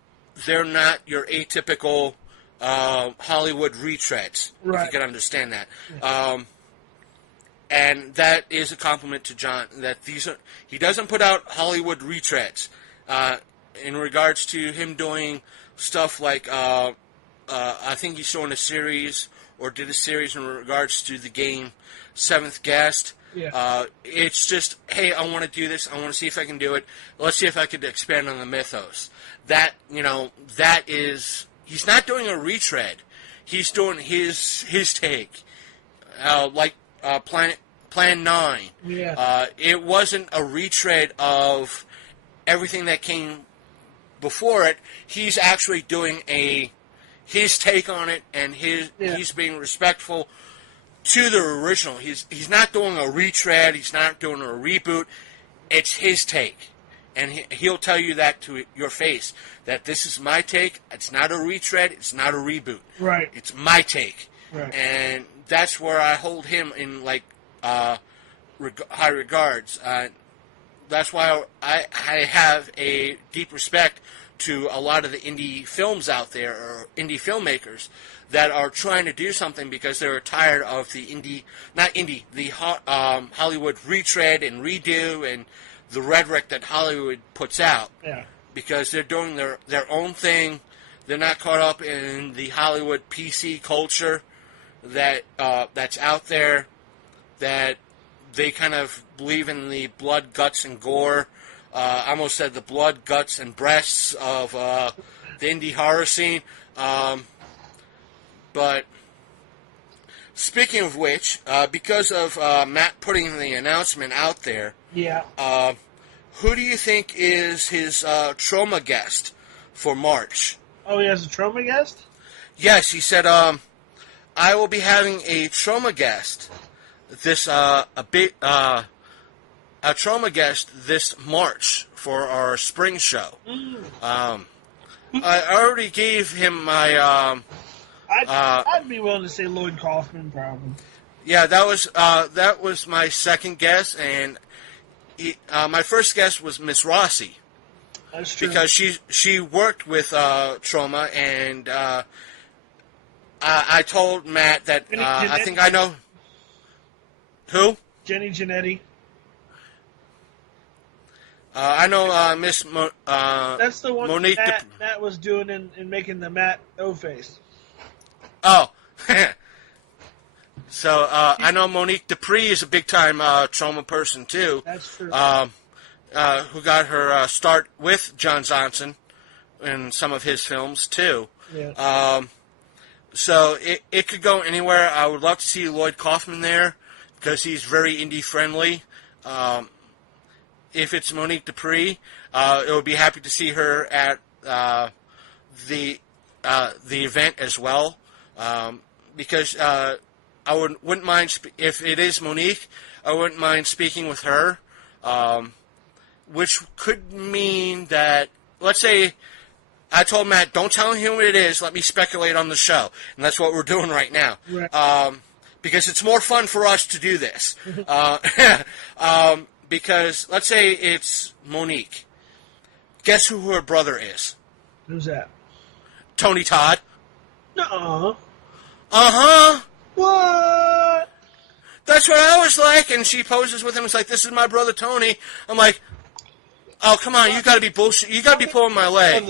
they're not your atypical Hollywood retreads. Right. If you can understand that. Yeah. And that is a compliment to John, that he doesn't put out Hollywood retreads. In regards to him doing stuff like, I think he's showing a series, or did a series in regards to the game Seventh Guest. Yeah. It's just, hey, I want to do this. I want to see if I can do it. Let's see if I could expand on the mythos. That is, he's not doing a retread. He's doing his take. Plan 9. Yeah. It wasn't a retread of everything that came before it. He's actually doing his take on it, and he's being respectful to the original. He's not doing a retread. He's not doing a reboot. It's his take, and he'll tell you that to your face, that this is my take. It's not a retread. It's not a reboot. Right. It's my take. Right. And that's where I hold him in high regards. That's why I have a deep respect to a lot of the indie films out there, or indie filmmakers that are trying to do something because they're tired of the Hollywood retread and redo and the rhetoric that Hollywood puts out. Yeah. Because they're doing their own thing. They're not caught up in the Hollywood PC culture that's out there, that they kind of believe in the blood, guts, and gore. I almost said the blood, guts, and breasts of the indie horror scene. But speaking of which, because of Matt putting the announcement out there, yeah. Who do you think is his trauma guest for March? Oh, he has a trauma guest? Yes, he said, I will be having a trauma guest a trauma guest this March for our spring show. I already gave him my, I'd be willing to say Lloyd Kaufman, probably. yeah, that was my second guess, and my first guess was Miss Rossi. That's true. Because she worked with trauma, and I told Matt that I think I know who. Jenny Janetti. I know Miss That's the one Monique. Matt was doing in making the Matt O face. Oh, so I know Monique Dupree is a big time trauma person too. That's true. Who got her start with John Johnson in some of his films too. Yeah. So it could go anywhere. I would love to see Lloyd Kaufman there because he's very indie friendly. If it's Monique Dupree, it would be happy to see her at the event as well. Because I wouldn't mind if it is Monique, I wouldn't mind speaking with her. Which could mean that, let's say, I told Matt, don't tell him who it is, let me speculate on the show. And that's what we're doing right now. Right. Because it's more fun for us to do this. Because, let's say it's Monique. Guess who her brother is? Who's that? Tony Todd. Nuh-uh. Uh-huh. What? That's what I was like. And she poses with him. It's like, this is my brother Tony. I'm like, oh, come on, you got to be bullshit. You got to be pulling my leg.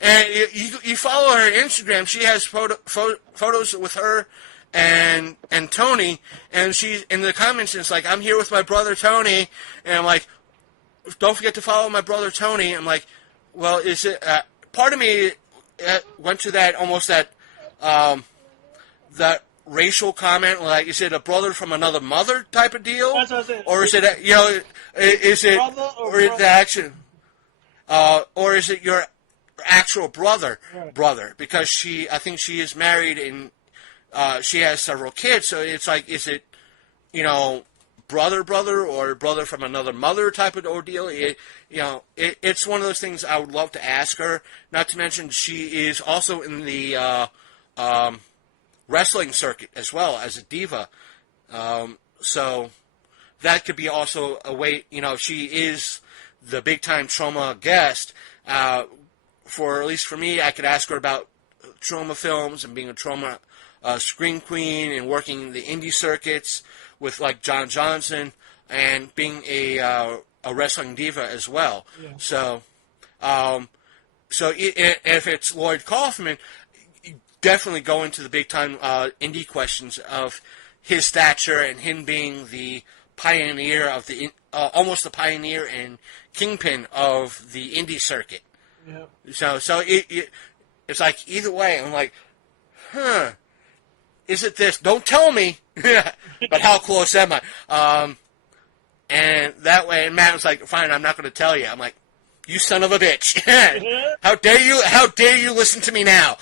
And you follow her Instagram. She has photos with her and Tony, and she's in the comments. It's like, I'm here with my brother Tony, and I'm like, don't forget to follow my brother Tony. I'm like, well, is it? Part of me went to that almost that racial comment, like, is it a brother from another mother type of deal? That's what I said. Or is it, is it, or is the action, or is it your actual brother, because I think she is married and she has several kids, so it's like, is it, brother or brother from another mother type of ordeal? It's one of those things I would love to ask her, not to mention she is also in the wrestling circuit as well as a diva, so that could be also a way, she is the big time trauma guest, for at least for me, I could ask her about trauma films and being a trauma screen queen and working the indie circuits with like John Johnson and being a wrestling diva as well. Yeah. So if it's Lloyd Kaufman, definitely go into the big time indie questions of his stature and him being the pioneer of the almost the pioneer and kingpin of the indie circuit. Yeah. So it's like either way, I'm like, is it this? Don't tell me. But how close am I? And that way, and Matt was like, fine, I'm not going to tell you. I'm like, you son of a bitch. How dare you listen to me now?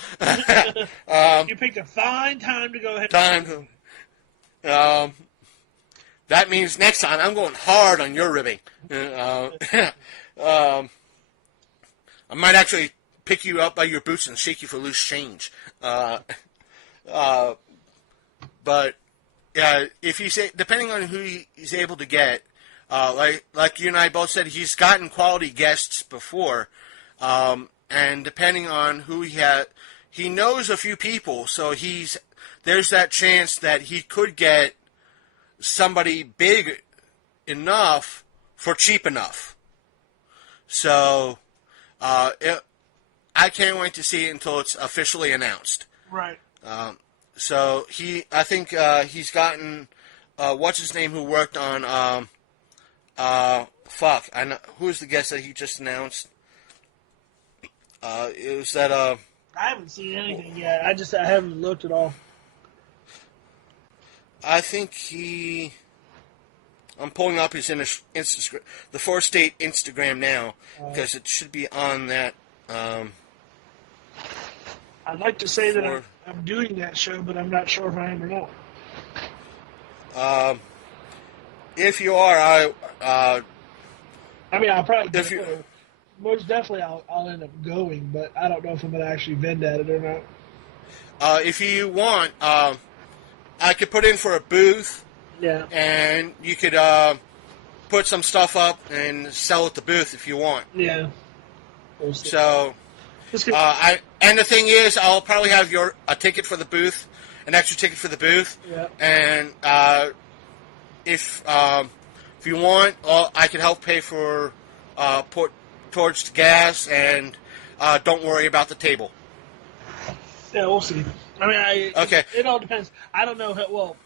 You picked a fine time to go ahead. That means next time I'm going hard on your ribbing. I might actually pick you up by your boots and shake you for loose change. But if he's depending on who he's able to get, like you and I both said, he's gotten quality guests before, and depending on who he knows a few people, so there's that chance that he could get somebody big enough for cheap enough. So I can't wait to see it until it's officially announced. Right. So I think he's gotten what's his name who worked on I know who's the guest that he just announced. It was that I haven't seen anything yet. I haven't looked at all. I think I'm pulling up his Instagram, the 4 State Instagram now, because it should be on that. I'd like to say that I'm doing that show, but I'm not sure if I am or not. If you are, I mean, I'll probably go. Most definitely I'll end up going, but I don't know if I'm going to actually vend at it or not. If you want, I could put in for a booth. Yeah. And you could put some stuff up and sell at the booth if you want. Yeah. So, and the thing is, I'll probably have a ticket for the booth, an extra ticket for the booth. Yeah. And if you want, I can help pay for towards the gas, and don't worry about the table. Yeah, we'll see. I mean, okay. It all depends. I don't know how well.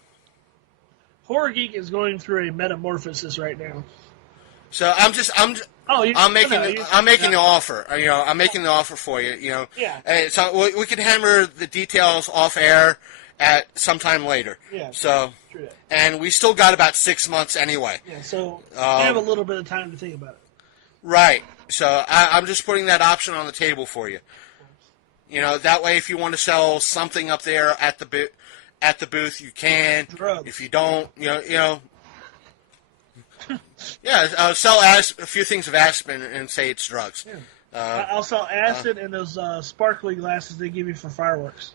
Horror Geek is going through a metamorphosis right now. So I'm making the offer. You know, I'm making the offer for you. You know. Yeah. So we can hammer the details off air at sometime later. Yeah. So. True that. And we still got about 6 months anyway. Yeah. So we have a little bit of time to think about it. Right. So I'm just putting that option on the table for you. You know, that way if you want to sell something up there at the booth, you can. Drugs. If you don't, you know. Yeah, sell a few things of Aspen and say it's drugs. Yeah. I'll sell acid and those sparkly glasses they give you for fireworks.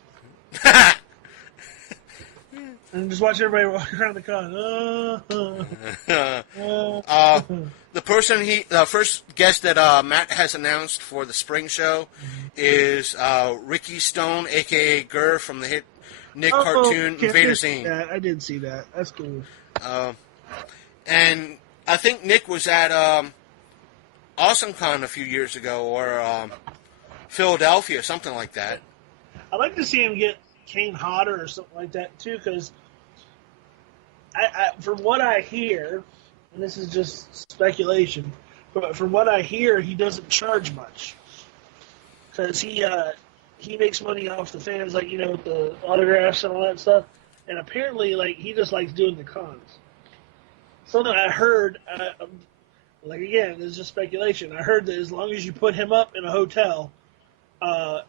And just watch everybody walk around the con. The first guest that Matt has announced for the spring show is Ricky Stone, a.k.a. Gurr from the hit Nick cartoon Invader Zine. I did see that. That's cool. And I think Nick was at AwesomeCon a few years ago, or Philadelphia, something like that. I'd like to see him get Kane Hodder or something like that, too, because from what I hear, and this is just speculation, but from what I hear, he doesn't charge much. Because he makes money off the fans, like, with the autographs and all that stuff. And apparently, like, he just likes doing the cons. Something I heard, like, again, this is just speculation. I heard that as long as you put him up in a hotel and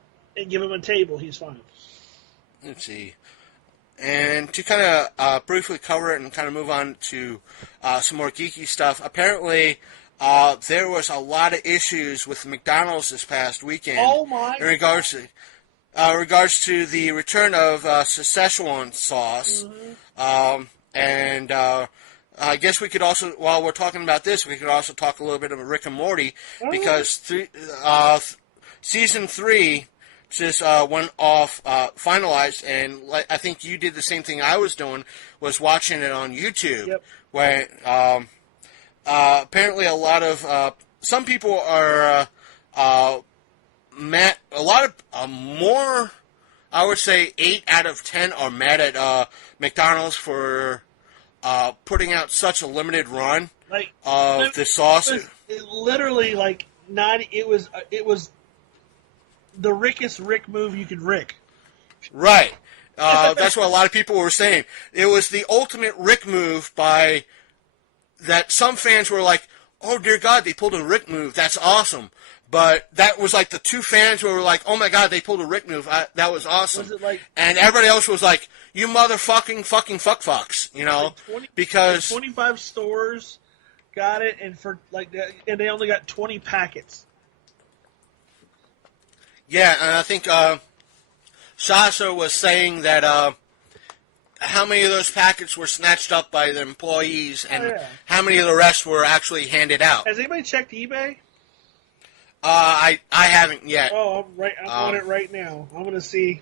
give him a table, he's fine. Let's see. And to kind of briefly cover it and kind of move on to some more geeky stuff, apparently there was a lot of issues with McDonald's this past weekend. Oh my! In regards to the return of Szechuan sauce, and I guess we could also, while we're talking about this, we could also talk a little bit of Rick and Morty, because season 3 just went off, finalized, and I think you did the same thing I was doing, was watching it on YouTube. Yep. Where apparently a lot of some people are mad. A lot of more, I would say 8 out of 10 are mad at McDonald's for putting out such a limited run of the sauce. It literally, like, it was the Rickest Rick move you could Rick. Right. That's what a lot of people were saying. It was the ultimate Rick move by that some fans were like, oh, dear God, they pulled a Rick move. That's awesome. But that was like the 2 fans who were like, oh, my God, they pulled a Rick move. That was awesome. Was it like, and everybody else was like, you motherfucking fucking fucks, like 20, because 25 stores got it, and and they only got 20 packets. Yeah, and I think Sasha was saying that how many of those packets were snatched up by the employees, and how many of the rest were actually handed out. Has anybody checked eBay? I haven't yet. Oh, I'm on it right now. I want to see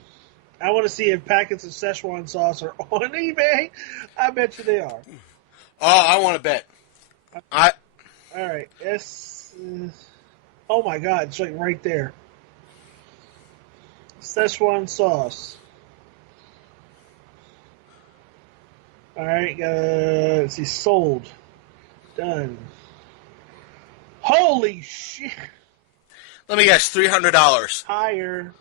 if packets of Szechuan sauce are on eBay. I bet you they are. Oh, I want to bet. All right. Oh my God, it's like right there. Szechuan sauce. All right, let's see, sold. Done. Holy shit. Let me guess, $300. Higher.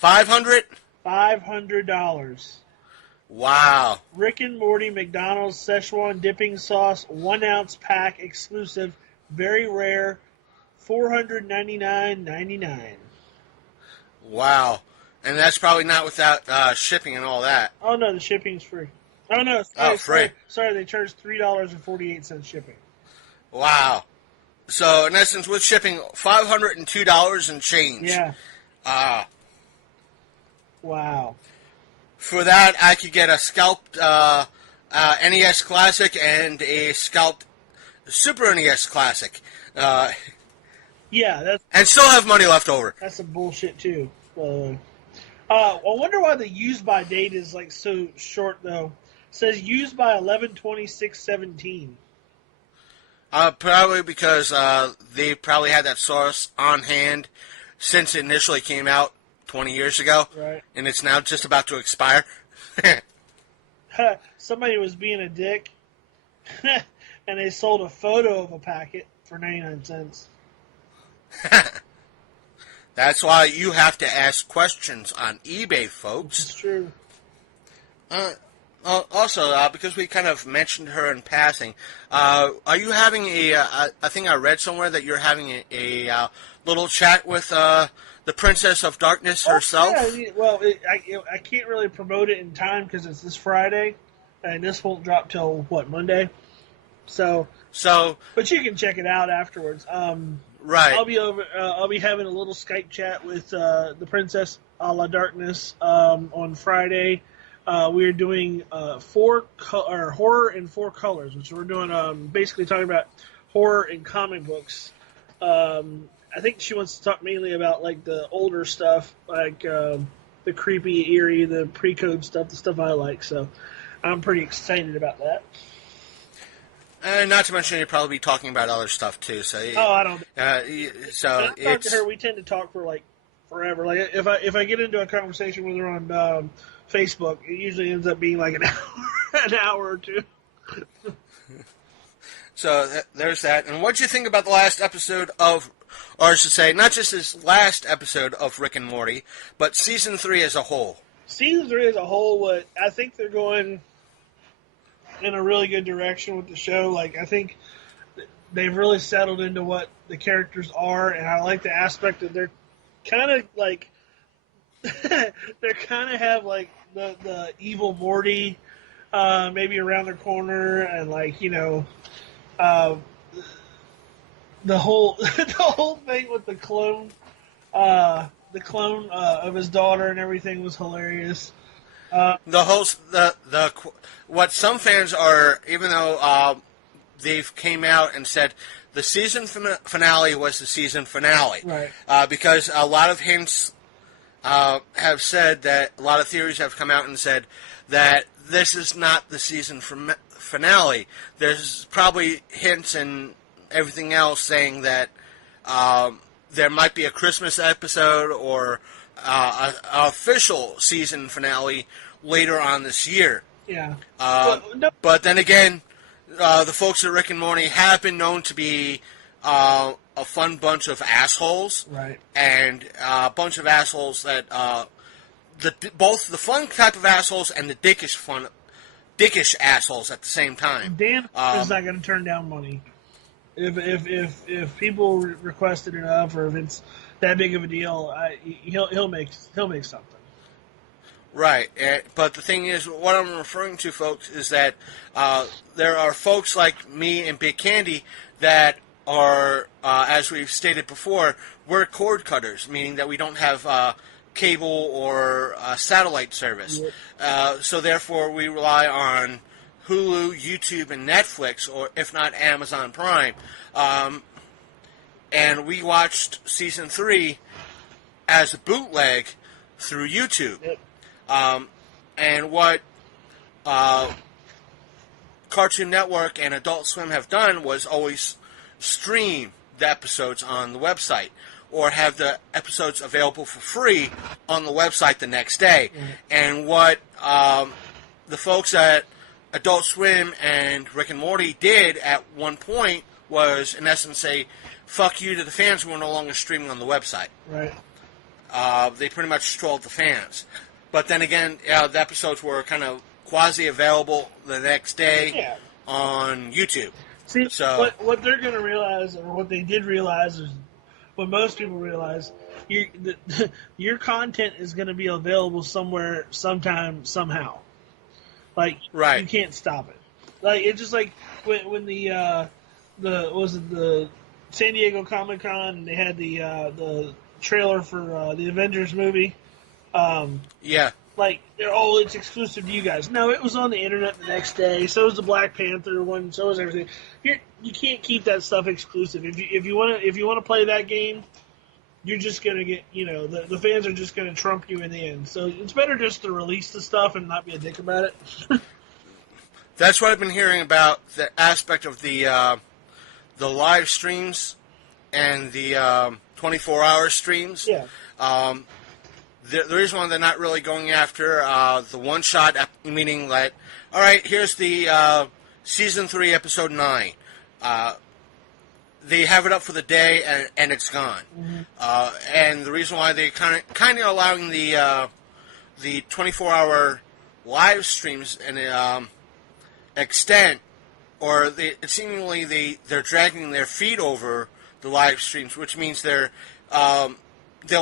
$500? $500. Wow. Rick and Morty McDonald's Szechuan dipping sauce, 1 ounce pack exclusive, very rare, $499.99. Wow. And that's probably not without shipping and all that. Oh no, the shipping's free. Oh no, Free. Sorry, they charge $3.48 shipping. Wow. So in essence, with shipping, $502 and change. Yeah. Wow. For that, I could get a scalped NES Classic and a scalped Super NES Classic. Yeah, and still have money left over. That's some bullshit too. I wonder why the use by date is like so short though. It says used by 11/26/17. Probably because they probably had that source on hand since it initially came out 20 years ago. Right. And it's now just about to expire. Somebody was being a dick, and they sold a photo of a packet for 99 cents. That's why you have to ask questions on eBay, folks. It's true. Also, because we kind of mentioned her in passing, are you having I think I read somewhere that you're having a little chat with the Princess of Darkness herself? Yeah, well, I can't really promote it in time because it's this Friday, and this won't drop till, Monday? So, but you can check it out afterwards. Right. I'll be having a little Skype chat with the Princess a la Darkness on Friday. We're doing horror in 4 colors, which we're doing basically talking about horror in comic books. I think she wants to talk mainly about like the older stuff, like the creepy, eerie, the pre-code stuff, the stuff I like. So I'm pretty excited about that. And not to mention, you'll probably be talking about other stuff too. So I don't. So when I talk to her, we tend to talk for like forever. Like if I get into a conversation with her on Facebook, it usually ends up being like an hour or two. So there's that. And what do you think about the last episode of, or I should say, not just this last episode of Rick and Morty, but season 3 as a whole? Season 3 as a whole, I think they're going in a really good direction with the show. Like, I think they've really settled into what the characters are, and I like the aspect that they're kind of like they kind of have like the evil Morty maybe around their corner, and like the whole thing with the clone of his daughter and everything was hilarious. What some fans are, even though they've came out and said the season finale was the season finale, right? Because a lot of hints have said that, a lot of theories have come out and said that this is not the season finale. There's probably hints and everything else saying that there might be a Christmas episode or an official season finale later on this year. Yeah. But then again, the folks at Rick and Morty have been known to be a fun bunch of assholes. Right. And a bunch of assholes that both the fun type of assholes and the dickish assholes at the same time. Dan is not going to turn down money. If people request it enough, or if it's that big of a deal, he'll make something. Right, but the thing is, what I'm referring to, folks, is that there are folks like me and Big Candy that are, as we've stated before, we're cord cutters, meaning that we don't have cable or satellite service. Yep. So therefore, we rely on Hulu, YouTube, and Netflix, or if not Amazon Prime. And we watched season 3 as a bootleg through YouTube. Yep. And what Cartoon Network and Adult Swim have done was always stream the episodes on the website, or have the episodes available for free on the website the next day. Mm-hmm. And what the folks at Adult Swim and Rick and Morty did at one point was, in essence, say, fuck you to the fans who are no longer streaming on the website. Right. They pretty much trolled the fans. But then again, the episodes were kind of quasi-available the next day on YouTube. See, what they're going to realize, or what they did realize, is what most people realize, your content is going to be available somewhere, sometime, somehow. Like, Right. you can't stop it. Like, it's just like when the San Diego Comic-Con, and they had the trailer for the Avengers movie. Yeah. Like, it's exclusive to you guys. No, it was on the internet the next day. So was the Black Panther one. So was everything. You can't keep that stuff exclusive. If you want to play that game, you're just gonna get, the fans are just gonna trump you in the end. So it's better just to release the stuff and not be a dick about it. That's what I've been hearing about the aspect of the live streams and the 24-hour streams. Yeah. The reason why they're not really going after the one-shot, meaning that, all right, here's the Season 3, Episode 9. They have it up for the day, and it's gone. Mm-hmm. And the reason why they kind of allowing the 24-hour live streams and extent, or seemingly they're dragging their feet over the live streams, which means they'll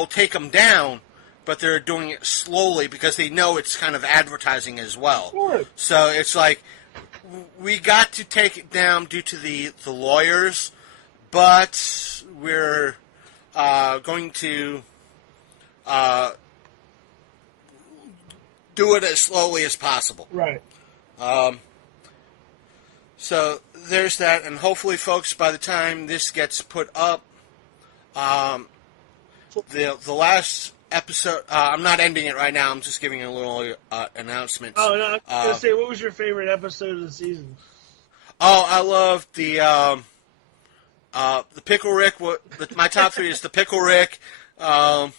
take them down, but they're doing it slowly because they know it's kind of advertising as well. Sure. So it's like, we got to take it down due to the lawyers, but we're going to do it as slowly as possible. Right. So there's that, and hopefully, folks, by the time this gets put up, the last episode, I'm not ending it right now, I'm just giving a little announcement. Oh, no, I was going to say, what was your favorite episode of the season? Oh, I loved the Pickle Rick. My top 3 is the Pickle Rick. The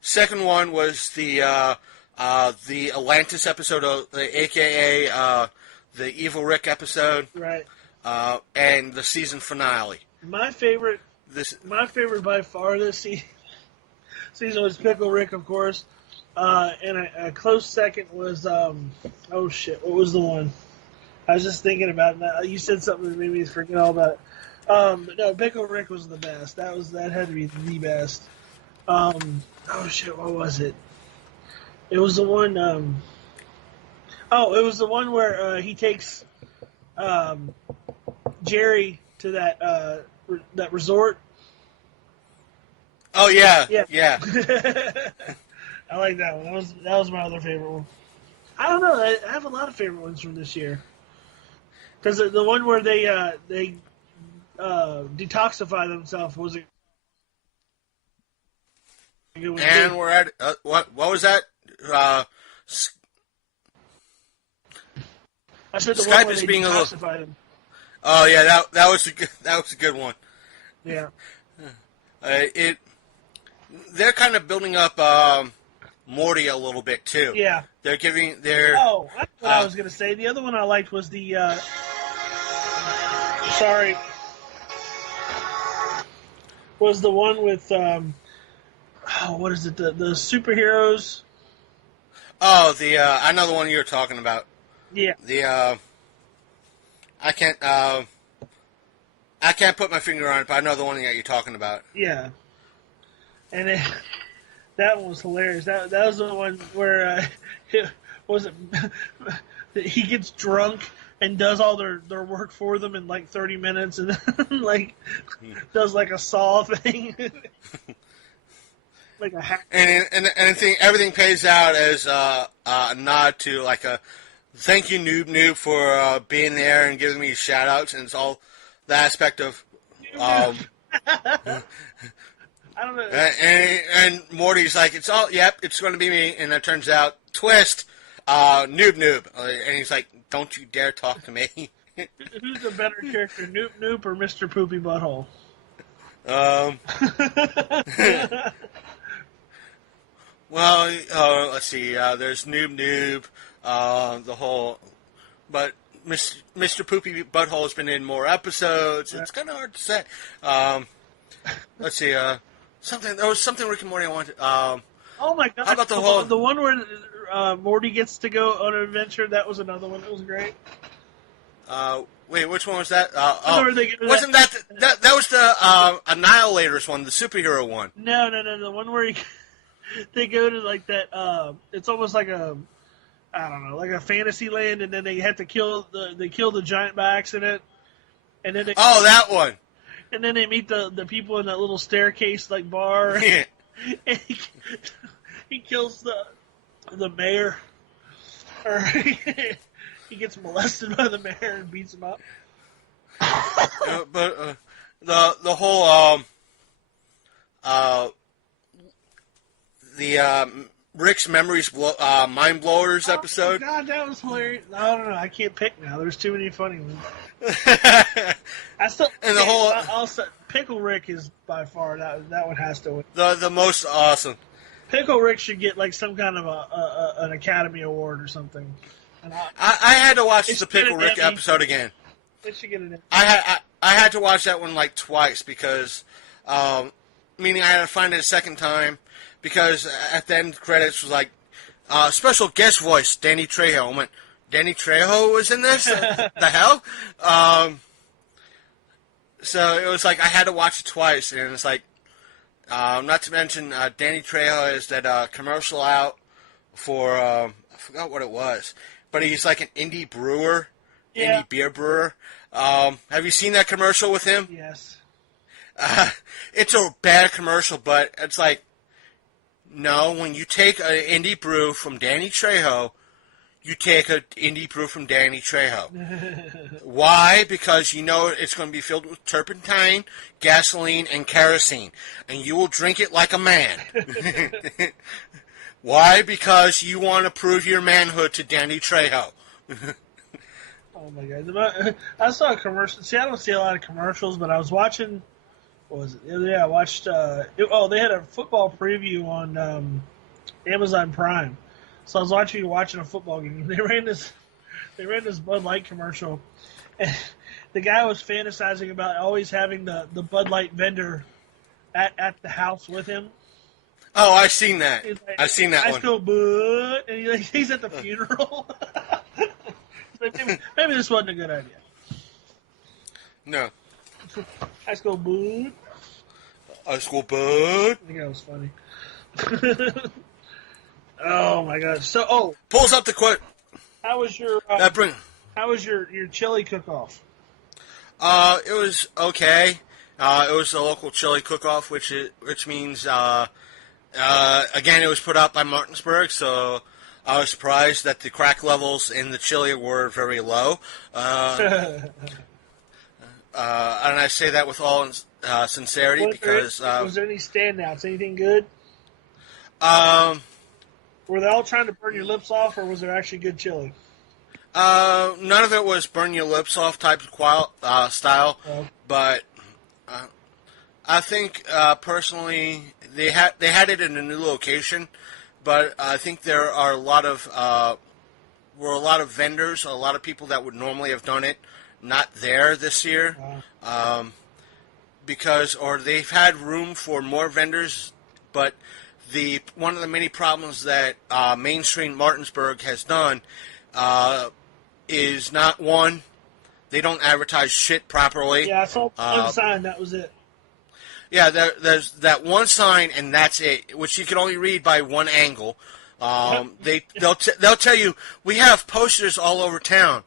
second one was the Atlantis episode, a.k.a. the Evil Rick episode. Right. And the season finale. My favorite by far this season was Pickle Rick, of course. And a close second was, oh shit, what was the one? I was just thinking about it. You said something that made me forget all about it. But no, Pickle Rick was the best. That had to be the best. Oh shit, what was it? It was the one, it was the one where he takes Jerry to that resort. Oh yeah. I like that one. That was my other favorite one. I don't know. I have a lot of favorite ones from this year. Because the one where they detoxify themselves was a good one. And we're at what was that? I said the Skype one where is they being a little. detoxify them. Oh yeah, that was a good one. Yeah. They're kind of building up Morty a little bit too. Yeah. They're giving their. Oh, that's what I was going to say. The other one I liked was the. Was the one with. What is it? The superheroes. Oh, I know the one you're talking about. Yeah. I can't put my finger on it, but I know the one that you're talking about. Yeah. And that one was hilarious. That was the one where he gets drunk and does all their work for them in like 30 minutes, and does like a Saw thing, like a hack. And I think everything pays out as a nod to like a thank you, Noob, for being there and giving me shout outs, and it's all the aspect of. I don't know. And Morty's like, it's going to be me, and it turns out, twist, Noob, and he's like, don't you dare talk to me. Who's the better character, Noob or Mr. Poopy Butthole? Well, let's see. There's Noob, the whole, but Mr. Poopy Butthole has been in more episodes. It's kind of hard to say. Let's see. There was something Rick and Morty I wanted. Oh my god! How about the one where Morty gets to go on an adventure? That was another one that was great. Wait, which one was that? Wasn't that was the Annihilators one, the superhero one? No, the one where they go to like that. It's almost like I don't know, like a fantasy land, and then they have to kill the giant by accident, and then that one. And then they meet the people in that little staircase like bar, Yeah. and he kills the mayor, or he gets molested by the mayor and beats him up. But the whole Rick's Memories Mind Blowers episode. Oh God, that was hilarious. I don't know. I can't pick now. There's too many funny ones. I still and the whole also Pickle Rick is by far that one has to win. The most awesome. Pickle Rick should get like some kind of an Academy Award or something. And I had to watch the Pickle Rick episode again. It should get an Emmy. I had to watch that one like twice because, meaning I had to find it a second time because at the end credits was like, special guest voice Danny Trejo. I went, Danny Trejo was in this? The hell? So it was like I had to watch it twice, and it's like, not to mention Danny Trejo has that commercial out for I forgot what it was, but he's like an indie brewer, indie beer brewer. Have you seen that commercial with him? Yes. It's a bad commercial, but it's like, no, when you take an indie brew from Danny Trejo, you take an indie brew from Danny Trejo. Why? Because you know it's going to be filled with turpentine, gasoline, and kerosene, and you will drink it like a man. Why? Because you want to prove your manhood to Danny Trejo. Oh my God! I saw a commercial. See, I don't see a lot of commercials, but I was watching. What was it? Yeah, I watched. They had a football preview on Amazon Prime. So I was watching a football game. They ran this Bud Light commercial, and the guy was fantasizing about always having the Bud Light vendor at the house with him. Oh, I've seen that. Like, I've seen that one. I go Bud, and he's at the funeral. Like, maybe this wasn't a good idea. No. High school Bud. High school Bud. I think that was funny. Oh my God! So, pulls up the quote. How was your your chili cook-off? It was okay. It was a local chili cook-off, which means again it was put out by Martinsburg, so I was surprised that the crack levels in the chili were very low. And I say that with all sincerity because was there any standouts? Anything good? Were they all trying to burn your lips off, or was there actually good chili? None of it was burn your lips off type of style, but I think personally they had it in a new location, but I think there are a lot of vendors, a lot of people that would normally have done it, not there this year, because they've had room for more vendors, but one of the many problems that mainstream Martinsburg has done is not one, they don't advertise shit properly. Yeah, I saw one sign, that was it. Yeah, there's that one sign, and that's it, which you can only read by one angle. They'll tell you, we have posters all over town.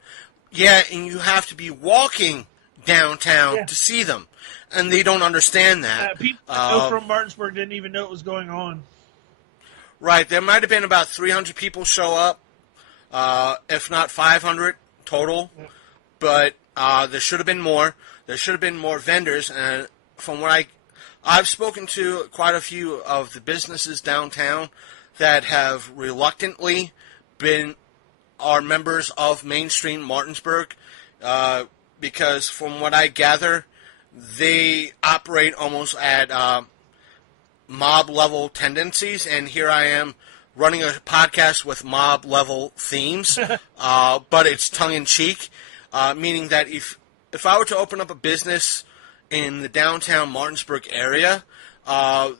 Yeah, and you have to be walking downtown to see them, and they don't understand that. People from Martinsburg didn't even know what was going on. Right, there might have been about 300 people show up, if not 500 total, but there should have been more. There should have been more vendors, and from what I've spoken to quite a few of the businesses downtown that have reluctantly are members of mainstream Martinsburg, because from what I gather, they operate almost at mob-level tendencies, and here I am running a podcast with mob-level themes, but it's tongue-in-cheek, meaning that if I were to open up a business in the downtown Martinsburg area,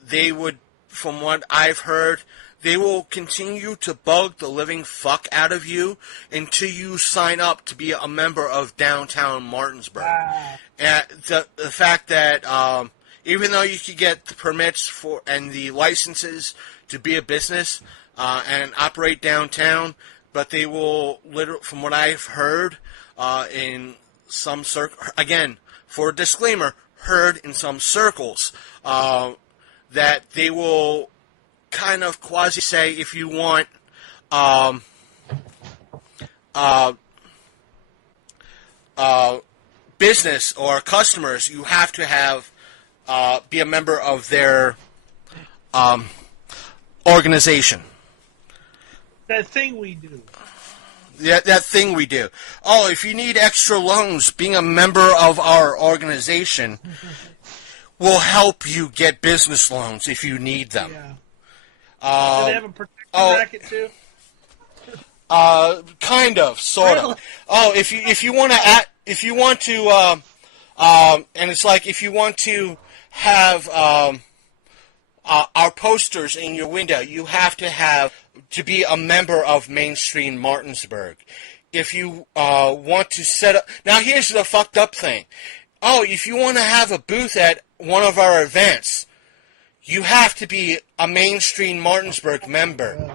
they would from what I've heard, they will continue to bug the living fuck out of you until you sign up to be a member of downtown Martinsburg. And the fact that even though you could get the permits for and the licenses to be a business and operate downtown, but they will, from what I've heard in some again, for a disclaimer, heard in some circles, that they will kind of quasi say if you want business or customers, you have to have be a member of their organization. That thing we do. Yeah, that thing we do. Oh, if you need extra loans, being a member of our organization will help you get business loans if you need them. Yeah. Do they have a protection racket too? Kind of, sort of. Really? Oh, if you want to and it's like if you want to have our posters in your window, you have to be a member of Mainstream Martinsburg. If you want to set up... Now, here's the fucked up thing. Oh, if you want to have a booth at one of our events, you have to be a Mainstream Martinsburg member.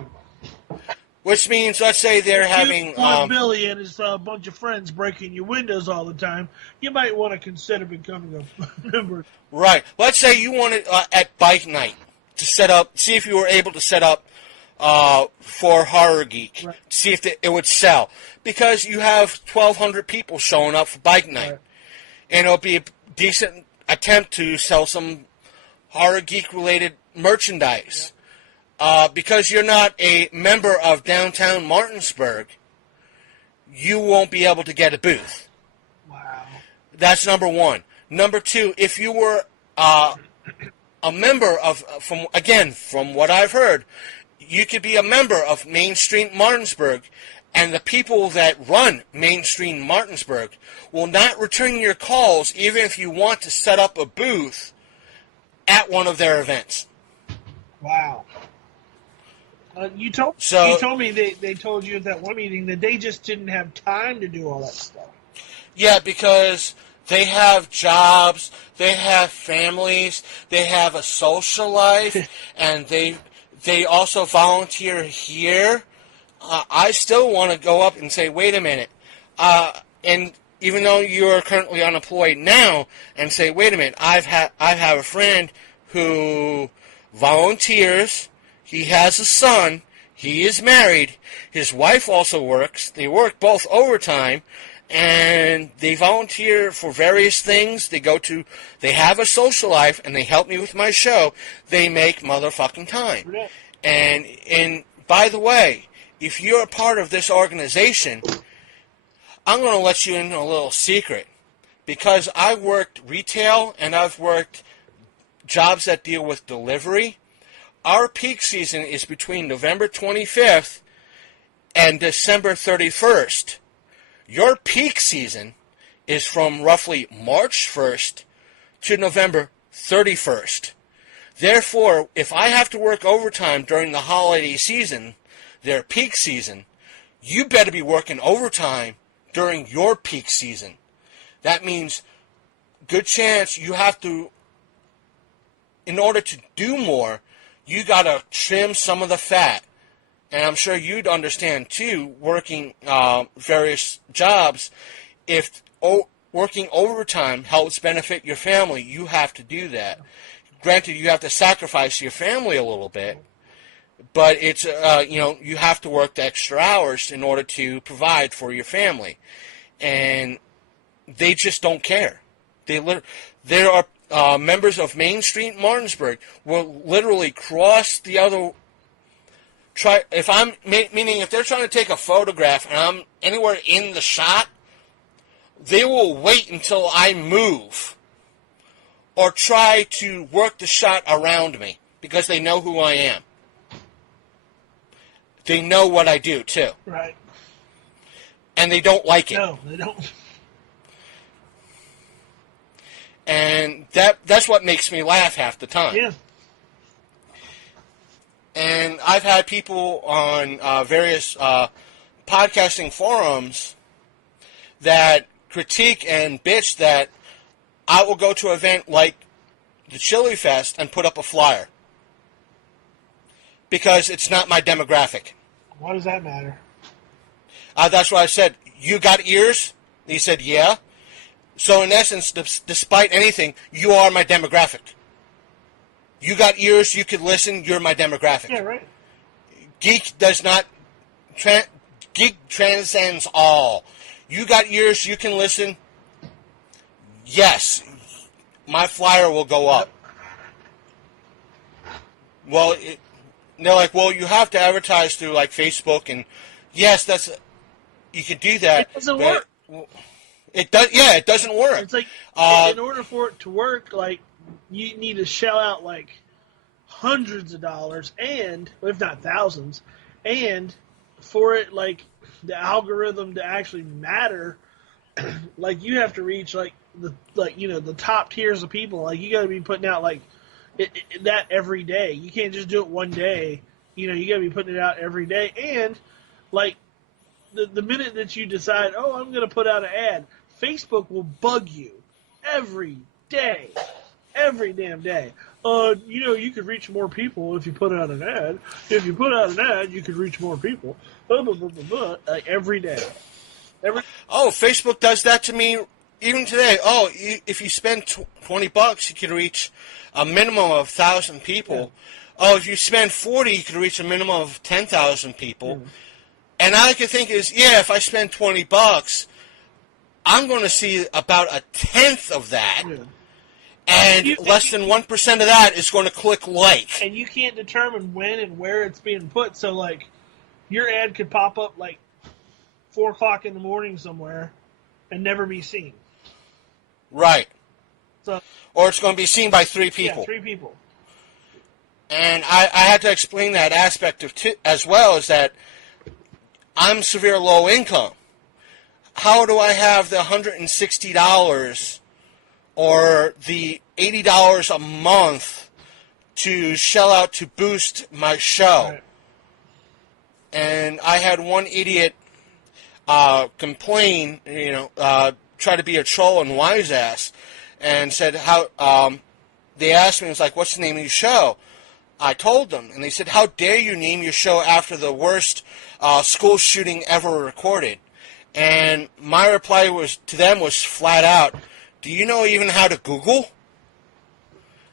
Which means, let's say they're having... Billy and his bunch of friends breaking your windows all the time, you might want to consider becoming a member. Right. Let's say you wanted at Bike Night to set up... See if you were able to set up for Horror Geek. Right. See if it would sell. Because you have 1,200 people showing up for Bike Night. Right. And it'll be a decent attempt to sell some Horror Geek-related merchandise. Because you're not a member of downtown Martinsburg, you won't be able to get a booth. Wow. That's number one. Number two, if you were a member of, from what I've heard, you could be a member of Main Street Martinsburg, and the people that run Main Street Martinsburg will not return your calls even if you want to set up a booth at one of their events. Wow. You told me they told you at that one meeting that they just didn't have time to do all that stuff. Yeah, because they have jobs, they have families, they have a social life, and they also volunteer here. I still want to go up and say, wait a minute, and even though you are currently unemployed now, and say, wait a minute, I have a friend who volunteers. He has a son. He is married. His wife also works. They work both overtime, and they volunteer for various things. They have a social life, and they help me with my show. They make motherfucking time. And by the way, if you're a part of this organization, I'm going to let you in a little secret. Because I worked retail, and I've worked jobs that deal with delivery. Our peak season is between November 25th and December 31st. Your peak season is from roughly March 1st to November 31st. Therefore, if I have to work overtime during the holiday season, their peak season, you better be working overtime during your peak season. That means, good chance you have to, in order to do more, you got to trim some of the fat. And I'm sure you'd understand, too, working various jobs. If working overtime helps benefit your family, you have to do that. Granted, you have to sacrifice your family a little bit. But it's, you have to work the extra hours in order to provide for your family. And they just don't care. There are members of Main Street Martinsburg will literally cross the other... Meaning if they're trying to take a photograph and I'm anywhere in the shot, they will wait until I move or try to work the shot around me because they know who I am. They know what I do, too. Right. And they don't like it. No, they don't. And that's what makes me laugh half the time. Yeah. And I've had people on various podcasting forums that critique and bitch that I will go to an event like the Chili Fest and put up a flyer because it's not my demographic. Why does that matter? That's what I said. You got ears? He said, yeah. So in essence, despite anything, you are my demographic. You got ears, you could listen, you're my demographic. Yeah, right. Geek does not... Geek transcends all. You got ears, you can listen. Yes, my flyer will go up. Well, they're like, well, you have to advertise through like Facebook, and yes, you could do that. It doesn't work. It does. Yeah, it doesn't work. It's like in order for it to work, like you need to shell out like hundreds of dollars, and if not thousands, and for it like the algorithm to actually matter, like you have to reach like the top tiers of people. Like you got to be putting out like that every day. You can't just do it one day. You got to be putting it out every day, and like the minute that you decide, oh, I'm going to put out an ad, Facebook will bug you every day, every damn day. You could reach more people if you put out an ad. If you put out an ad, you could reach more people. Blah, blah, blah, blah, blah, like every day. Oh, Facebook does that to me even today. Oh, if you spend $20, you can reach a minimum of 1,000 people. Yeah. Oh, if you spend $40, you can reach a minimum of 10,000 people. Mm. And all I can think is, yeah, if I spend $20, I'm going to see about a tenth of that. Yeah. And less than 1% of that is going to click like. And you can't determine when and where it's being put. So, like, your ad could pop up, like, 4 o'clock in the morning somewhere and never be seen. Right. So, or it's going to be seen by 3 people. Yeah, 3 people. And I had to explain that aspect of as well, is that I'm severe low income. How do I have the $160 or the $80 a month to shell out to boost my show? Right. And I had one idiot complain, try to be a troll and wise ass, and said how they asked me, it was like, what's the name of your show? I told them, and they said, how dare you name your show after the worst school shooting ever recorded? And my reply to them was flat out, do you know even how to Google?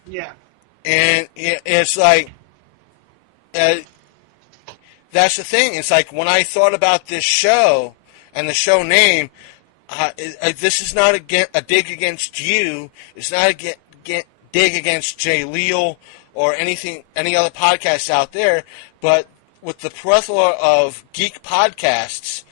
Yeah. And it's like, that's the thing. It's like, when I thought about this show and the show name, this is not a dig against you. It's not a dig against Jay Leal or any other podcasts out there, but with the plethora of geek podcasts,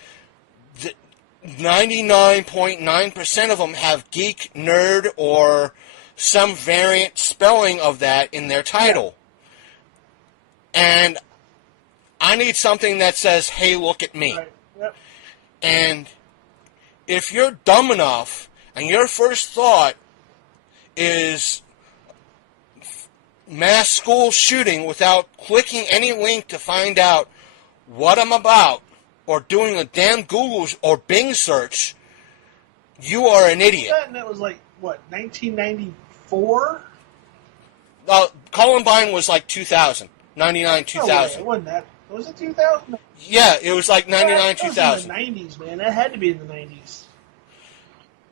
99.9% of them have geek, nerd, or some variant spelling of that in their title. And I need something that says, hey, look at me. Right. Yep. And if you're dumb enough and your first thought is mass school shooting without clicking any link to find out what I'm about or doing a damn Google or Bing search, you are an idiot. And that was like, what, 1994? Columbine was like 2000. 99, 2000. No way, it wasn't that. Was it 2000? Yeah, it was like 99, 2000. That was in the 90s, man. That had to be in the 90s.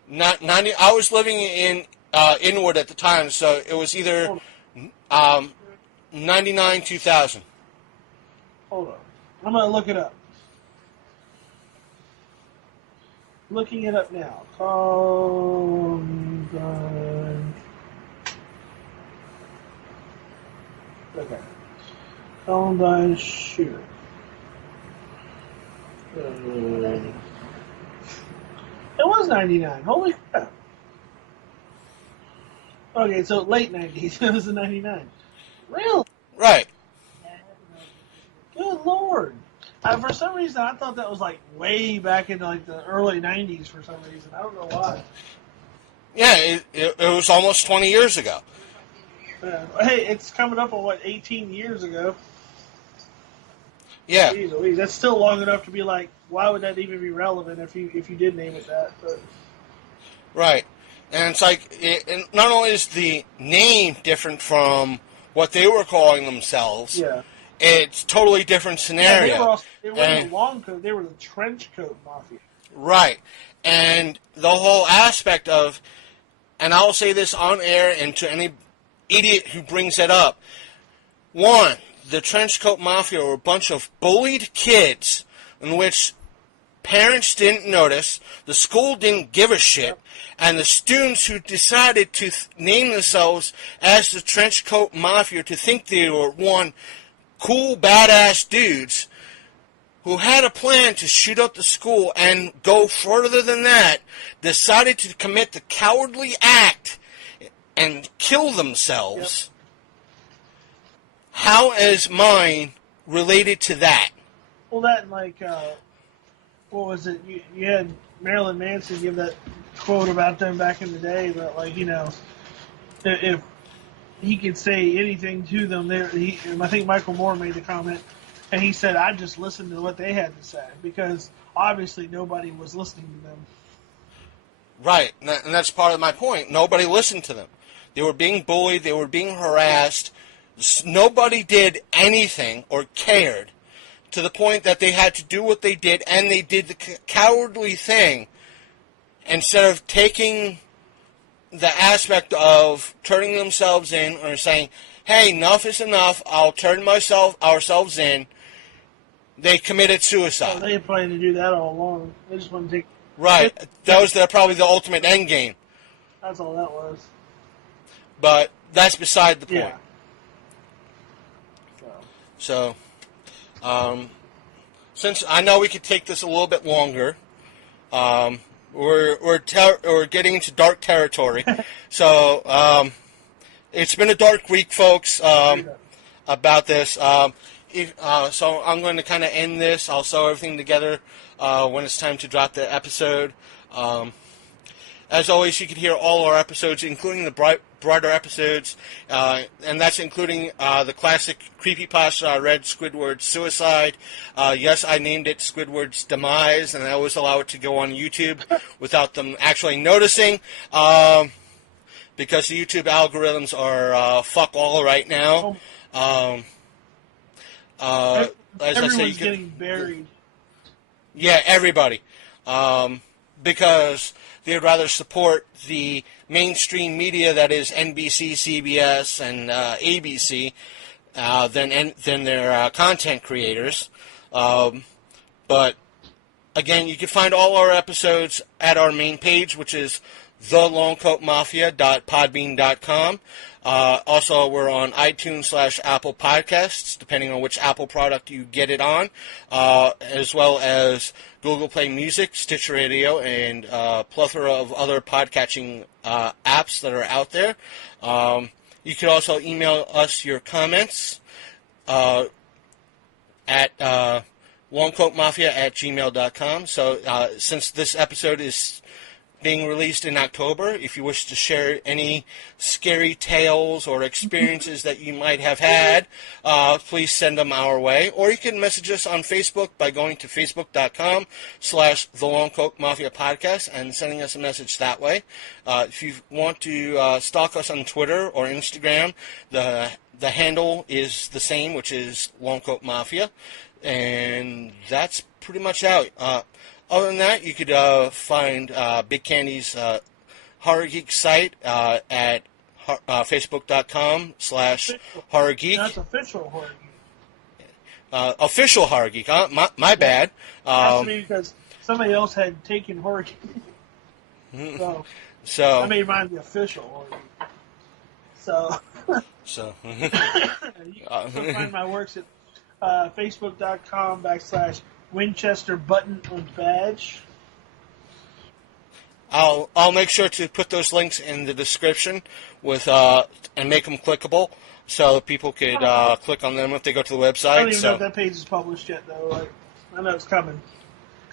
Not 90. I was living in Inwood at the time, so it was either 99, 2000. Hold on. I'm going to look it up. Looking it up now. Columbine. Okay. Columbine shooter. It was 99. Holy crap. Okay, so late 90s. It was in 99. Really? Right. Good Lord. For some reason, I thought that was like way back in like the early 90s for some reason. I don't know why. Yeah, it was almost 20 years ago. Hey, it's coming up on, 18 years ago? Yeah. Jeez Louise, that's still long enough to be like, why would that even be relevant if you did name it that? But Right. And it's like, and not only is the name different from what they were calling themselves, yeah, it's totally different scenario. they weren't the long coat; they were the trench coat mafia. Right. And the whole aspect of, and I'll say this on air and to any idiot who brings it up, one, the trench coat mafia were a bunch of bullied kids in which parents didn't notice, the school didn't give a shit, and the students who decided to name themselves as the trench coat mafia to think they were one cool, badass dudes who had a plan to shoot up the school and go further than that, decided to commit the cowardly act and kill themselves. Yep. How is mine related to that? Well, that and like, what was it? You had Marilyn Manson give that quote about them back in the day that, like, you know, if he could say anything to them, I think Michael Moore made the comment, and he said, I just listened to what they had to say, because obviously nobody was listening to them. Right, and that's part of my point. Nobody listened to them. They were being bullied, they were being harassed. Nobody did anything or cared, to the point that they had to do what they did, and they did the cowardly thing. Instead of taking the aspect of turning themselves in or saying, hey, enough is enough, I'll turn ourselves in, they committed suicide. Well, they had planned to do that all along. They just wanted to take... Right. That was probably the ultimate end game. That's all that was. But that's beside the point. Yeah. So, since I know we could take this a little bit longer, we're getting into dark territory. So, it's been a dark week, folks, about this. So I'm going to kind of end this. I'll sew everything together when it's time to drop the episode. As always, you can hear all our episodes, including the brighter episodes, and that's including the classic creepypasta I read, Squidward's Suicide. Yes, I named it Squidward's Demise, and I always allow it to go on YouTube without them actually noticing, because the YouTube algorithms are fuck all right now. As Everyone's I say, getting buried. Yeah, everybody. Because they'd rather support the mainstream media that is NBC, CBS, and ABC than their content creators. But, again, you can find all our episodes at our main page, which is thelongcoatmafia.podbean.com. Also, we're on iTunes / Apple Podcasts, depending on which Apple product you get it on, as well as Google Play Music, Stitcher Radio, and a plethora of other podcatching apps that are out there. You can also email us your comments at longcoatmafia@gmail.com. So since this episode is being released in October, if you wish to share any scary tales or experiences that you might have had, please send them our way. Or you can message us on Facebook by going to facebook.com/The Long Coat Mafia Podcast and sending us a message that way. If you want to stalk us on Twitter or Instagram, the handle is the same, which is Long Coat Mafia. And that's pretty much out. Other than that, you could find Big Candy's Horror Geek site at facebook.com/Horror Geek. That's official Horror Geek. Official Horror Geek, huh? My bad. That's me, because somebody else had taken Horror Geek. So I made mine the official Horror Geek. So you can find my works at facebook.com/Winchester Button and Badge. I'll make sure to put those links in the description and make them clickable so people could click on them if they go to the website. I don't even know if that page is published yet, though. Like, I know it's coming.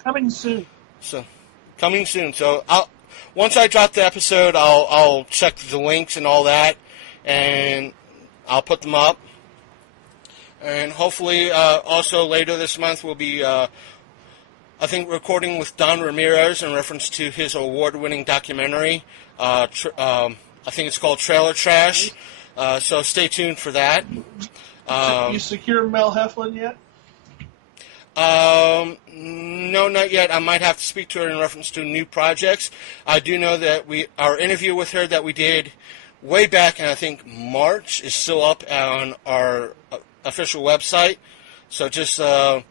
Coming soon. So coming soon. So once I drop the episode, I'll check the links and all that, and I'll put them up. And hopefully, also later this month, we'll be, I think, recording with Don Ramirez in reference to his award-winning documentary. I think it's called Trailer Trash. So stay tuned for that. You secure Mel Heflin yet? No, not yet. I might have to speak to her in reference to new projects. I do know that our interview with her that we did way back in, I think, March is still up on our official website. So just go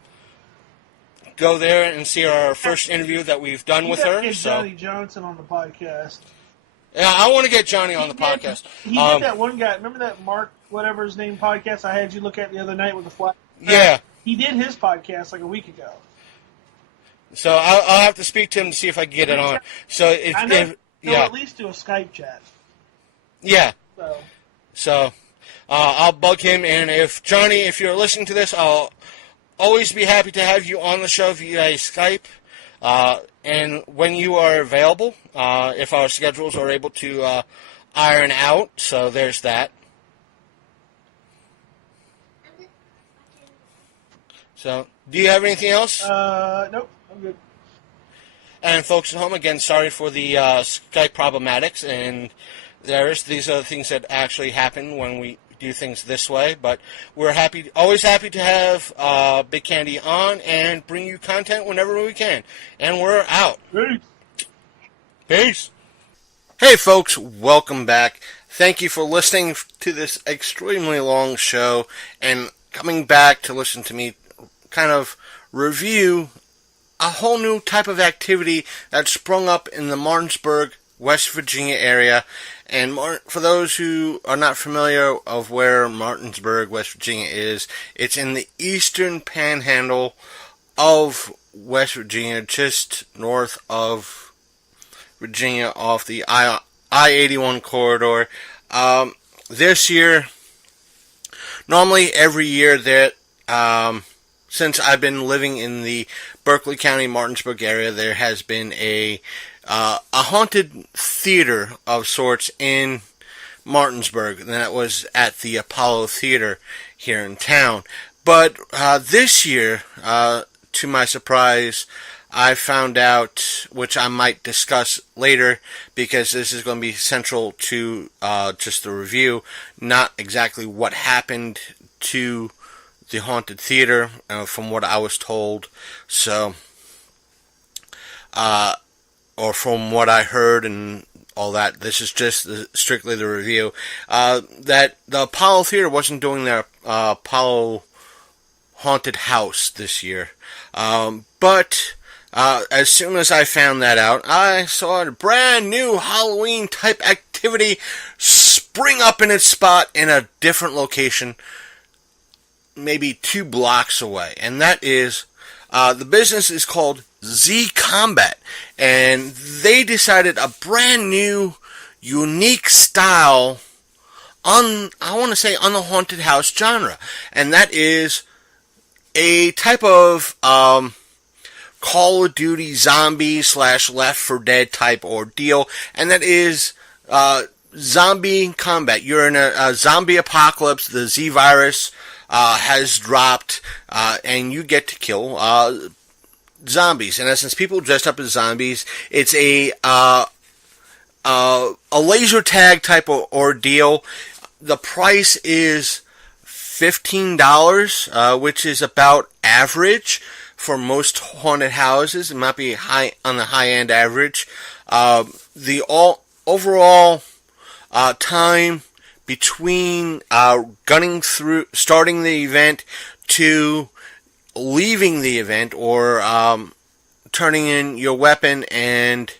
there and see our first interview that we've done with her. Get Johnny Johnson on the podcast. Yeah, I want to get Johnny on the podcast. He did that one guy. Remember that Mark, whatever his name, podcast I had you look at the other night with the flat? Yeah. He did his podcast like a week ago. So I'll have to speak to him to see if I can get it on. So He'll at least do a Skype chat. Yeah. So I'll bug him, and if you're listening to this, I'll always be happy to have you on the show via Skype. And when you are available, if our schedules are able to iron out, so there's that. So, do you have anything else? Nope, I'm good. And folks at home, again, sorry for the Skype problematics, and these are the things that actually happen when we do things this way, but we're always happy to have Big Candy on and bring you content whenever we can. And we're out. Peace. Hey folks, welcome back. Thank you for listening to this extremely long show and coming back to listen to me kind of review a whole new type of activity that sprung up in the Martinsburg, West Virginia area. And for those who are not familiar of where Martinsburg, West Virginia is, it's in the eastern panhandle of West Virginia, just north of Virginia off the I-81 corridor. This year, normally every year that since I've been living in the Berkeley County, Martinsburg area, there has been a haunted theater of sorts in Martinsburg, and that was at the Apollo Theater here in town. But this year, to my surprise, I found out, which I might discuss later, because this is going to be central to just the review, not exactly what happened to the haunted theater, from what I was told. So, or from what I heard and all that. This is just strictly the review. That the Apollo Theater wasn't doing their Apollo Haunted House this year. But as soon as I found that out, I saw a brand new Halloween type activity spring up in its spot in a different location, maybe 2 blocks away. And that is, the business is called Z Combat, and they decided a brand new, unique style on the haunted house genre, and that is a type of Call of Duty zombie / Left 4 Dead type ordeal, and that is zombie combat. You're in a zombie apocalypse. The Z virus has dropped, and you get to kill zombies. In essence, people dressed up as zombies. It's a laser tag type of ordeal. The price is $15, which is about average for most haunted houses. It might be high on the high end average. The overall time between starting the event to leaving the event, or turning in your weapon and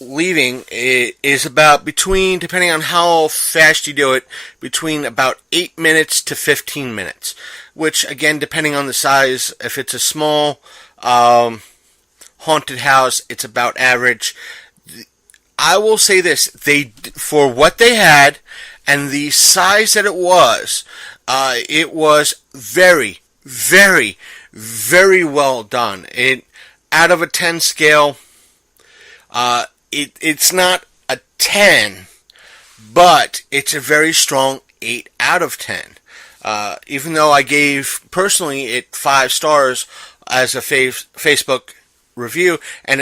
leaving, is about between, depending on how fast you do it, between about 8 minutes to 15 minutes. Which, again, depending on the size, if it's a small haunted house, it's about average. I will say this, for what they had and the size that it was very, very, very well done. Out of a 10 scale, it's not a 10, but it's a very strong 8 out of 10. Even though I gave personally it 5 stars as a Facebook review, and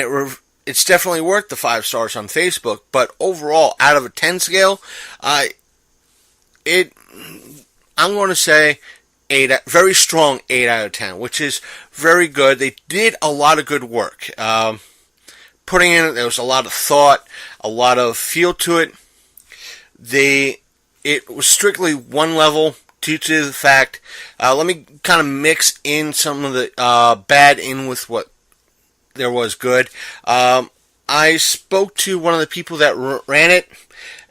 it's definitely worth the 5 stars on Facebook. But overall, out of a 10 scale, I'm going to say very strong 8 out of 10, which is very good. They did a lot of good work. Putting in it, there was a lot of thought, a lot of feel to it. It was strictly one level due to the fact, let me kind of mix in some of the bad in with what there was good. I spoke to one of the people that ran it,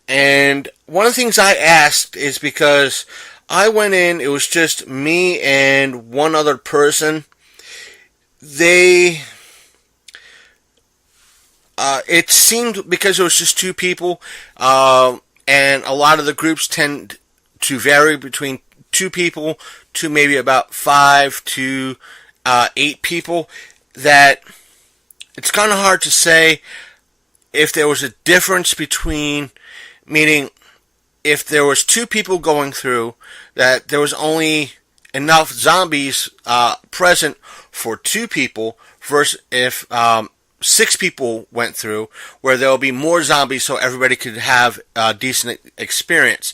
and one of the things I asked is because I went in, it was just me and one other person. It seemed, because it was just 2 people, and a lot of the groups tend to vary between 2 people to maybe about 5 to 8 people, that it's kind of hard to say if there was a difference between, meaning if there was 2 people going through, that there was only enough zombies present for 2 people, versus if 6 people went through, where there will be more zombies so everybody could have a decent experience.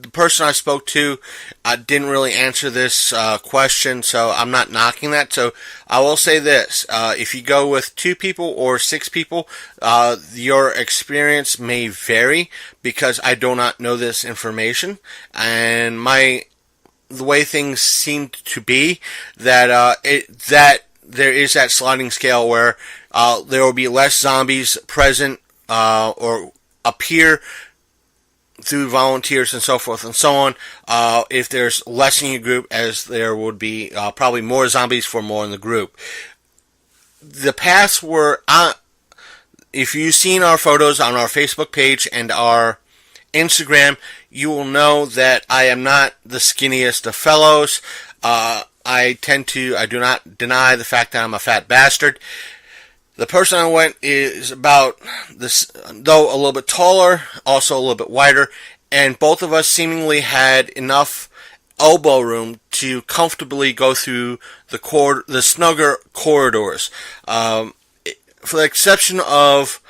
The person I spoke to didn't really answer this question, so I'm not knocking that. So I will say this, if you go with 2 people or 6 people, your experience may vary, because I do not know this information, and the way things seem to be, that there is that sliding scale where there will be less zombies present or appear through volunteers and so forth and so on, if there's less in your group, as there would be probably more zombies for more in the group. The paths were, if you've seen our photos on our Facebook page and our Instagram, you will know that I am not the skinniest of fellows. I do not deny the fact that I'm a fat bastard. The person I went is about this, though a little bit taller, also a little bit wider, and both of us seemingly had enough elbow room to comfortably go through the snugger corridors. For the exception of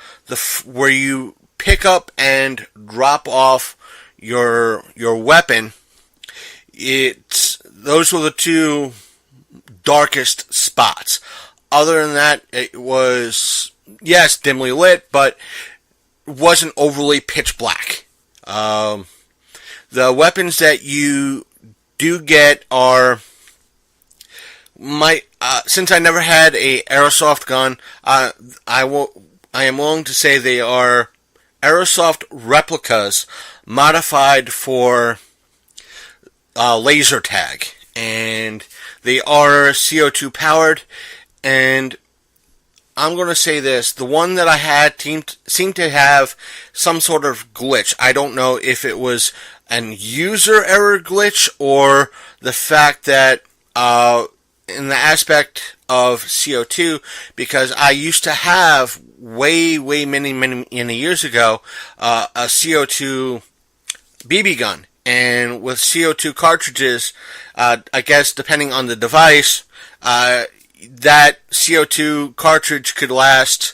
where you pick up and drop off your weapon, those were the 2 darkest spots. Other than that, it was, yes, dimly lit, but wasn't overly pitch black. The weapons that you do get are, since I never had a airsoft gun, I am willing to say they are airsoft replicas modified for laser tag, and they are CO2 powered. And I'm going to say this, the one that I had seemed to have some sort of glitch. I don't know if it was an user error glitch, or the fact that in the aspect of CO2, because I used to have way many years ago a CO2 BB gun, and with CO2 cartridges, I guess depending on the device, that CO2 cartridge could last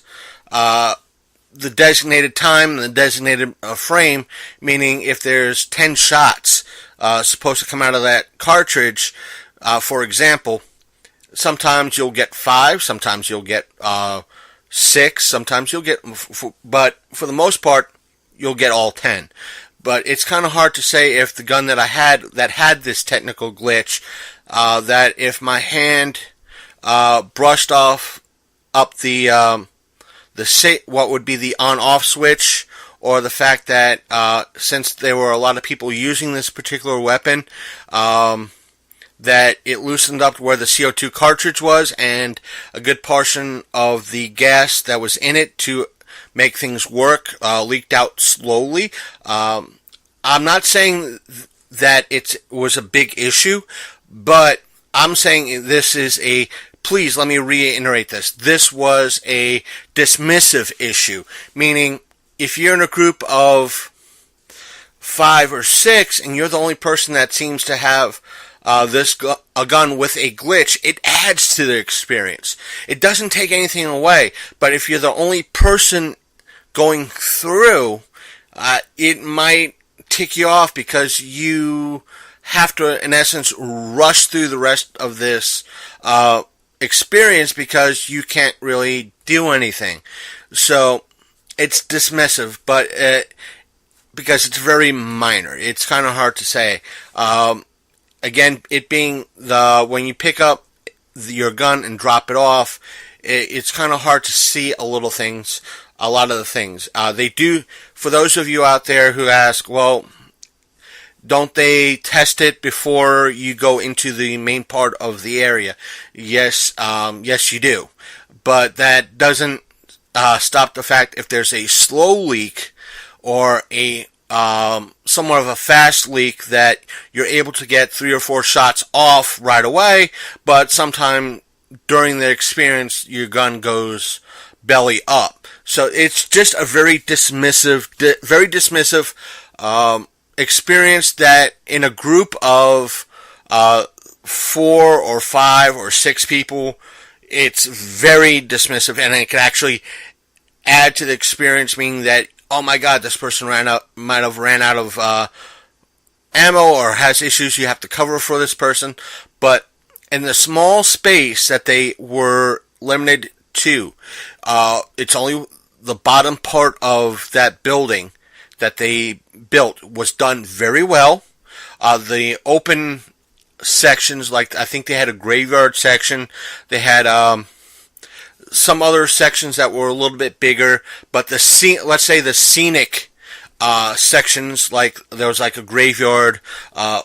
the designated time, the designated frame, meaning if there's 10 shots supposed to come out of that cartridge, for example, sometimes you'll get 5, sometimes you'll get 6, sometimes you'll get, but for the most part, you'll get all 10. But it's kind of hard to say if the gun that I had that had this technical glitch, that if my hand brushed up the what would be the on-off switch, or the fact that since there were a lot of people using this particular weapon, that it loosened up where the CO2 cartridge was, and a good portion of the gas that was in it to make things work leaked out slowly. I'm not saying that it was a big issue, but I'm saying this is a, please let me reiterate this, this was a dismissive issue, meaning if you're in a group of 5 or 6, and you're the only person that seems to have a gun with a glitch, it adds to the experience. It doesn't take anything away, but if you're the only person going through, it might tick you off because you have to, in essence, rush through the rest of this experience because you can't really do anything. So it's dismissive, but because it's very minor, it's kind of hard to say. Again, it being when you pick up your gun and drop it off, it's kind of hard to see a lot of the things. They do, for those of you out there who ask, well, don't they test it before you go into the main part of the area? Yes, yes you do. But that doesn't stop the fact if there's a slow leak or a somewhat of a fast leak that you're able to get 3 or 4 shots off right away, but sometime during the experience your gun goes belly up. So it's just a very dismissive experience that in a group of 4 or 5 or 6 people, it's very dismissive, and it can actually add to the experience, meaning that, oh my god, this person might have ran out of ammo or has issues, you have to cover for this person. But in the small space that they were limited to, it's only the bottom part of that building that they built was done very well. The open sections, like I think they had a graveyard section, they had some other sections that were a little bit bigger, but let's say the scenic sections, like there was like a graveyard,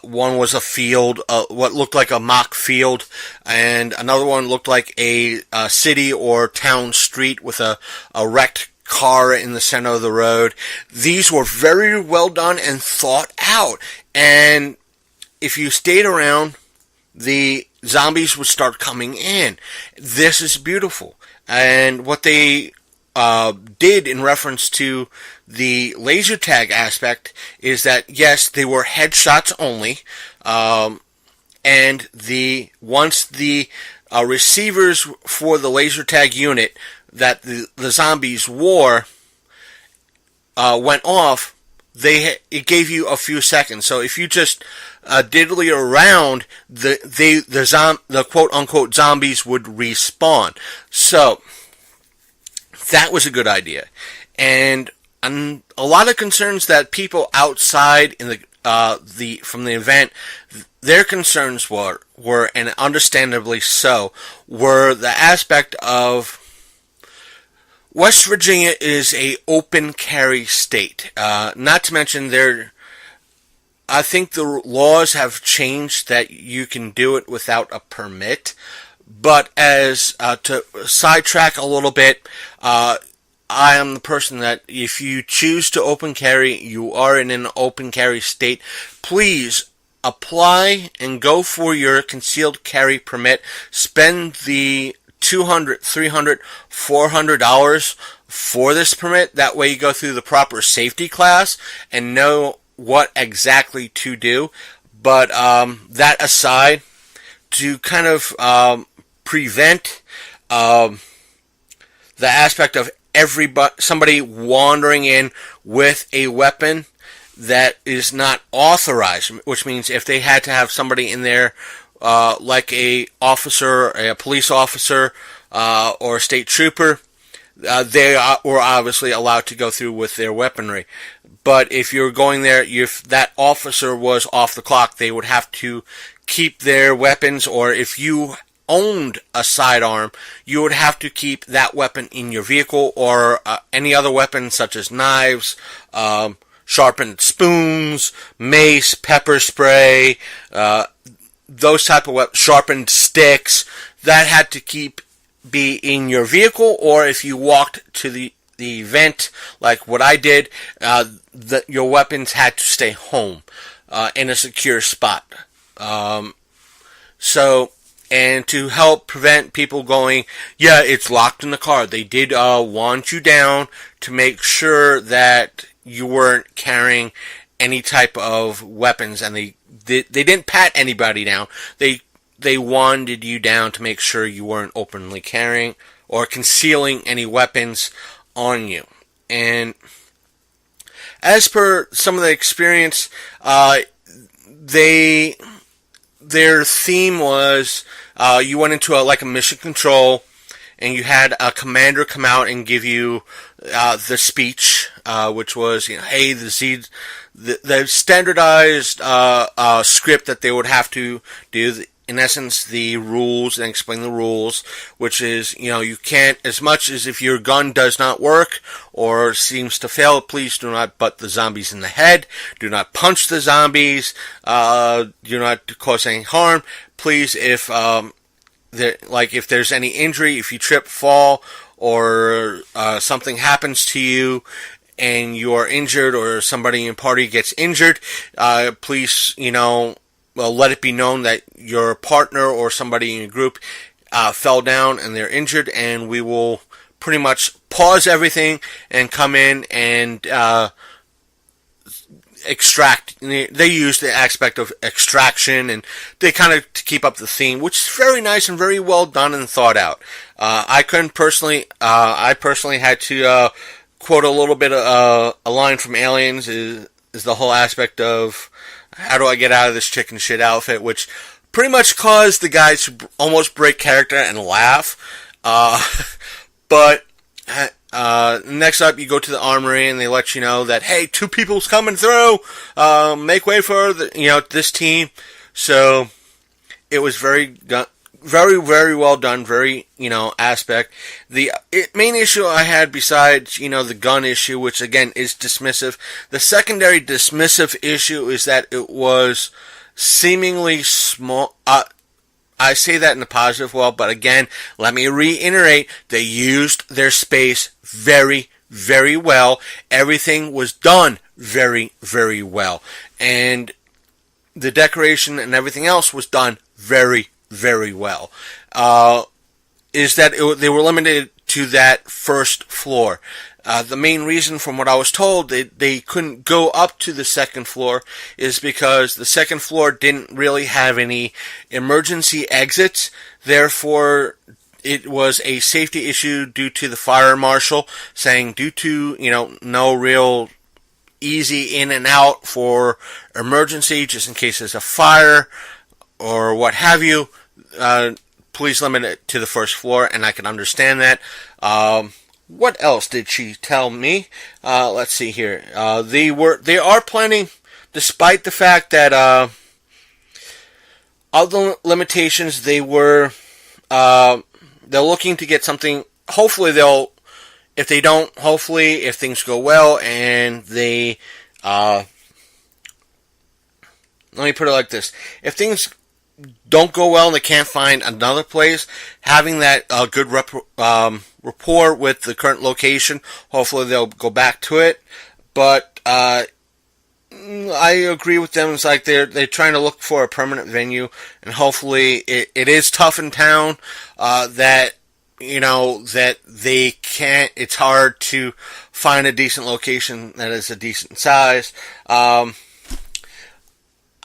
one was a field, what looked like a mock field, and another one looked like a city or town street with a wrecked car in the center of the road. These were very well done and thought out, and if you stayed around, the zombies would start coming in. This is beautiful. And what they did in reference to the laser tag aspect is that, yes, they were headshots only, and once the receivers for the laser tag unit that the zombies wore went off, it gave you a few seconds. So if you just diddly around, the quote unquote zombies would respawn. So that was a good idea, and a lot of concerns that people outside in from the event, their concerns were, and understandably so, were the aspect of West Virginia is a open carry state. Not to mention I think the laws have changed that you can do it without a permit. But to sidetrack a little bit, I am the person that if you choose to open carry, you are in an open carry state. Please apply and go for your concealed carry permit. Spend the $200, $300, $400 for this permit. That way you go through the proper safety class and know what exactly to do. But that aside, to kind of prevent the aspect of somebody wandering in with a weapon that is not authorized, which means if they had to have somebody in there like a police officer or a state trooper, they were obviously allowed to go through with their weaponry. But if you're going there, if that officer was off the clock, they would have to keep their weapons, or if you owned a sidearm, you would have to keep that weapon in your vehicle, or any other weapon such as knives, sharpened spoons, mace, pepper spray, those type of weapons, sharpened sticks, that had to be in your vehicle, or if you walked to the event, like what I did, your weapons had to stay home in a secure spot. And to help prevent people going, yeah, it's locked in the car, they did wand you down to make sure that you weren't carrying any type of weapons, and they didn't pat anybody down. They wanded you down to make sure you weren't openly carrying or concealing any weapons on you. And as per some of the experience, their theme was you went into a mission control, and you had a commander come out and give you the speech, which was, hey, the standardized script that they would have to do. In essence, the rules, and explain the rules, which is, you can't, as much as if your gun does not work or seems to fail, please do not butt the zombies in the head, do not punch the zombies, do not cause any harm. Please, if there's any injury, if you trip, fall, or something happens to you, and you are injured, or somebody in your party gets injured, please, let it be known that your partner or somebody in your group fell down and they're injured, and we will pretty much pause everything and come in and extract. They use the aspect of extraction, and they kind of to keep up the theme, which is very nice and very well done and thought out. I personally had to quote a little bit of a line from Aliens, is the whole aspect of, how do I get out of this chicken shit outfit, which pretty much caused the guys to almost break character and laugh. But next up, you go to the armory, and they let you know that, hey, 2 people's coming through. Make way for this team. So it was very, very well done. Very aspect. The main issue I had, besides the gun issue, which again is dismissive, the secondary dismissive issue is that it was seemingly small. I say that in a positive way, but again, let me reiterate, they used their space very, very well. Everything was done very, very well. And the decoration and everything else was done very, very well. Is that they were limited to that first floor. The main reason, from what I was told, they couldn't go up to the second floor is because the second floor didn't really have any emergency exits. Therefore, it was a safety issue due to the fire marshal saying, due to, no real easy in and out for emergency, just in case there's a fire or what have you, please limit it to the first floor, and I can understand that. What else did she tell me? Let's see here. They are planning, despite the fact that other limitations, they're looking to get something. Hopefully if they don't, hopefully if things go well and they, let me put it like this: if things don't go well and they can't find another place, having that good rapport with the current location, hopefully they'll go back to it. But I agree with them. It's like they're trying to look for a permanent venue, and hopefully it is tough in town, that they can't. It's hard to find a decent location that is a decent size.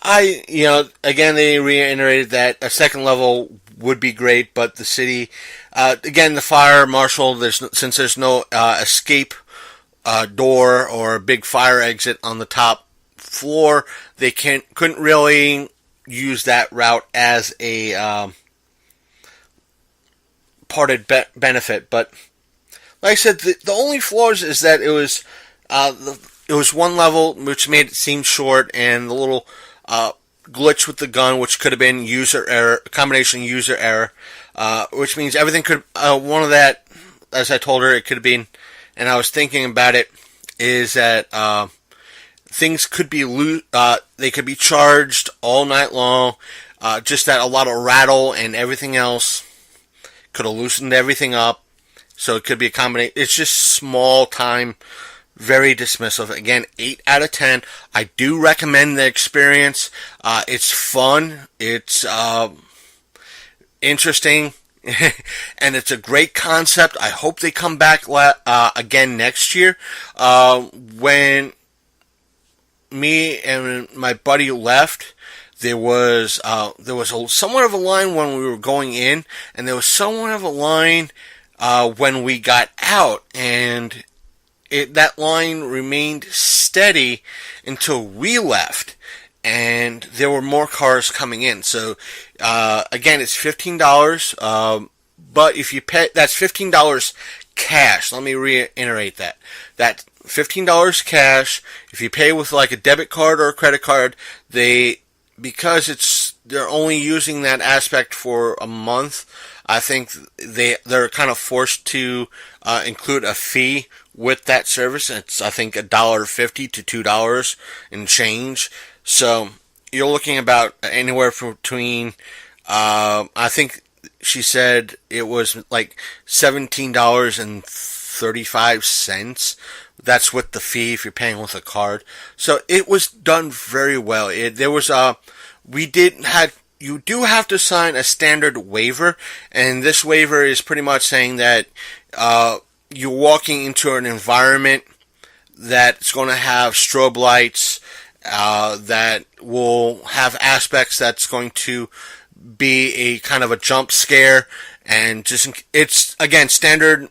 Again, they reiterated that a second level would be great, but the city, again, the fire marshal, since there's no escape door or a big fire exit on the top floor, they couldn't really use that route as a parted benefit. But like I said, the only flaws is that it was one level, which made it seem short, and the little glitch with the gun, which could have been user error, combination user error, which means everything could, one of that, as I told her, it could have been, and I was thinking about it, is that things could be, they could be charged all night long, just that a lot of rattle and everything else could have loosened everything up, so it could be a combination. It's just small time, very dismissive. Again, 8 out of 10. I do recommend the experience. It's fun. It's interesting. And it's a great concept. I hope they come back again next year. When me and my buddy left, there was somewhat of a line when we were going in, and there was somewhat of a line when we got out, and that line remained steady until we left, and there were more cars coming in. So again, it's $15, but if you pay, that's $15 cash. Let me reiterate that. That's $15 cash. If you pay with like a debit card or a credit card, because they're only using that aspect for a month, I think they're kind of forced to include a fee with that service. It's, I think, $1.50 to $2 and change. So you're looking about anywhere between, I think she said it was like $17.35. That's with the fee if you're paying with a card. So it was done very well. You do have to sign a standard waiver, and this waiver is pretty much saying that you're walking into an environment that's going to have strobe lights, that will have aspects that's going to be a kind of a jump scare, and it's again standard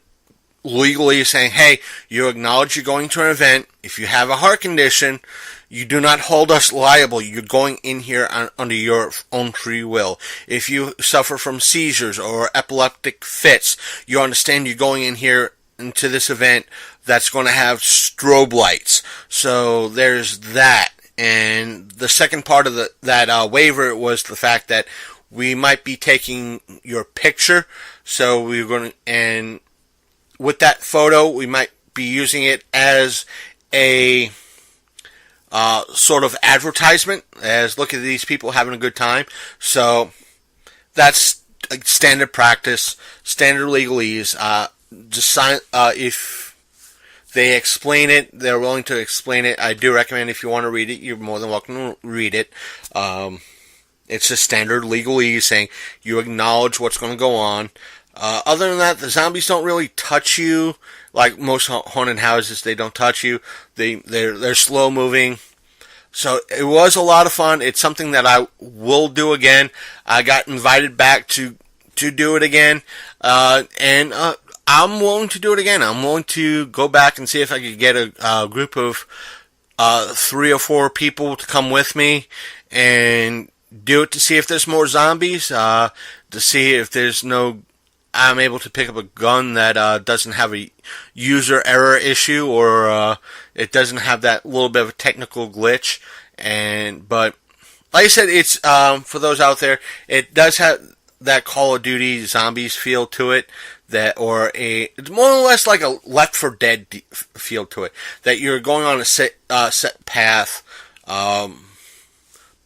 legally saying, hey, you acknowledge you're going to an event. If you have a heart condition, you do not hold us liable. You're going in here under your own free will. If you suffer from seizures or epileptic fits, you understand you're going in here into this event that's going to have strobe lights. So there's that. And the second part of that waiver was the fact that we might be taking your picture. So we're going to, and with that photo, we might be using it as a sort of advertisement, as look at these people having a good time. So that's standard practice, standard legalese. Just sign if they explain it, they're willing to explain it. I do recommend, if you want to read it, you're more than welcome to read it. It's just standard legalese saying you acknowledge what's going to go on. Other than that, the zombies don't really touch you. Like most haunted houses, they don't touch you. They're slow moving. So it was a lot of fun. It's something that I will do again. I got invited back to do it again. And I'm willing to do it again. I'm willing to go back and see if I could get a group of 3 or 4 people to come with me and do it, to see if there's more zombies, to see if I'm able to pick up a gun that doesn't have a user error issue, or it doesn't have that little bit of a technical glitch. But like I said, it's for those out there, it does have that Call of Duty Zombies feel to it. It's more or less like a Left 4 Dead feel to it. That you're going on a set path.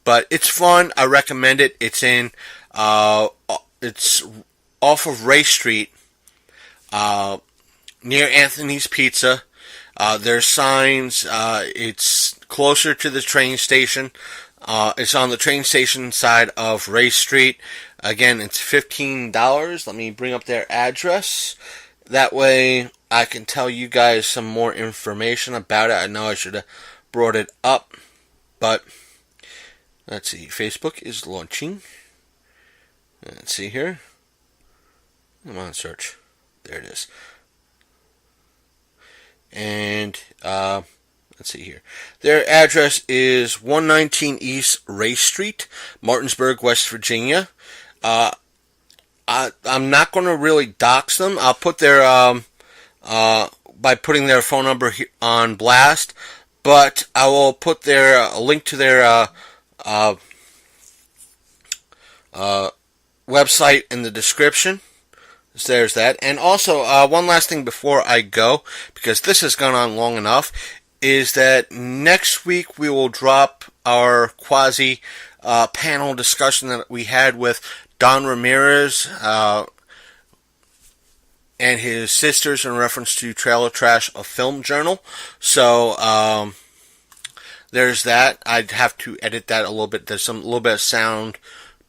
But it's fun. I recommend it. It's it's off of Ray Street, near Anthony's Pizza. There's signs. It's closer to the train station. It's on the train station side of Ray Street. Again, it's $15. Let me bring up their address. That way I can tell you guys some more information about it. I know I should have brought it up, but let's see. Facebook is launching. Let's see here. I'm on search. There it is. And let's see here. Their address is 119 East Ray Street, Martinsburg, West Virginia. I'm not going to really dox them. I'll put their by putting their phone number on blast, but I will put their link to their website in the description. So there's that. And also, one last thing before I go, because this has gone on long enough, is that next week we will drop our quasi panel discussion that we had with Don Ramirez and his sisters in reference to Trailer Trash, a film journal. So there's that. I'd have to edit that a little bit. There's a little bit of sound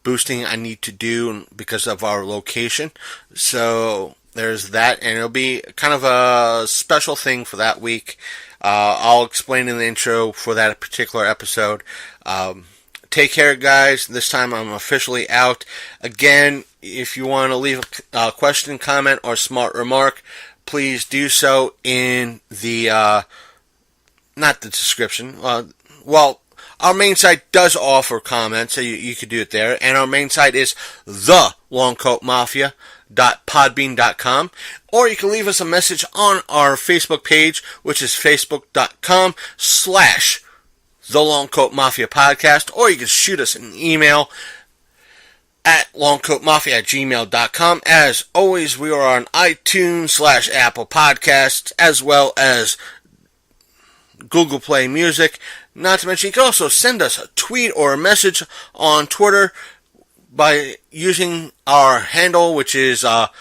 boosting I need to do because of our location. So there's that, and it'll be kind of a special thing for that week. I'll explain in the intro for that particular episode. Take care, guys. This time I'm officially out. Again, if you want to leave a question, comment, or smart remark, please do so in the, not the description. Well, our main site does offer comments, so you could do it there. And our main site is thelongcoatmafia.podbean.com. Or you can leave us a message on our Facebook page, which is facebook.com/thelongcoatmafia podcast. Or you can shoot us an email at longcoatmafia@gmail.com. As always, we are on iTunes /Apple Podcasts, as well as Google Play Music. Not to mention, you can also send us a tweet or a message on Twitter by using our handle, which is at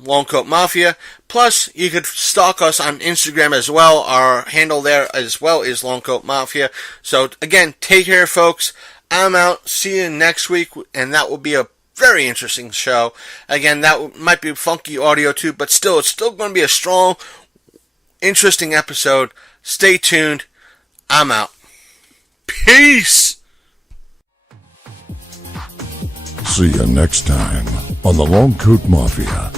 longcoatmafia. Plus, you could stalk us on Instagram as well. Our handle there as well is longcoatmafia. So, again, take care, folks. I'm out. See you next week, and that will be a very interesting show. Again, that might be funky audio too, but still, it's still going to be a strong, interesting episode. Stay tuned. I'm out. Peace! See you next time on the Long Coat Mafia.